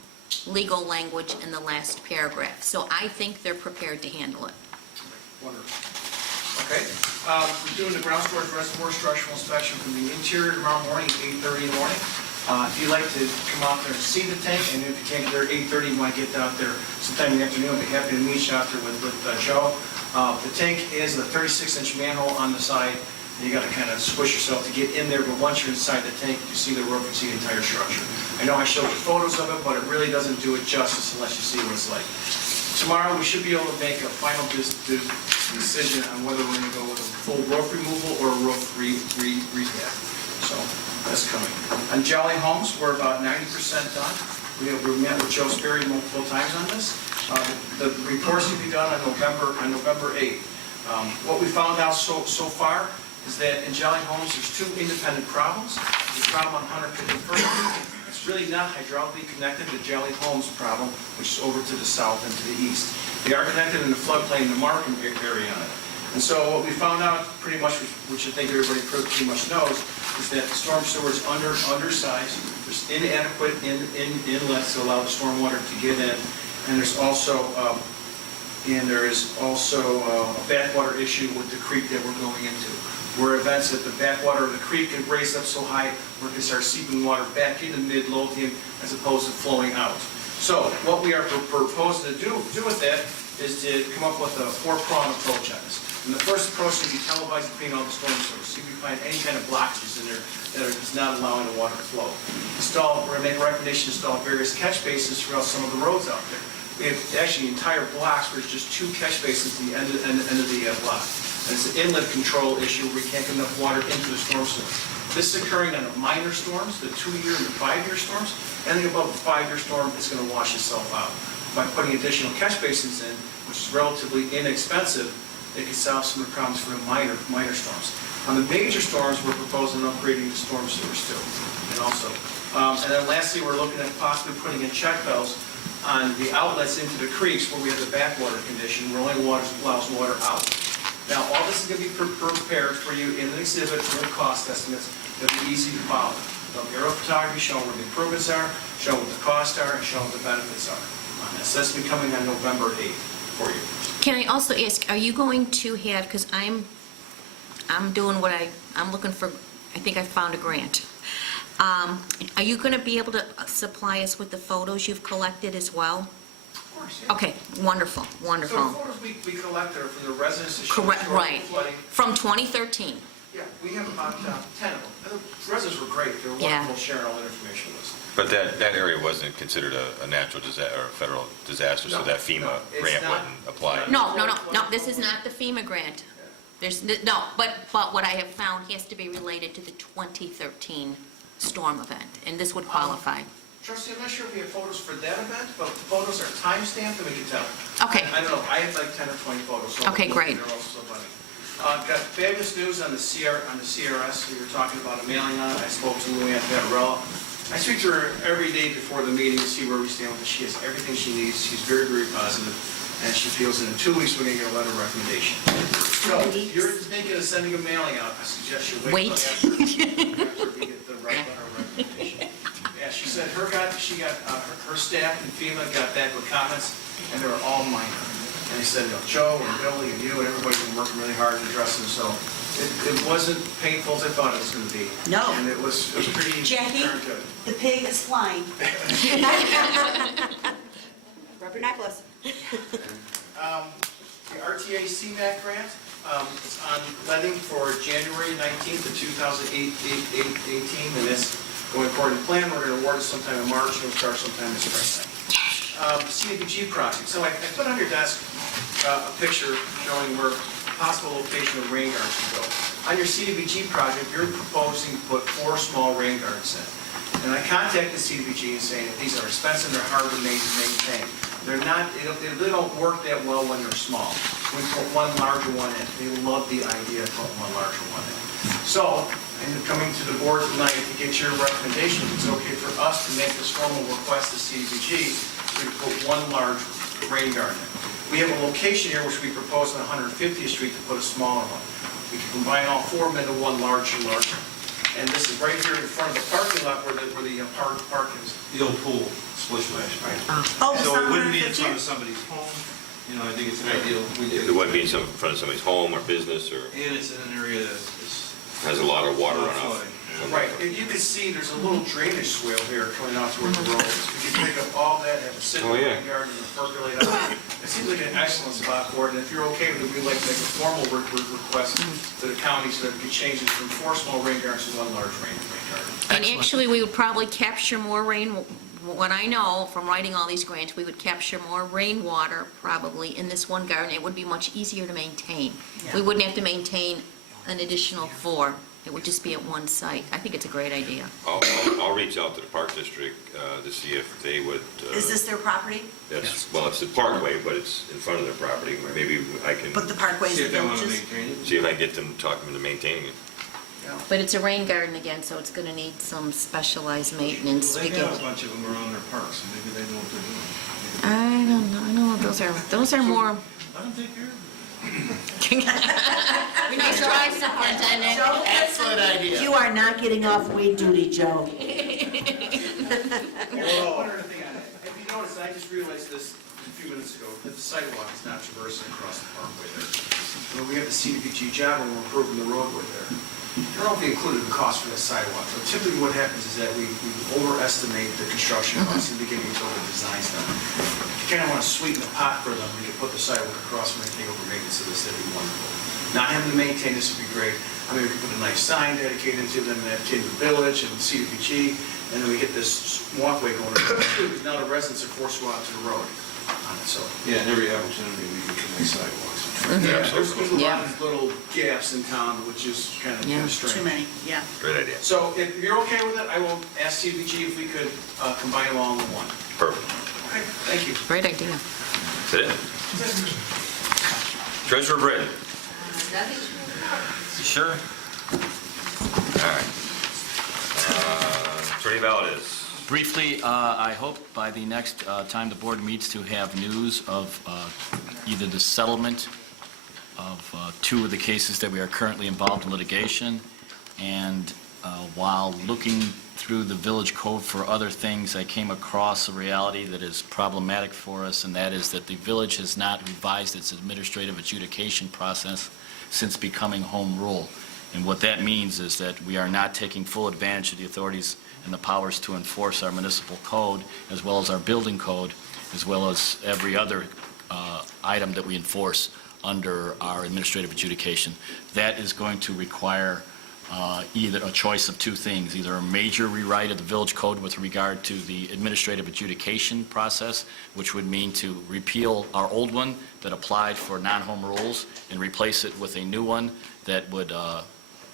legal language in the last paragraph, so I think they're prepared to handle it. Wonderful. Okay. We're doing the ground storage reservoir structural inspection from the interior tomorrow morning, 8:30 in the morning. If you'd like to come out there and see the tank, and if you can't get there at 8:30, you want to get out there sometime in the afternoon, I'd be happy to meet you out there with Joe. The tank is the 36-inch manhole on the side. You got to kind of squish yourself to get in there, but once you're inside the tank, you see the roof, you see the entire structure. I know I showed you photos of it, but it really doesn't do it justice unless you see what it's like. Tomorrow, we should be able to make a final decision on whether we're going to go with a full roof removal or a roof rehab. So that's coming. On Jolly Homes, we're about 90% done. We met with Joe Sperry multiple times on this. The reports will be done on November 8th. What we found out so far is that in Jolly Homes, there's two independent problems. The problem on 151st Street, it's really not hydraulically connected to Jolly Homes problem, which is over to the south and to the east. They are connected in the floodplain in the Markham area on it. And so what we found out pretty much, which I think everybody pretty much knows, is that the storm sewer is undersized. There's inadequate inlets to allow the storm water to get in. And there's also a backwater issue with the creek that we're going into. where events at the backwater of the creek can raise up so high where it can start seeping water back into Midlothian as opposed to flowing out. So what we are proposing to do with that is to come up with a 4-pronged approach on this. And the first approach is to be televised between all the storm sources. See if we find any kind of blockages in there that are just not allowing the water to flow. We're going to make a recommendation to install various catch basins throughout some of the roads out there. We have actually entire blocks where there's just 2 catch basins at the end of the block. And it's an inlet control issue where we can't get enough water into the storm sewer. This is occurring on the minor storms, the 2-year and the 5-year storms. Anything above the 5-year storm is going to wash itself out. By putting additional catch basins in, which is relatively inexpensive, it can solve some of the problems for the minor storms. On the major storms, we're proposing upgrading the storm sewers too. And then lastly, we're looking at possibly putting in check valves on the outlets into the creeks where we have the backwater condition, where only allows water out. Now, all this is going to be prepared for you in an exhibit with cost estimates that will be easy to follow. Aerial photography showing where the improvements are, showing what the costs are, and showing what the benefits are. This will be coming on November 8th for you. Can I also ask, are you going to have, because I'm doing what I'm looking for, I think I found a grant. Are you going to be able to supply us with the photos you've collected as well? Of course, yeah. Okay, wonderful, wonderful. So the photos we collected are from the residents that show Correct, historical right. flooding. From 2013. Yeah, we have about 10 of them. The residents were great. They were Yeah. wonderful sharing all that information with us. But that area wasn't considered a natural disaster or a federal disaster, so No, that FEMA no, it's grant not. wouldn't apply. No, this is not the FEMA grant. But what I have found has to be related to the 2013 storm event, and this would qualify. Trustee, I'm not sure if we have photos for that event, but the photos are time-stamped and we can tell. Okay. I don't know, I have like 10 or 20 photos. So Okay, great. They're also funny. Got fabulous news on the CRS. We were talking about a mailing on it. I spoke to Luann Patarella. I speak to her every day before the meeting to see where we stand with it. She has everything she needs. She's very, very positive, and she feels that in 2 weeks we're going to get a letter of recommendation. So, if you're thinking of sending a mailing out, I suggest you wait till after we get the right letter of recommendation. Yeah, she said her staff and FEMA got back with comments, and they were all minor. And they said, Joe and Billy and you and everybody's been working really hard to address them, so it wasn't painful as I thought it was going to be. No. And it was pretty Jackie, darn good. the pig is flying. Rubber necklace. The RTA CMAC grant is on letting for January 19th of 2018, and it's going according to plan. We're going to award it sometime in March, and it'll start sometime in springtime. The CDBG project. So I put on your desk a picture showing where possible location of rain gardens can go. On your CDBG project, you're proposing to put 4 small rain gardens in. And I contacted CDBG and saying that these are expensive, they're hard to maintain. They're not, they don't work that well when they're small. We put one larger one in. They love the idea of putting one larger one in. So, I'm coming to the board tonight to get your recommendation. It's okay for us to make this formal request to CDBG to put one large rain garden in. We have a location here which we proposed on 150th Street to put a smaller one. We can combine all 4 of them into one larger. And this is right here in front of the parking lot where the park is. The old pool, splish splash, right? Oh, So it wouldn't be in 150th? front of somebody's home, I think it's an ideal. It wouldn't be in front of somebody's home or business, or And it's in an area that is. has a lot of water runoff. Right, and you can see there's a little drainage swale here coming out toward the road. We can pick up all that, have a sit in the rain garden and percolate out. It seems like an excellent spot for it, and if you're okay with it, we'd like to make a formal request to the county so that we can change it from 4 small rain gardens to 1 large rain garden. And actually, we would probably capture more rain, what I know from writing all these grants, we would capture more rainwater probably in this one garden. It would be much easier to maintain. We wouldn't have to maintain an additional 4. It would just be at one site. I think it's a great idea. I'll reach out to the Park District to see if they would. Is this their property? Well, it's the Parkway, but it's in front of their property. Maybe I can But the Parkway is See the if they want to villages? maintain it. see if I can get them, talk them into maintaining it. But it's a rain garden again, so it's going to need some specialized maintenance. Well, they got a bunch of them around their parks, and maybe they know what they're doing. I don't know. I know those are more. Let them take care of it. Nice try, Superintendent. Joe, Excellent idea. you are not getting off weed duty, Joe. One other thing on that. If you notice, I just just realized this a few minutes ago, that the sidewalk is not traversing across the parkway there. When we have the CDBG job and we're improving the roadway there, I don't know if we included the cost for the sidewalk. So typically what happens is that we overestimate the construction costs in the beginning until the design's done. If you kind of want to sweeten the pot for them, we could put the sidewalk across and take over maintenance of this, that'd be wonderful. Not having to maintain this would be great. I mean, we could put a nice sign dedicated to them, to the village and CDBG, and then we get this walkway going around too, because now the residents are forced to go out to the road on it, so. Yeah, and every opportunity we can connect sidewalks. Yeah, there's a lot of little gaps in town, which is kind of strange. Too many, yeah. Great idea. So if you're okay with it, I will ask CDBG if we could combine them all into one. Perfect. Okay, thank you. Great idea. Is that it? Treasurer Britton? Nothing to report. Sure. All right. Attorney Valdez? Briefly, I hope by the next time the board meets to have news of either the settlement of two of the cases that we are currently involved in litigation, and while looking through the village code for other things, I came across a reality that is problematic for us, and that is that the village has not revised its administrative adjudication process since becoming home rule. And what that means is that we are not taking full advantage of the authorities and the powers to enforce our municipal code, as well as our building code, as well as every other item that we enforce under our administrative adjudication. That is going to require either a choice of two things, either a major rewrite of the village code with regard to the administrative adjudication process, which would mean to repeal our old one that applied for non-home rules and replace it with a new one that would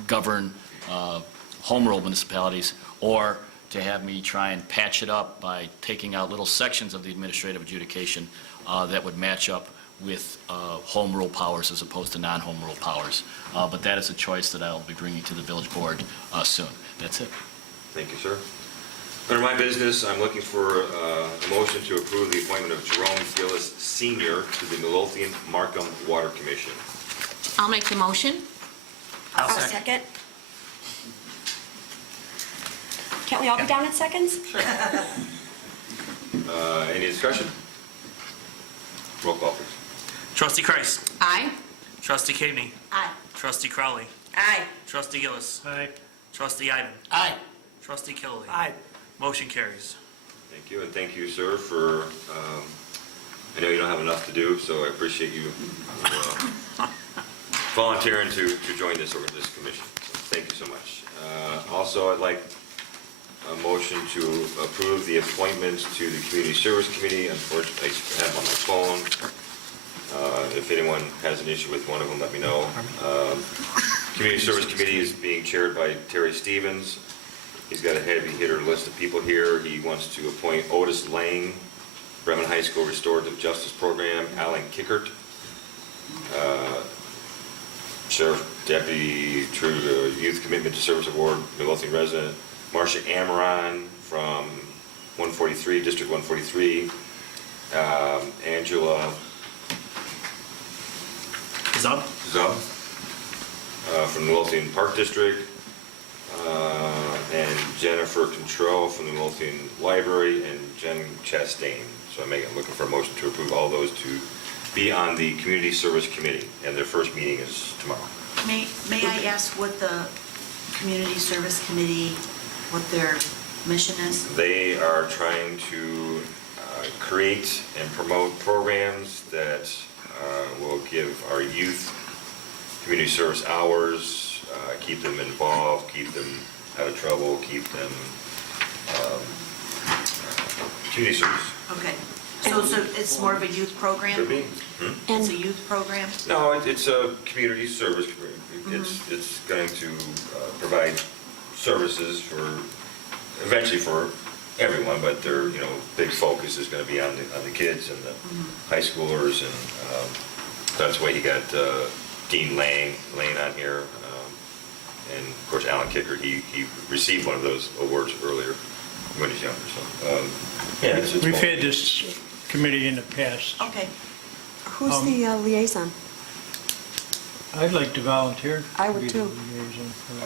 govern home rule municipalities, or to have me try and patch it up by taking out little sections of the administrative adjudication that would match up with home rule powers as opposed to non-home rule powers. But that is a choice that I will be bringing to the village board soon. That's it. Thank you, sir. Under my business, I'm looking for a motion to approve the appointment of Jerome Gillis Sr. to the Midlothian Markham Water Commission. I'll make the motion. I'll second. Can't we all be down in seconds? Any discussion? Roll call, please. Trustee Kreis. Aye. Trustee Kaveny. Aye. Trustee Crowley. Aye. Trustee Gillis. Aye. Trustee Ivan. Aye. Trustee Killelea. Aye. Motion carries. Thank you, and thank you, sir, for, I know you don't have enough to do, so I appreciate you volunteering to join this commission. So thank you so much. Also, I'd like a motion to approve the appointments to the Community Service Committee. Unfortunately, I have them on my phone. If anyone has an issue with one of them, let me know. Community Service Committee is being chaired by Terry Stevens. He's got a heavy hitter list of people here. He wants to appoint Otis Lang, Bremen High School Restorative Justice Program, Alan Kickert, Sheriff Deputy True Youth Commitment to Service Award, Midlothian resident, Marcia Amaron from 143, District 143, Angela Zub from the Midlothian Park District, and Jennifer Control from the Midlothian Library, and Jen Chastain. So I'm looking for a motion to approve all those to be on the Community Service Committee, and their first meeting is tomorrow. May I ask what the Community Service Committee, what their mission is? They are trying to create and promote programs that will give our youth community service hours, keep them involved, keep them out of trouble, keep them community service. Okay, so it's more of a youth program? Could be. It's a youth program? No, it's a community service. It's going to provide services for, eventually for everyone, but their, big focus is going to be on the kids and the high schoolers, and that's why you got Dean Lane on here, and of course Alan Kicker. He received one of those awards earlier when he was younger. So yeah, it's We've had this committee in the past. Okay. Who's the liaison? I'd like to volunteer. I would too.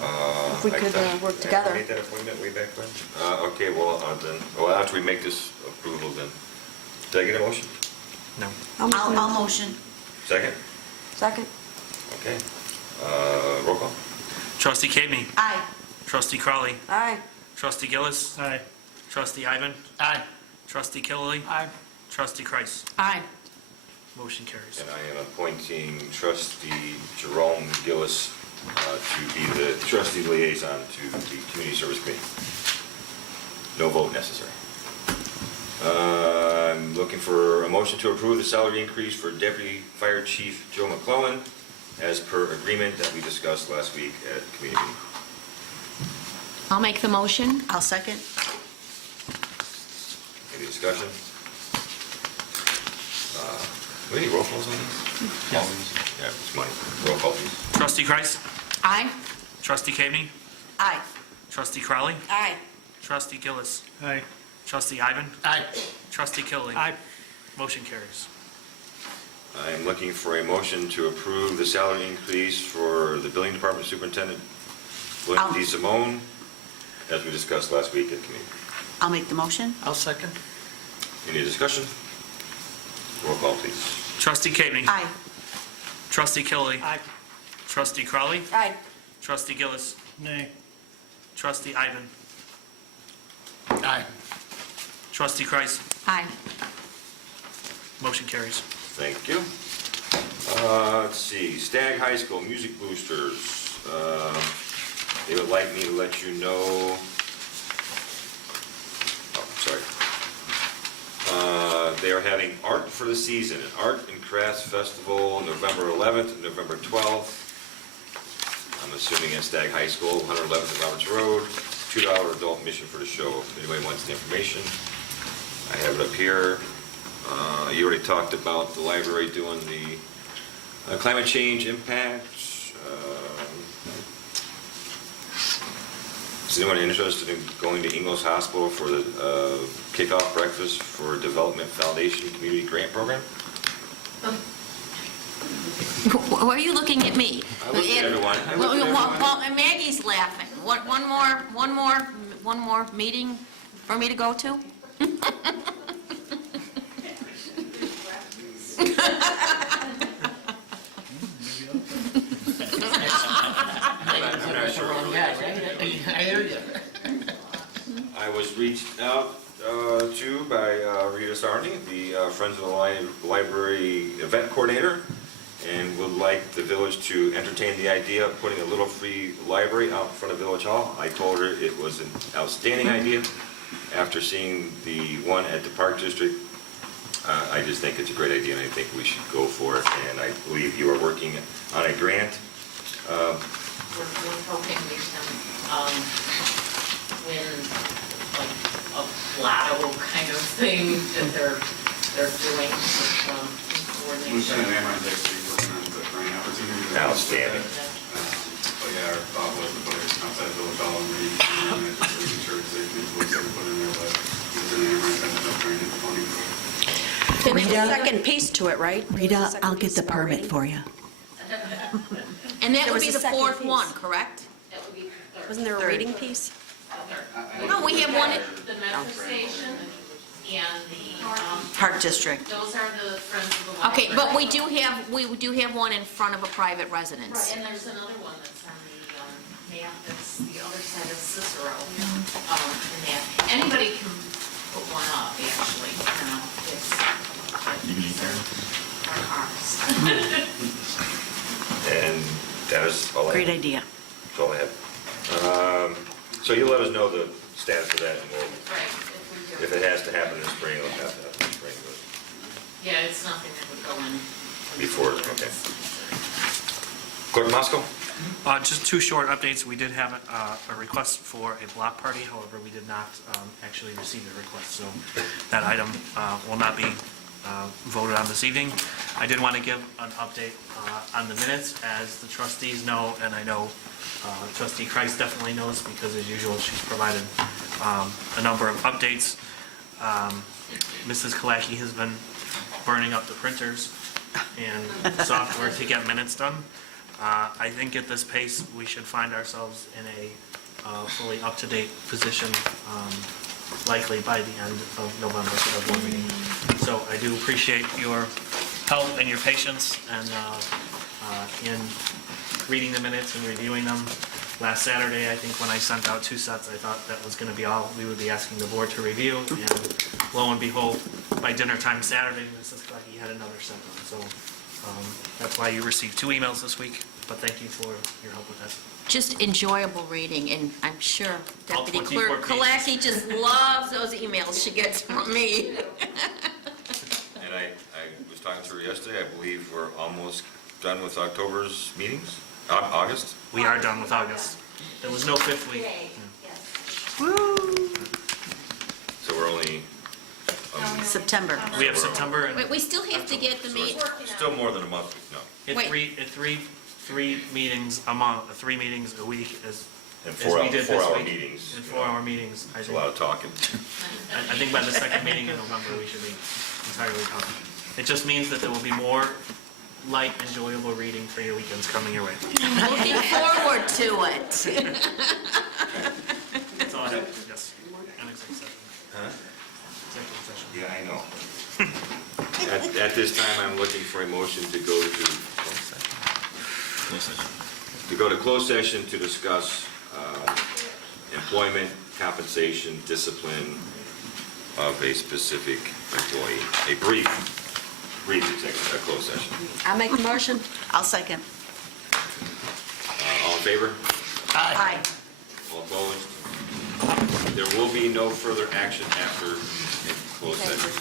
If we could work together. Made that appointment way back when? Okay, well, then, after we make this approval, then Did I get a motion? No. I'll motion. Second? Second? Okay. Roll call? Trustee Kami. Aye. Trustee Crawley. Aye. Trustee Gillis. Aye. Trustee Ivan. Aye. Trustee Killily. Aye. Trustee Kreis. Aye. Motion carries. And I am appointing trustee Jerome Gillis to be the trustee liaison to the community service committee. No vote necessary. I'm looking for a motion to approve the salary increase for Deputy Fire Chief Joe McClellan as per agreement that we discussed last week at committee meeting. I'll make the motion. I'll second. Any discussion? We need roll calls on these? Yes. Yeah, it's mine. Roll call, please. Trustee Kreis. Aye. Trustee Kami. Aye. Trustee Crawley. Aye. Trustee Gillis. Aye. Trustee Ivan. Aye. Trustee Killily. Aye. Motion carries. I am looking for a motion to approve the salary increase for the building department superintendent, William D. Simone, as we discussed last week at committee. I'll make the motion. I'll second. Any discussion? Roll call, please. Trustee Kami. Aye. Trustee Killily. Aye. Trustee Crawley. Aye. Trustee Gillis. Nay. Trustee Ivan. Aye. Trustee Kreis. Aye. Motion carries. Thank you. Let's see, Stag High School Music Boosters. They would like me to let you know, sorry. They are having Art for the Season, an Art and Crafts Festival, November 11th and November 12th. I'm assuming at Stag High School, 111th and Roberts Road. $2 adult admission for the show. If anybody wants the information, I have it up here. You already talked about the library doing the climate change impacts. Is anyone interested in going to Ingalls Hospital for the kickoff breakfast for Development Foundation Community Grant Program? Why are you looking at me? I looked at everyone. I looked at everyone. Well, and Maggie's laughing. One more meeting for me to go to? I'm not sure. I was reached out to by Rita Sarney, the Friends of the Library event coordinator, and would like the village to entertain the idea of putting a little free library out in front of Village Hall. I told her it was an outstanding idea. After seeing the one at the Park District, I just think it's a great idea, and I think we should go for it. And I believe you are working on a grant. We're hoping we can win like a lotto kind of thing that they're doing with Lieutenant coordination. Amrine actually working on the grant opportunity. Outstanding. But yeah, our thought was to put it outside Village Hall and just making sure it's safe, the books that we put in there, but Lieutenant Amrine ended up granting the funding for it. Then there's a second piece to it, right? Rita, I'll get the permit for you. And that There would was be a the second fourth piece. one, correct? That would be the third. Wasn't there a reading piece? No, we have one. The metro station and the, Park District. those are the Friends of the Library. Okay, but we do have one in front of a private residence. Right, and there's another one that's on the map, that's the other side of Cicero. And that, anybody can put one up, actually, you know, it's, they're ours. And that is all I have. Great idea. That's all I have. So you'll let us know the status of that, and we'll, Right, if it has to happen in the spring, it'll have to happen in the spring, but yeah, it's nothing that would go in. before, okay. Clerk Moscow? Just two short updates. We did have a request for a block party, however, we did not actually receive the request, so that item will not be voted on this evening. I did want to give an update on the minutes, as the trustees know, and I know trustee Kreis definitely knows, because as usual, she's provided a number of updates. Mrs. Kalaki has been burning up the printers and software to get minutes done. I think at this pace, we should find ourselves in a fully up-to-date position likely by the end of November for the board meeting. So I do appreciate your help and your patience and in reading the minutes and reviewing them. Last Saturday, I think when I sent out 2 sets, I thought that was going to be all we would be asking the board to review. And lo and behold, by dinner time Saturday, Mrs. Klecki had another set. So that's why you received 2 emails this week. But thank you for your help with that. Just enjoyable reading, and I'm sure All Deputy 24 Clerk pages. Kalaki just loves those emails she gets from me. And I was talking to her yesterday, I believe we're almost done with October's meetings, August? We are done with August. There was no 5th week. So we're only, September. We have September and Wait, we still have to get the meet, still more than a month, no. three meetings a month, 3 meetings a week as And as we did this 4-hour week. meetings. And 4-hour meetings. I It's a think. lot of talking. I think by the second meeting in November, we should be entirely covered. It just means that there will be more light, enjoyable reading for your weekends coming your way. looking forward to it. That's all I have. Yes. And executive session. Huh? Executive session. Yeah, I know. At this time, I'm looking for a motion to go to closed session to discuss employment, compensation, discipline of a specific employee. A brief executive, closed session. I'll make the motion. I'll second. All in favor? Aye. All opposed? There will be no further action after closed session.